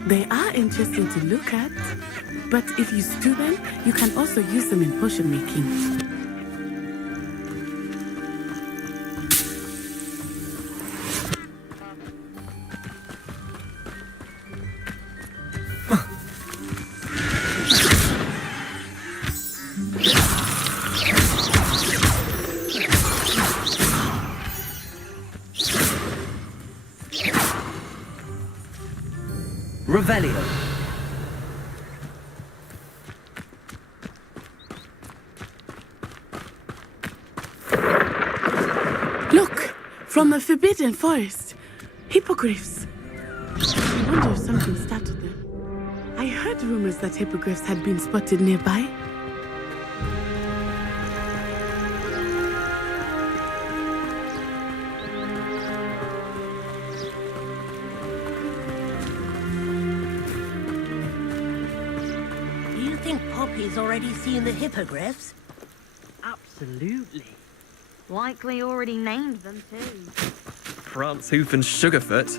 They are interesting to look at, but if you stew them, you can also use them in potion making. Revelio. Look! From the Forbidden Forest. Hippogriffs. I wonder if something started them. I heard rumors that hippogriffs had been spotted nearby. Poppy's already seen the hippogriffs? Absolutely. Likely already named them too. Prance, Hoof and Sugarfoot.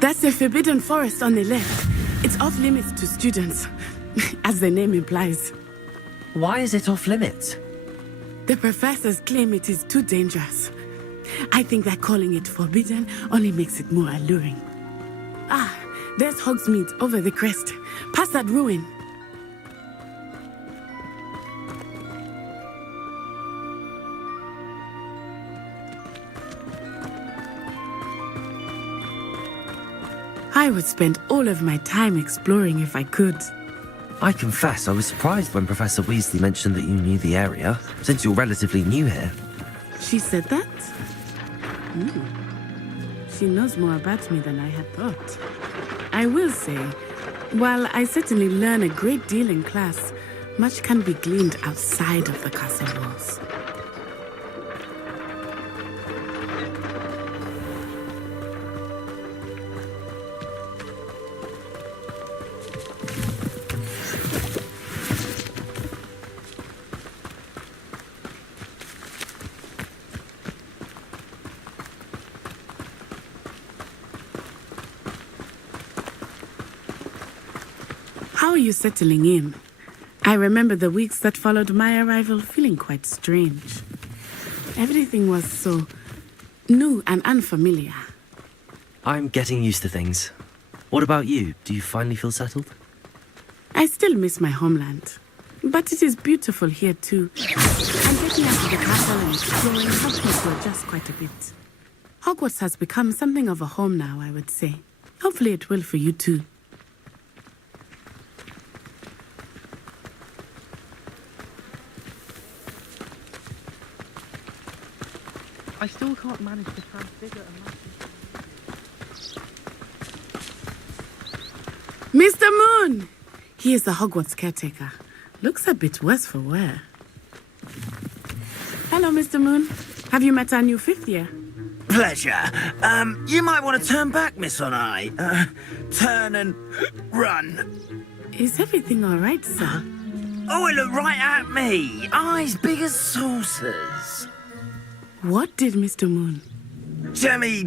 That's the Forbidden Forest on the left. It's off limits to students, as the name implies. Why is it off limits? The professors claim it is too dangerous. I think that calling it forbidden only makes it more alluring. Ah, there's Hogsmeade over the crest. Past that ruin. I would spend all of my time exploring if I could. I confess I was surprised when Professor Weasley mentioned that you knew the area, since you're relatively new here. She said that? She knows more about me than I had thought. I will say, while I certainly learn a great deal in class, much can be gleaned outside of the castle walls. How are you settling in? I remember the weeks that followed my arrival feeling quite strange. Everything was so new and unfamiliar. I'm getting used to things. What about you? Do you finally feel settled? I still miss my homeland, but it is beautiful here too. And getting out of the castle and exploring helped me to adjust quite a bit. Hogwarts has become something of a home now, I would say. Hopefully it will for you too. I still can't manage to transfigure a massive... Mr. Moon! He is the Hogwarts caretaker. Looks a bit worse for wear. Hello, Mr. Moon. Have you met our new fifth year? Pleasure. You might want to turn back, Miss Onai. Turn and run. Is everything all right, sir? Oh, it looked right at me. Eyes big as saucers. What did Mr. Moon? Jemmy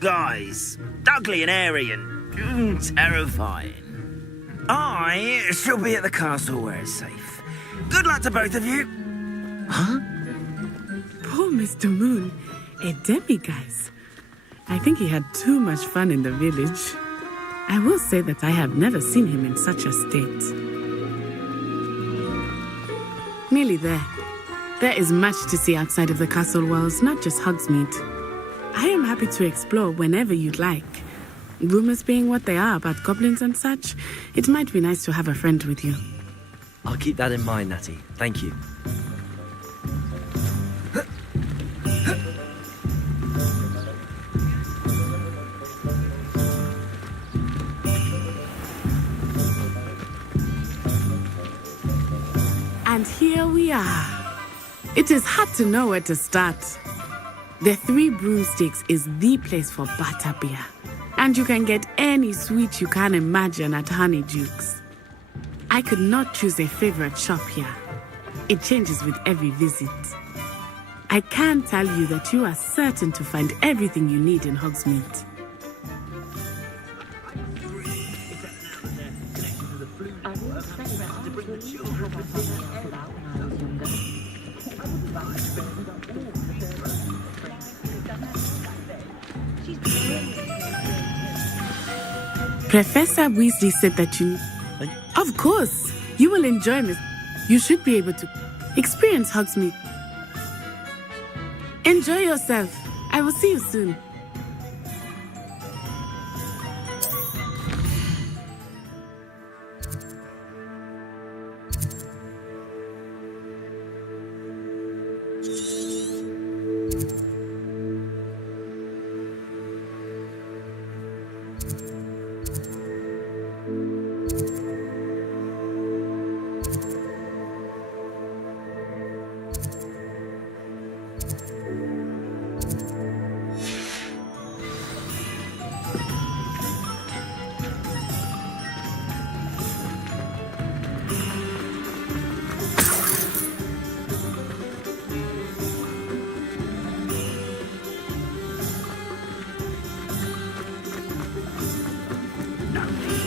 guys. Ugly and airy and terrifying. I shall be at the castle where it's safe. Good luck to both of you. Huh? Poor Mr. Moon. A demiguise. I think he had too much fun in the village. I will say that I have never seen him in such a state. Nearly there. There is much to see outside of the castle walls, not just Hogsmeade. I am happy to explore whenever you'd like. Rumors being what they are about goblins and such, it might be nice to have a friend with you. I'll keep that in mind, Natty. Thank you. And here we are. It is hard to know where to start. The Three Broomsticks is the place for butterbeer. And you can get any sweet you can imagine at Honeydukes. I could not choose a favorite shop here. It changes with every visit. I can tell you that you are certain to find everything you need in Hogsmeade. Professor Weasley said that you... Of course! You will enjoy it. You should be able to experience Hogsmeade. Enjoy yourself. I will see you soon.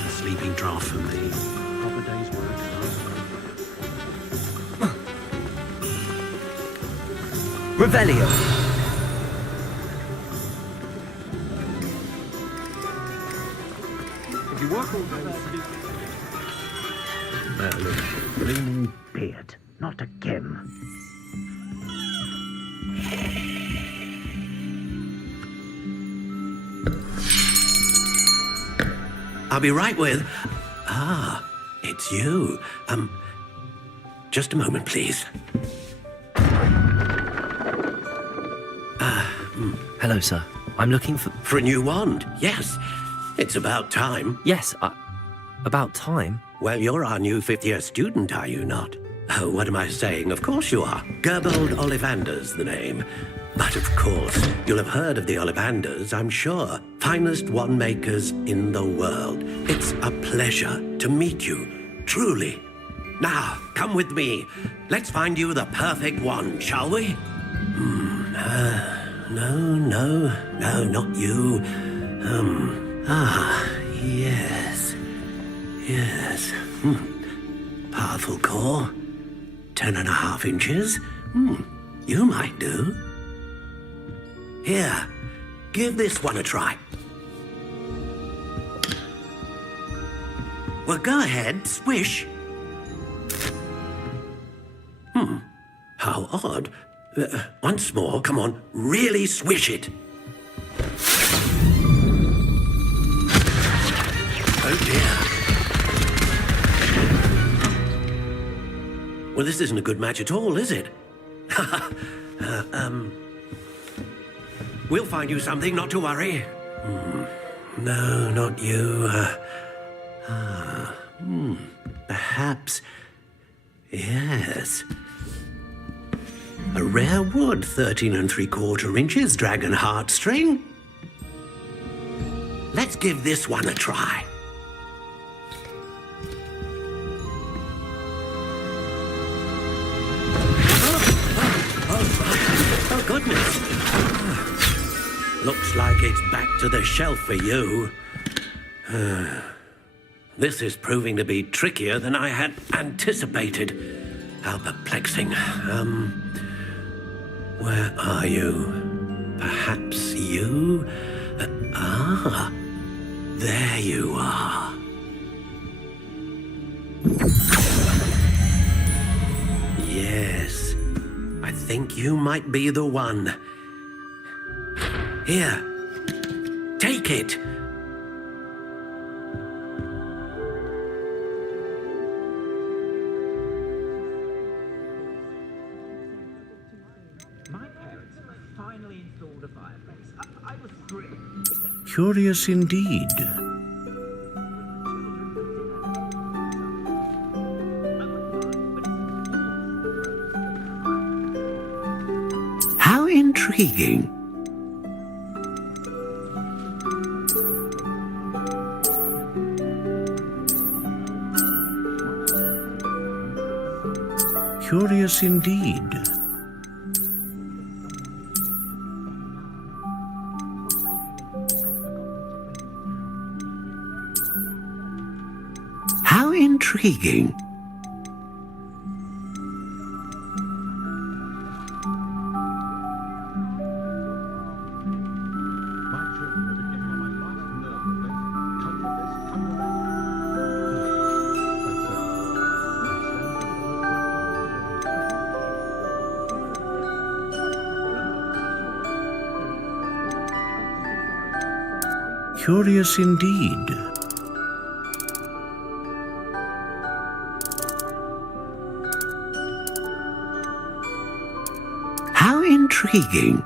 Sleeping draft for me. Proper day's work. Revelio. If you work all day... Merlin, green beard, not again. I'll be right with... Ah, it's you. Just a moment, please. Hello, sir. I'm looking for... For a new wand, yes. It's about time. Yes, about time? Well, you're our new fifth-year student, are you not? Oh, what am I saying? Of course you are. Gerbold Ollivander's the name. But of course, you'll have heard of the Ollivanders, I'm sure. Finest wand makers in the world. It's a pleasure to meet you, truly. Now, come with me. Let's find you the perfect wand, shall we? No, not you. Yes. Powerful core. 10.5 inches. You might do. Here, give this one a try. Well, go ahead, swish. How odd. Once more, come on, really swish it. Oh dear. Well, this isn't a good match at all, is it? We'll find you something, not to worry. No, not you. Perhaps. Yes. A rare wood, 13 3/4 inches, dragon heartstring. Let's give this one a try. Oh, goodness. Looks like it's back to the shelf for you. This is proving to be trickier than I had anticipated. How perplexing. Where are you? Perhaps you? There you are. Yes, I think you might be the one. Here, take it. Curious indeed. How intriguing. Curious indeed. How intriguing. Curious indeed. How intriguing.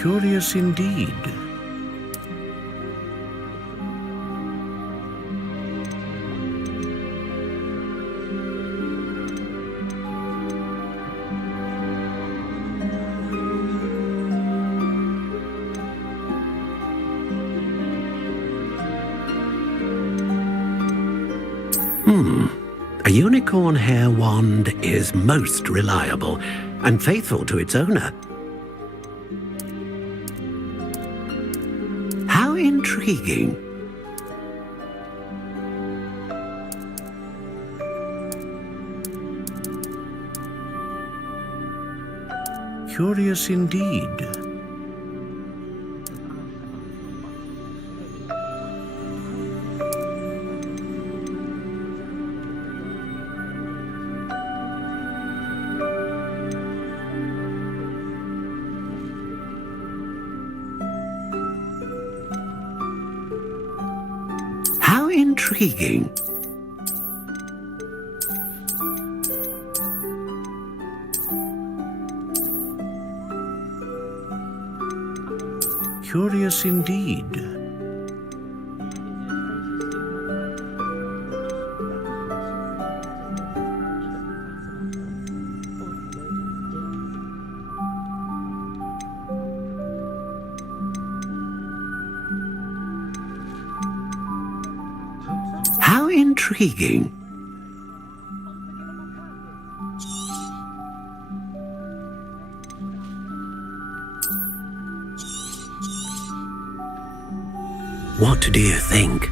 Curious indeed. A unicorn hair wand is most reliable and faithful to its owner. How intriguing. Curious indeed. How intriguing. Curious indeed. How intriguing. What do you think?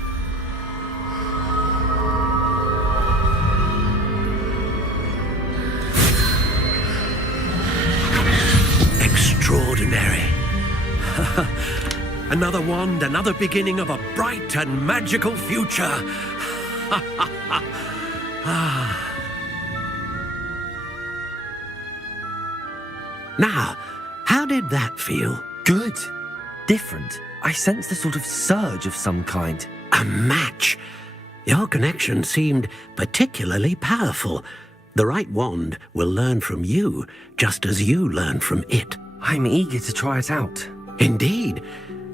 Extraordinary. Another wand, another beginning of a bright and magical future. Now, how did that feel? Good. Different. I sensed a sort of surge of some kind. A match. Your connection seemed particularly powerful. The right wand will learn from you, just as you learn from it. I'm eager to try it out. Indeed.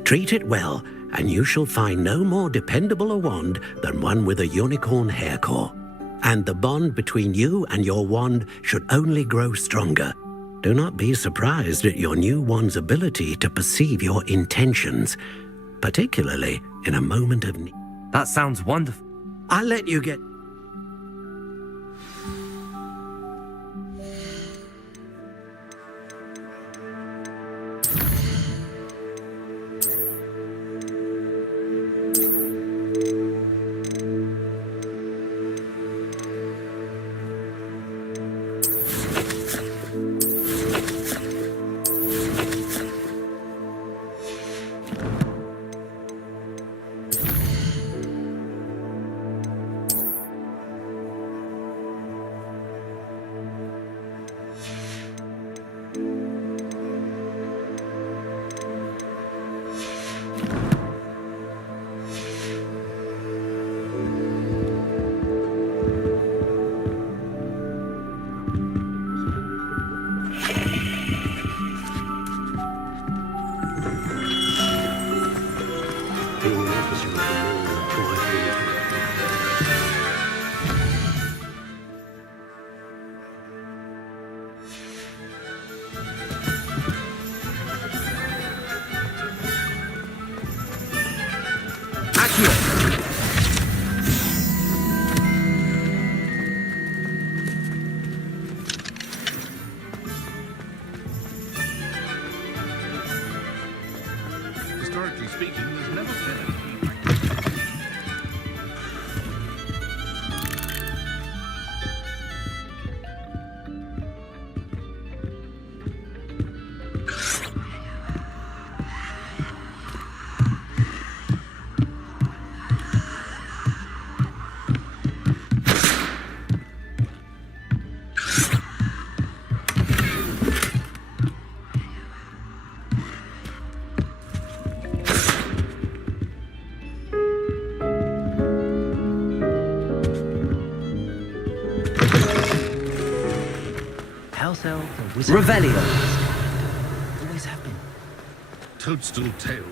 Treat it well, and you shall find no more dependable a wand than one with a unicorn hair core. And the bond between you and your wand should only grow stronger. Do not be surprised at your new wand's ability to perceive your intentions, particularly in a moment of need. That sounds wonderful. I'll let you get... Historically speaking, there's never been. Revelio. Always have been. Toadstool tail.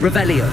Revelio.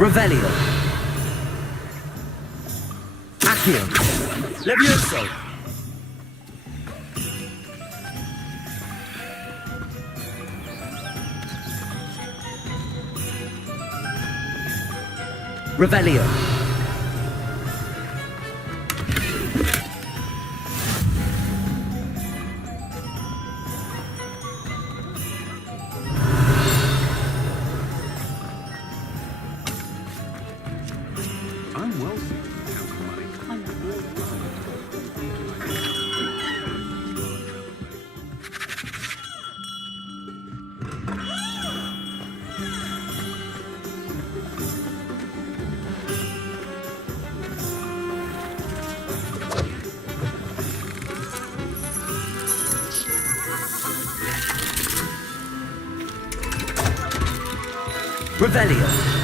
Revelio. Accio. Levioso. Revelio. I'm wealthy. Money. Revelio.